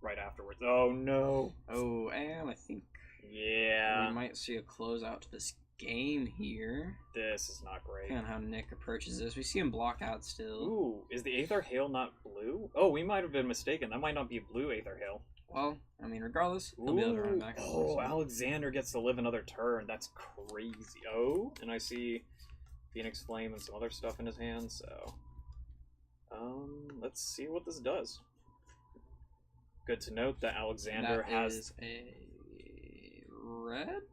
right afterwards. Oh, no. Oh, and I think we might see a closeout to this game here. This is not great. Depending on how Nick approaches this. We see him block out still. Ooh, is the Aether Hail not blue? Oh, we might have been mistaken. That might not be blue Aether Hail. Well, I mean, regardless, he'll be able to run back. Oh, Alexander gets to live another turn. That's crazy. Oh, and I see Phoenix Flame and some other stuff in his hand, so... let's see what this does. Good to note that Alexander has a red.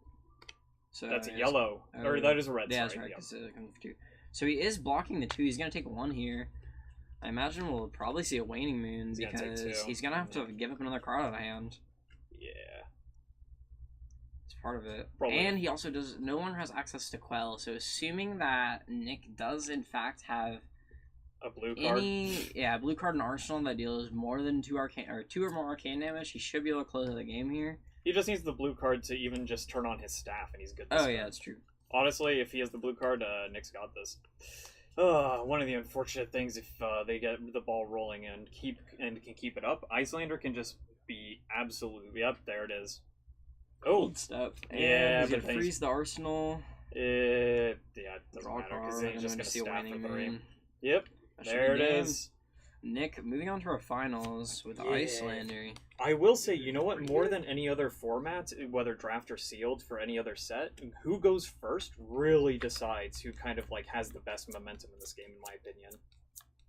So that's a yellow, or that is a red. Yeah, sorry. that's right. Because it comes for 2. So he is blocking the 2. He's gonna take 1 here. I imagine we'll probably see a Waning Moon because he's gonna have to give up another card out of hand. Yeah, it's part of it. Probably. And he also does. No one has access to Quell. So assuming that Nick does in fact have a blue card, blue card in Arsenal that deals more than 2 arcane or 2 or more arcane damage, he should be able to close out the game here. He just needs the blue card to even just turn on his staff, and he's good. Yeah, that's true. Honestly, if he has the blue card, Nick's got this. One of the unfortunate things if they get the ball rolling and can keep it up, Icelander can just be absolutely up. There it is. Oh, step. Yeah, he's but gonna freeze the Arsenal. Yeah, it doesn't Draw matter because card, he's and just then gonna see a staff waning for 3. moon. Yep, That should there be it game. is. Nick, moving on to our finals with Yeah. Icelander. I will say, you know what? More than any other format, whether draft or sealed for any other set, who goes first really decides who kind of like has the best momentum in this game, in my opinion.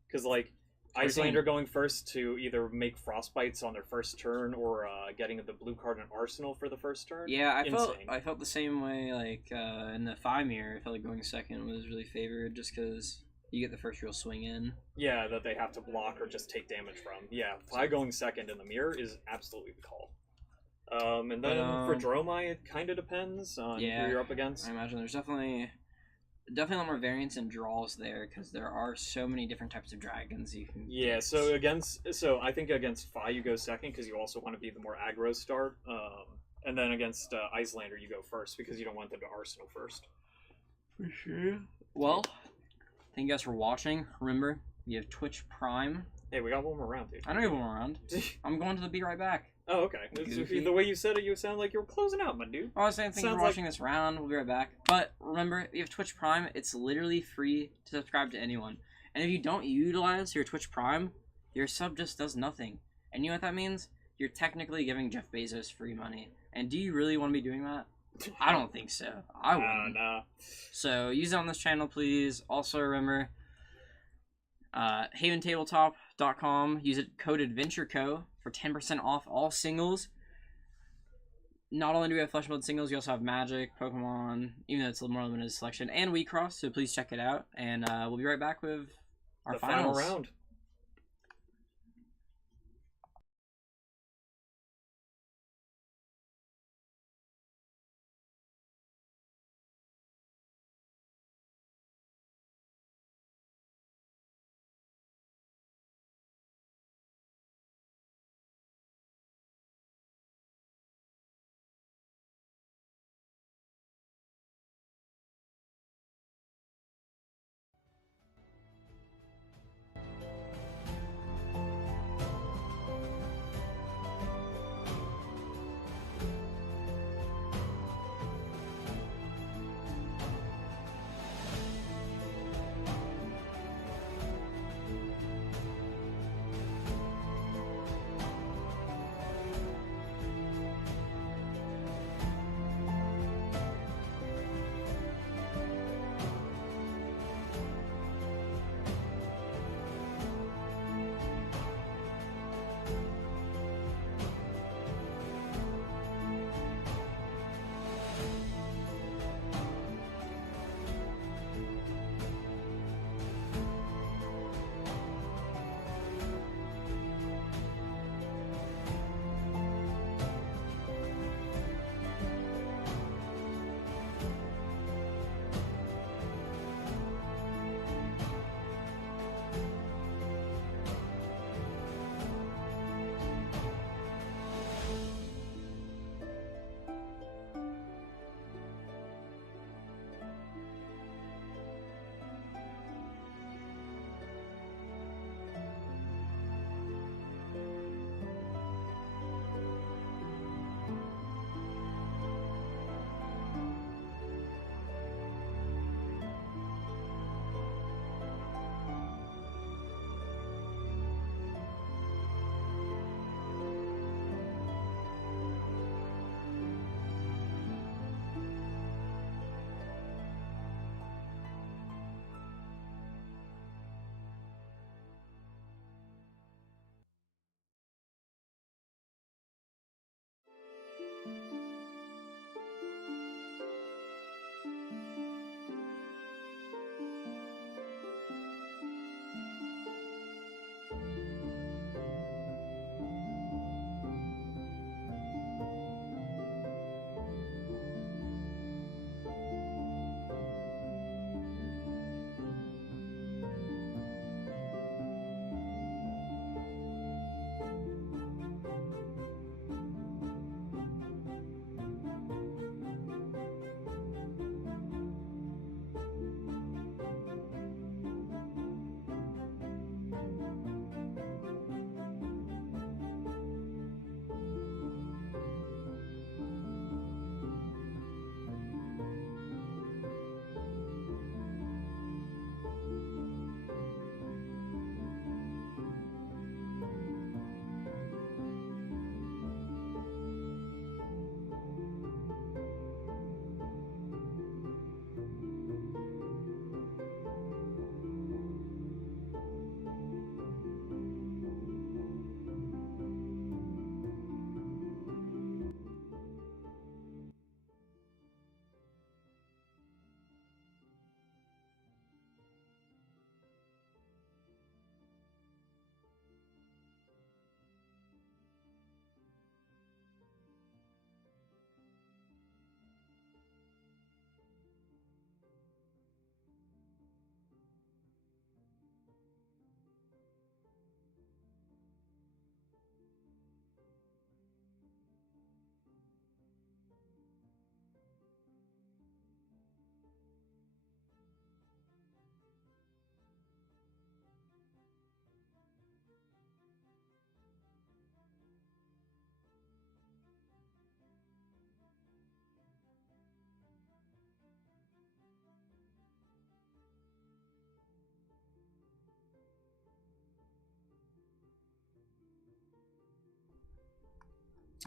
Because like Icelander going first to either make frostbites on their first turn or getting the blue card in Arsenal for the first turn. Yeah, Insane. I felt the same way. Like in the 5-mirror, I felt like going second was really favored just because you get the first real swing in. Yeah, that they have to block or just take damage from. Yeah, Fi going second in the mirror is absolutely the call. And then for Dromai, it kind of depends on who you're up against. I imagine there's definitely a lot more variance and draws there because there are so many different types of dragons you can. Yeah, get. so I think against Fi you go second because you also want to be the more aggro start. And then against Icelander you go first because you don't want them to Arsenal first. For sure. Well, thank you guys for watching. Remember, you have Twitch Prime. Hey, we got one more round, dude. I know you have one more round. I'm going to the Be Right Back. Oh, okay. The way you said it, you sound like you were closing out, my dude. I was saying, thank you for watching this round. We'll be right back. But remember, you have Twitch Prime. It's literally free to subscribe to anyone. And if you don't utilize your Twitch Prime, your sub just does nothing. And you know what that means? You're technically giving Jeff Bezos free money. And do you really want to be doing that? I don't think so. I wouldn't. Nah. So use it on this channel, please. Also remember, haventabletop.com. Use it code AdventureCo for 10% off all singles. Not only do we have Flesh Mode singles, we also have Magic, Pokemon, even though it's a little more limited selection, and WeCross, so please check it out. And we'll be right back with our the final finals. round.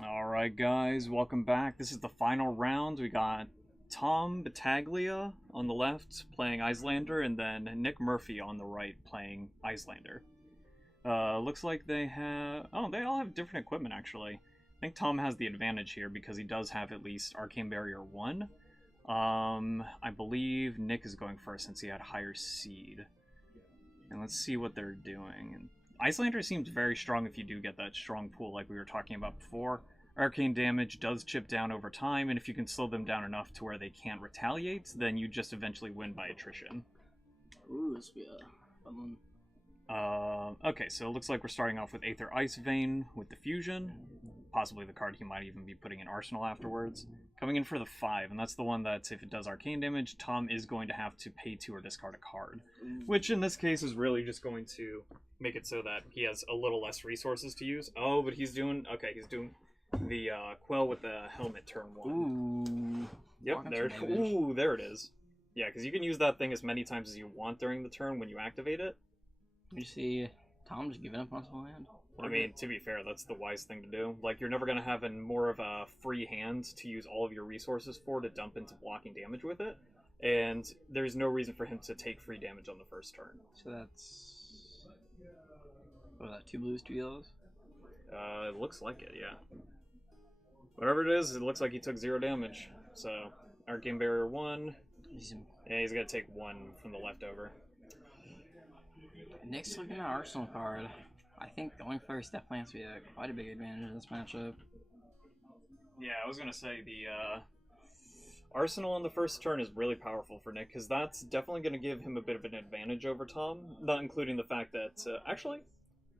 Alright guys, welcome back. This is the final round. We got Tom Battaglia on the left playing Icelander, and then Nick Murphy on the right playing Icelander. Looks like they have... Oh, they all have different equipment actually. I think Tom has the advantage here because he does have at least Arcane Barrier 1. I believe Nick is going first since he had higher seed. And let's see what they're doing. Icelander seems very strong if you do get that strong pool like we were talking about before. Arcane damage does chip down over time, and if you can slow them down enough to where they can't retaliate, then you just eventually win by attrition. Ooh, this will be a fun one. Okay, so it looks like we're starting off with Aether Ice Vein with the Fusion. Possibly the card he might even be putting in Arsenal afterwards. Coming in for the 5, and that's the one that if it does Arcane damage, Tom is going to have to pay 2 or discard a card. Which in this case is really just going to make it so that he has a little less resources to use. Oh, but he's doing... Okay, he's doing the Quell with the Helmet turn 1. Ooh. Yep, there, ooh, there it is. Yeah, because you can use that thing as many times as you want during the turn when you activate it. You see Tom just giving up on his whole hand. I mean, to be fair, that's the wise thing to do. Like, you're never going to have more of a free hand to use all of your resources for to dump into blocking damage with it. And there's no reason for him to take free damage on the first turn. So that's... What was that, 2 blues, 2 yellows? It looks like it, yeah. Whatever it is, it looks like he took 0 damage. So, Arcane Barrier 1. And he's going to take 1 from the leftover. Next, looking at Arsenal card. I think going first definitely has to be quite a big advantage in this matchup. Yeah, I was going to say the Arsenal on the first turn is really powerful for Nick, because that's definitely going to give him a bit of an advantage over Tom, not including the fact that, actually,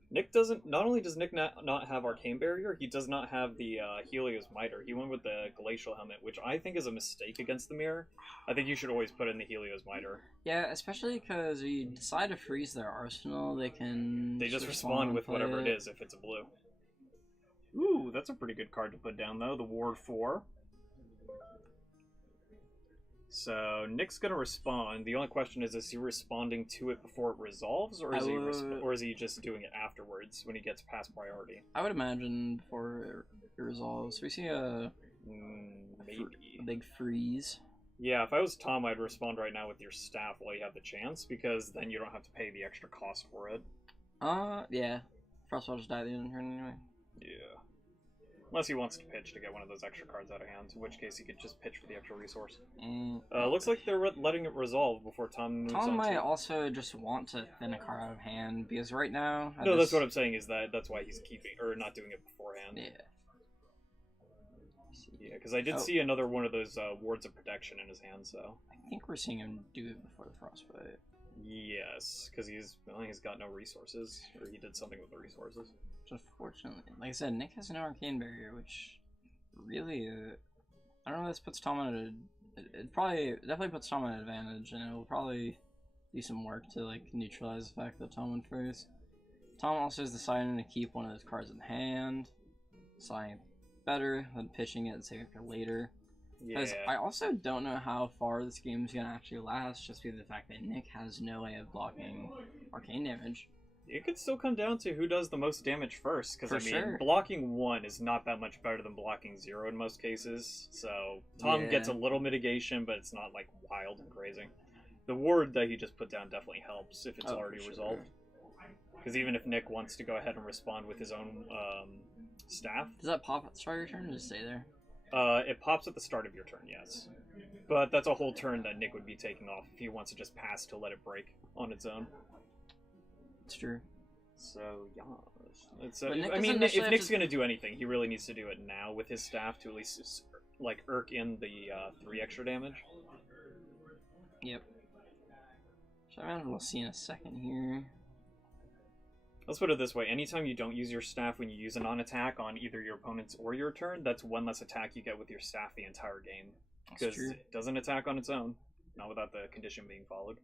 Nick doesn't, not only does Nick not have Arcane Barrier, he does not have the Helios Miter. He went with the Glacial Helmet, which I think is a mistake against the mirror. I think you should always put in the Helios Miter. Yeah, especially because you decide to freeze their Arsenal, they can... They just respond with whatever it is if it's a blue. Ooh, that's a pretty good card to put down, though, the Ward 4. So, Nick's going to respond. The only question is he responding to it before it resolves, or is he just doing it afterwards when he gets past priority? I would imagine before it resolves. We see a big freeze. Yeah, if I was Tom, I'd respond right now with your staff while you have the chance, because then you don't have to pay the extra cost for it. Yeah. Frost will just die at the end of the turn anyway. Yeah. Unless he wants to pitch to get one of those extra cards out of hand, in which case he could just pitch for the extra resource. Looks like they're letting it resolve before Tom moves on. Tom might also just want to thin a card out of hand, because right now... No, that's what I'm saying, is that's why he's keeping, or not doing it beforehand. Yeah. Yeah, because I did see another one of those wards of protection in his hand, so... I think we're seeing him do it before the frostbite. Yes, because he's got no resources, or he did something with the resources. Unfortunately, like I said, Nick has no Arcane Barrier, which really, I don't know. This puts Tom on it definitely puts Tom on an advantage, and it will probably do some work to like neutralize the fact that Tom went first. Tom also is deciding to keep one of those cards in hand, something better than pitching it and saving it for later. Because I also don't know how far this game is gonna actually last, just because of the fact that Nick has no way of blocking arcane damage. It could still come down to who does the most damage first, because I mean, blocking 1 is not that much better than blocking 0 in most cases, so Tom gets a little mitigation, but it's not like wild and crazy. The ward that he just put down definitely helps if it's already resolved. Because even if Nick wants to go ahead and respond with his own staff... Does that pop at the start of your turn, or just stay there? It pops at the start of your turn, yes. But that's a whole turn that Nick would be taking off if he wants to just pass to let it break on its own. It's true. So, yeah. I mean, if Nick's going to do anything, he really needs to do it now with his staff to at least, like, irk in the 3 extra damage. Yep. So I imagine we'll see in a second here. Let's put it this way. Anytime you don't use your staff when you use a non-attack on either your opponent's or your turn, that's one less attack you get with your staff the entire game. Because it doesn't attack on its own. Not without the condition being followed.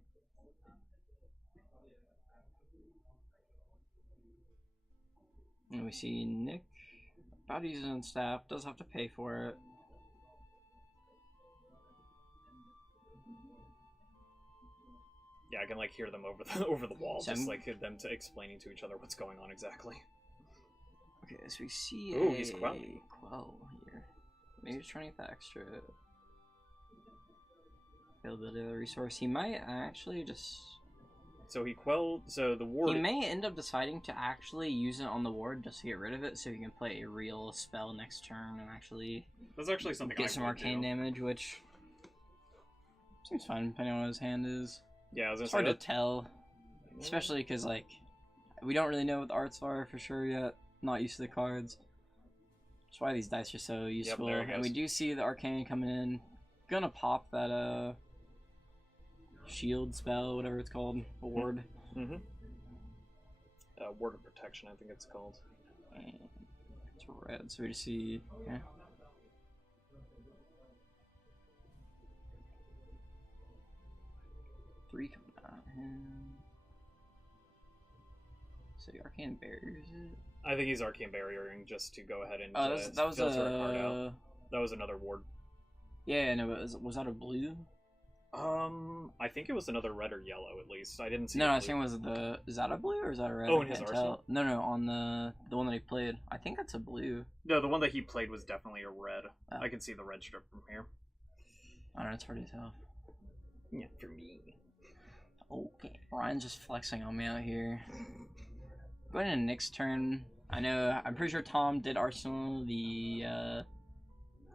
And we see Nick about to use his own staff, does have to pay for it. Yeah, I can like hear them over the wall, just like them explaining to each other what's going on exactly. Okay, so we see Ooh, he's Quell. Quell here. Maybe he's trying to get that extra availability of the resource. He might actually just... So he quelled. So the ward. He may end up deciding to actually use it on the ward just to get rid of it, so he can play a real spell next turn and actually That's actually something get I some would arcane do. damage, which seems fine depending on what his hand is. Yeah, I was gonna It's say hard to that. tell, especially because like we don't really know what the arts are for sure yet. Not used to the cards. That's why these dice are so useful. there it And we goes. do see the arcane coming in. Gonna pop that shield spell, whatever it's called, ward. Mm-hmm. Ward of protection, I think it's called. And it's red, so we just see yeah. Three coming out. And... So the arcane barriers it. I think he's arcane barriering just to go ahead and Oh, that was filter a card out. That was another ward. Yeah, no, but was that a blue? I think it was another red or yellow at least. I didn't see. No, a I blue. think it was the. Is that a blue or is that a red? Oh, I in his can't arsenal? tell. No, on the one that he played. I think that's a blue. No, the one that he played was definitely a red. Oh. I can see the red strip from here. I don't know, it's hard to tell. Yeah, for me. Okay, Ryan's just flexing on me out here. Going into Nick's turn. I'm pretty sure Tom did Arsenal the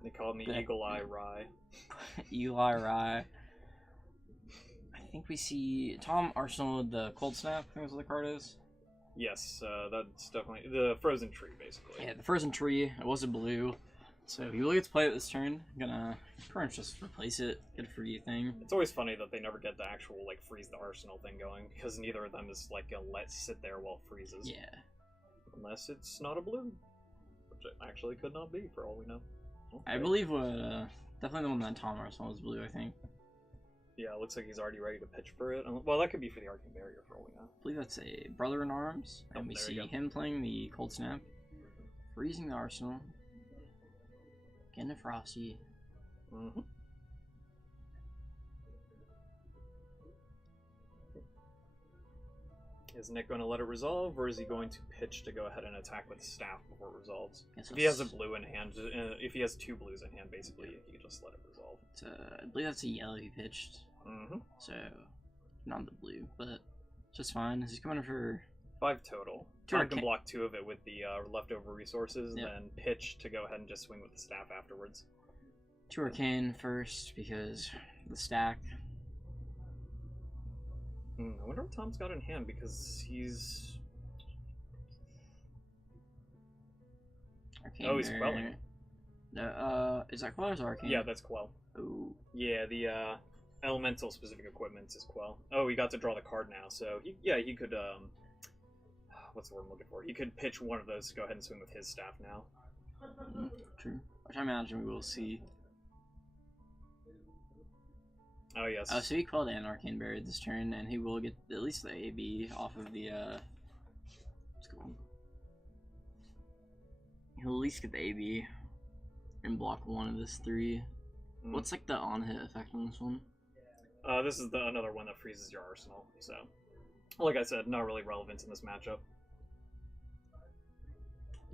They call him the The- Eagle Eye Rye. Eli Rye. I think we see Tom Arsenal the Cold Snap. I think that's what the card is. Yes, that's definitely the frozen tree, basically. Yeah, the Frozen Tree. It was a blue. So he will get to play it this turn. Gonna pretty much just replace it. Get a free thing. It's always funny that they never get the actual like freeze the arsenal thing going because neither of them is like gonna let sit there while it freezes. Yeah. Unless it's not a blue, which it actually could not be for all we know. I Okay. believe definitely the one that Tom Arsenal was blue, I think. Yeah, it looks like he's already ready to pitch for it. Well, that could be for the Arcane Barrier for all we know. I believe that's a Brother in Arms. Oh, And we there see you go. him playing the Cold Snap. Freezing the Arsenal. Getting a Frosty. Mm-hmm. Is Nick going to let it resolve, or is he going to pitch to go ahead and attack with staff before it resolves? Guess If he has a that's- blue in hand, if he has two blues in hand, basically, he can just let it resolve. it's, I believe that's a yellow he pitched. Mm-hmm. So, not the blue, but just fine. He's coming in for 5 total. Two Tom can arcane- block 2 of it with the leftover resources, and Yep. then pitch to go ahead and just swing with the staff afterwards. 2 Arcane first because the stack. I wonder what Tom's got in hand, because he's... Arcane Oh, he's Barrier. quelling. No, is that Quell or is it Arcane? Yeah, that's Quell. Ooh. Yeah, the elemental specific equipment is Quell. Oh, he got to draw the card now, so he could what's the word I'm looking for? He could pitch one of those to go ahead and swing with his staff now. True. Which I imagine we will see. Oh yes. So he quelled and Arcane Barrier this turn, and he will get at least the AB off of the what's it called? He'll at least get the AB and block one of this 3. Mm. What's like the on hit effect on this one? This is another one that freezes your arsenal. So, like I said, not really relevant in this matchup.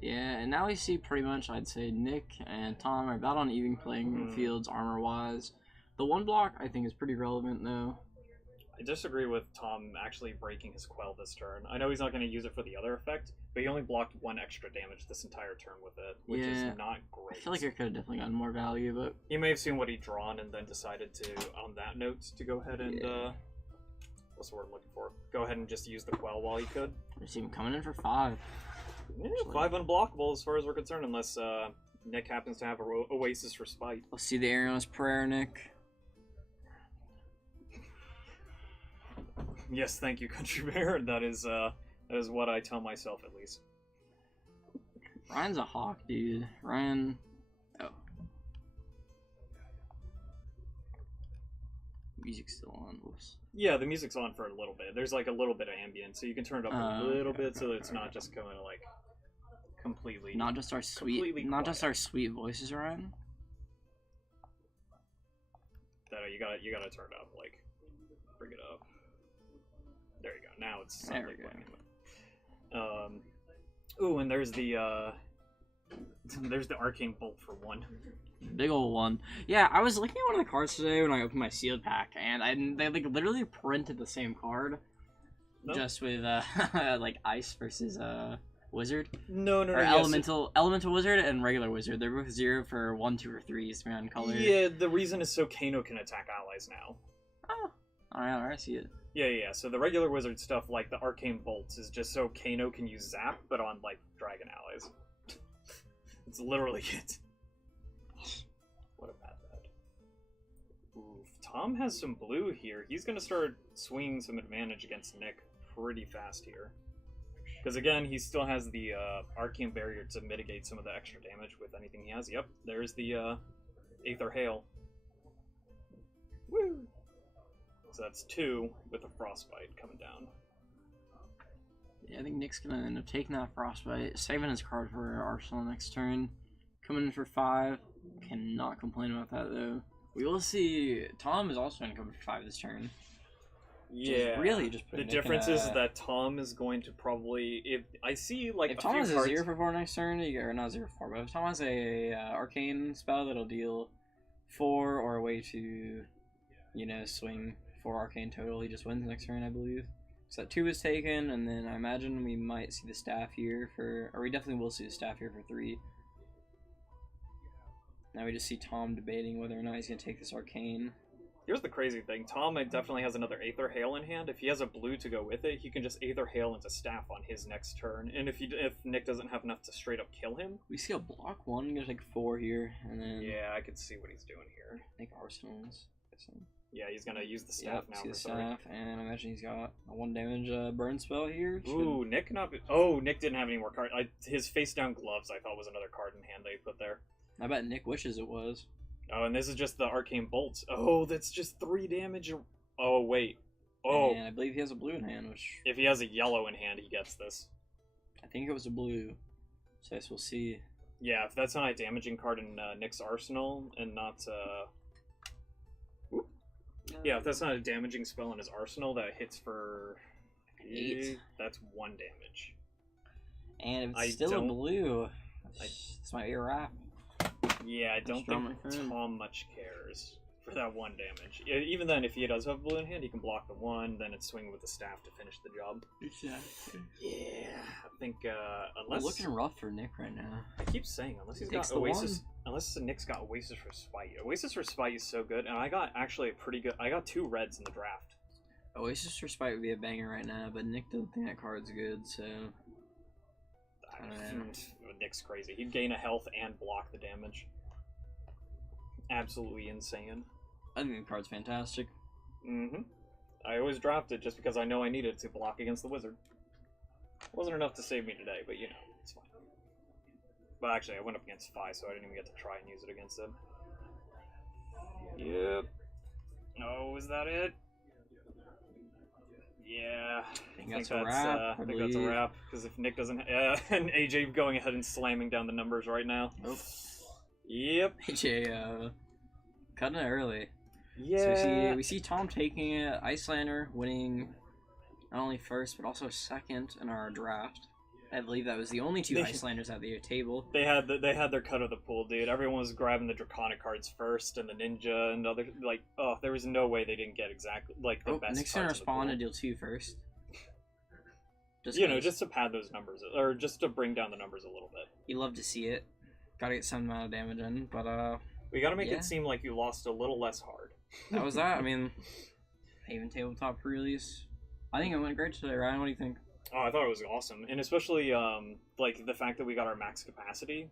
Yeah, and now we see pretty much, I'd say, Nick and Tom are about on even playing fields armor-wise. The one block, I think, is pretty relevant, though. I disagree with Tom actually breaking his Quell this turn. I know he's not going to use it for the other effect, but he only blocked 1 extra damage this entire turn with it, which Yeah, is not I great. feel like it could have definitely gotten more value, but... He may have seen what he'd drawn and then decided to, on that note, to go ahead and, Yeah. what's the word I'm looking for? Go ahead and just use the Quell while he could. I see him coming in for 5. Yeah, 5 unblockable as far as we're concerned, unless Nick happens to have a Oasis for Spite. Let's see the Ariana's Prayer, Nick. Yes, thank you, Country Bear. That is what I tell myself, at least. Ryan's a hawk, dude. Ryan... Oh. Music's still on. Whoops. Yeah, the music's on for a little bit. There's like a little bit of ambient, so you can turn it up a little Okay, bit so that it's not just going to like completely. Not just our Completely sweet... Not just quiet. our sweet voices, Ryan. That you gotta turn it up, like bring it up. There you go. Now it's There suddenly we go. playing. Ooh, and there's the arcane bolt for 1. Big old one. Yeah, I was looking at one of the cards today when I opened my sealed pack, and they like literally printed the same card, just with like ice versus wizard. No. Or elemental wizard and regular wizard. They're both 0 for 1, 2, or 3s, depending on color. Yeah, the reason is so Kano can attack allies now. Oh, alright, I see it. Yeah. So the regular wizard stuff, like the arcane bolts, is just so Kano can use zap, but on like dragon allies. It's literally it. What a bad. Oof. Tom has some blue here. He's gonna start swinging some advantage against Nick pretty fast here. Because again, he still has the arcane barrier to mitigate some of the extra damage with anything he has. Yep, there's the Aether Hail. Woo! So that's 2 with a Frostbite coming down. Yeah, I think Nick's gonna end up taking that Frostbite, saving his card for Arsenal next turn. Coming in for 5. Cannot complain about that, though. We will see. Tom is also gonna come for 5 this turn. Yeah, really just put the Nick difference in is that Tom is going to probably, if I see like if a Tom few has cards, a 0 for 4 next turn, or not 0 for 4, but if Tom has a arcane spell that'll deal 4 or a way to, swing 4 arcane total, he just wins next turn, I believe. So that 2 is taken, and then I imagine we might see the staff here or we definitely will see the staff here for 3. Now we just see Tom debating whether or not he's gonna take this arcane. Here's the crazy thing. Tom definitely has another Aether Hail in hand. If he has a blue to go with it, he can just Aether Hail into staff on his next turn. And if Nick doesn't have enough to straight up kill him... We see a block 1, gonna take 4 here, and then... Yeah, I can see what he's doing here. I think Arsenal's... Yeah, he's gonna use the staff now. See the staff, and I imagine he's got a 1 damage burn spell here. Ooh, Nick not... Oh, Nick didn't have any more cards. His face down gloves, I thought, was another card in hand that he put there. I bet Nick wishes it was. Oh, and this is just the arcane bolts. Oh, that's just 3 damage. Oh, wait. Oh. And I believe he has a blue in hand, which... If he has a yellow in hand, he gets this. I think it was a blue. So I guess we'll see. Yeah, if that's not a damaging card in Nick's arsenal, and not... Yeah, if that's not a damaging spell in his arsenal that hits for... 8. That's 1 damage. And if it's still a blue, this might be a wrap. Yeah, I don't think Tom much cares for that 1 damage. Even then, if he does have blue in hand, he can block the 1, then it's swing with the staff to finish the job. Exactly. Yeah, I think We're unless looking rough for Nick right now. I keep saying unless he's got Oasis, unless Nick's got Oasis for Spite. Oasis for Spite is so good, and I got actually a pretty good. I got 2 reds in the draft. Oasis for Spite would be a banger right now, but Nick doesn't think that card's good, so. Nick's crazy. He'd gain a health and block the damage. Absolutely insane. I think the card's fantastic. Mm-hmm. I always draft it just because I know I need it to block against the wizard. Wasn't enough to save me today, but it's fine. But actually, I went up against Phi, so I didn't even get to try and use it against him. Yep. Oh, is that it? Yeah, I think that's a wrap. I think that's a wrap. Because if Nick doesn't, and AJ going ahead and slamming down the numbers right now. Nope. Yep. AJ, cutting it early. Yeah. So we see Tom taking it. Icelander winning not only first but also second in our draft. I believe that was the only 2 Icelanders at the table. They had their cut of the pool, dude. Everyone was grabbing the Draconic cards first, and the Ninja, and other there was no way they didn't get exactly the best. Nick's gonna respond and deal 2 first. Just to pad those numbers, or just to bring down the numbers a little bit. You love to see it. Gotta get some amount of damage in, but we gotta make it seem like you lost a little less hard. That was that. I mean, Haven tabletop pre-release. I think it went great today, Ryan. What do you think? Oh, I thought it was awesome, and especially the fact that we got our max capacity,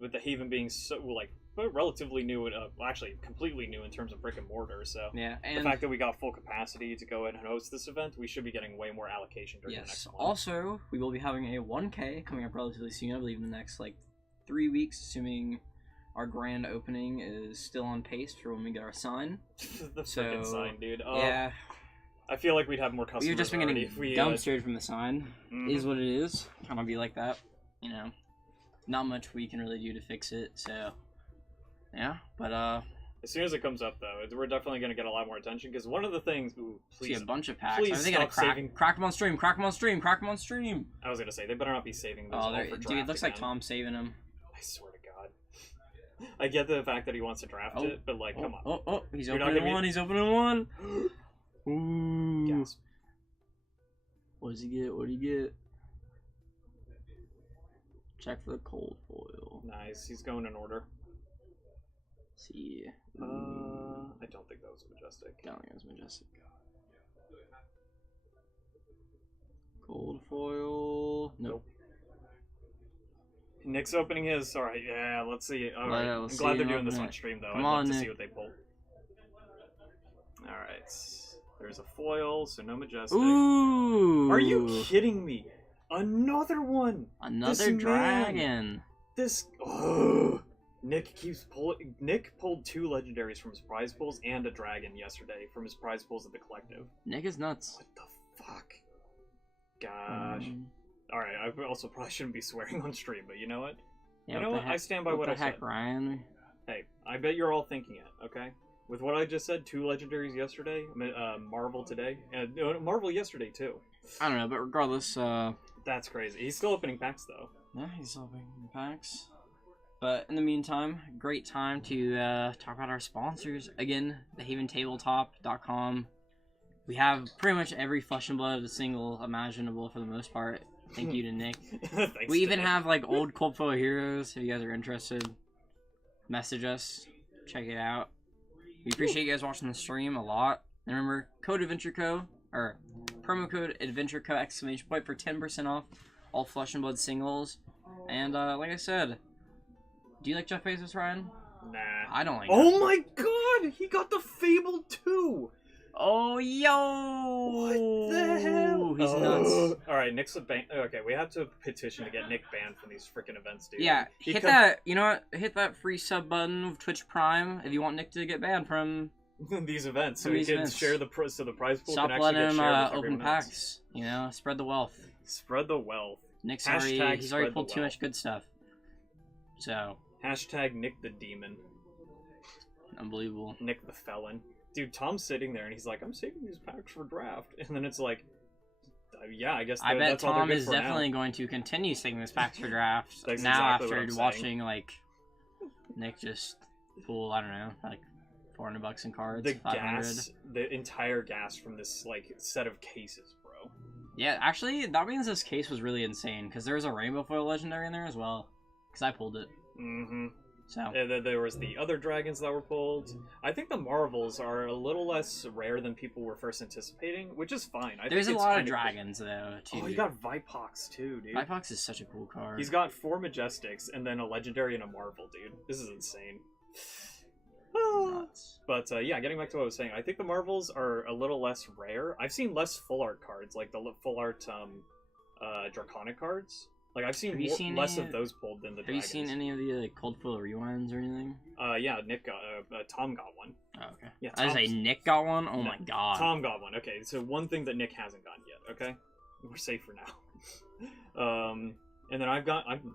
with the Haven being so relatively new, actually completely new in terms of brick and mortar. So yeah, and the fact that we got full capacity to go ahead and host this event, we should be getting way more allocation during the next month. Also, we will be having a 1K coming up relatively soon. I believe in the next 3 weeks, assuming our grand opening is still on pace for when we get our sign. The freaking sign, dude. Yeah. I feel like we'd have more customers. We've just been getting dumpstered from the sign. Mm-hmm. Is what it is. Kind of be like that. Not much we can really do to fix it. So, yeah. But As soon as it comes up, though, we're definitely going to get a lot more attention, because one of the things... Ooh, See please, a bunch of packs. please Are they gonna stop saving... crack them on stream? Crack them on stream. Crack them on stream. I was going to say, they better not be saving those Oh, all for draft dude, it looks like again. Tom's saving him. I swear to God. I get the fact that he wants to draft it, but, like, come on. Oh, he's You're not opening gonna be- one. He's opening one. Ooh. Gasp. What does he get? What do you get? Check for the cold foil. Nice. He's going in order. See. I don't think that was Majestic. Down against Majestic. Cold foil. Nope. Nick's opening his. Alright, yeah, let's see. Alright. Yeah, I'm let's glad see they're him doing this open on it. stream, though. Come I'd love on, to Nick. see what they pull. Alright. There's a foil, so no Majestic. Ooh. Are you kidding me? Another one! Another This man. dragon. This. Oh, Nick keeps pulling. Nick pulled 2 legendaries from his prize pools and a dragon yesterday from his prize pools at the collective. Nick is nuts. What the fuck? Gosh. Alright, I also probably shouldn't be swearing on stream, but you know what? Yeah, You know the what? I heck- stand by what the I heck, said. Ryan? Hey, I bet you're all thinking it, okay? With what I just said, 2 legendaries yesterday, Marvel today, and Marvel yesterday too. I don't know, but regardless, That's crazy. He's still opening packs though. yeah, he's opening packs. But in the meantime, great time to talk about our sponsors. Again, thehaventabletop.com. We have pretty much every Flesh and Blood single imaginable for the most part. Thank you to Nick. Thanks, We even Nick. have like old Cold Foil Heroes. If you guys are interested, message us. Check it out. We appreciate you guys watching the stream a lot. And remember, code AdventureCo, or promo code AdventureCo ! For 10% off all Flesh and Blood singles. And like I said, do you like Jeff Bezos, Ryan? Nah. I don't like Oh him. my god! He got the Fable 2! Oh, yo! What the hell? He's nuts. Alright, Nick's a ban. Okay, we have to petition to get Nick banned from these freaking events, dude. Yeah, He hit come- that, you know what? Hit that free sub button with Twitch Prime if you want Nick to get banned from. these events, so From he these can events. share the so the prize pool Stop can actually letting get him shared with open everyone else. packs. You know, spread the wealth. Spread the wealth. Nick's Hashtag he's already spread pulled the too wealth. much good stuff. So, Hashtag Nick the Demon. unbelievable. Nick the Felon. Dude, Tom's sitting there and he's like, I'm saving these packs for draft. And then it's like, yeah, I guess I bet that's all they're Tom good is for now. definitely going to continue saving his packs for draft That's now exactly what after I'm watching like Nick just pull, I don't know, like $400 in cards, The 500. gas, the entire gas from this like set of cases, bro. Yeah, actually, that means this case was really insane because there's a rainbow foil legendary in there as well. Because I pulled it. Mm-hmm. So And then there was the other dragons that were pulled. I think the Marvels are a little less rare than people were first anticipating, which is fine. I there's a think it's lot of kinda cool. dragons though too. Oh, he got Vipox too, dude. Vipox is such a cool card. He's got 4 Majestics and then a Legendary and a Marvel, dude. This is insane. nuts. But yeah, getting back to what I was saying, I think the Marvels are a little less rare. I've seen less full art cards, like the full art Draconic cards. Like I've seen, Have you seen less any- of those pulled than the Have you dragons. seen any of the like cold foil rewinds or anything? Yeah, Nick got Tom got one. Oh, okay. Yeah, I was Tom's- like, Nick got one. Oh No, my god. Tom got one. Okay, so one thing that Nick hasn't gotten yet. Okay, we're safe for now. And then I'm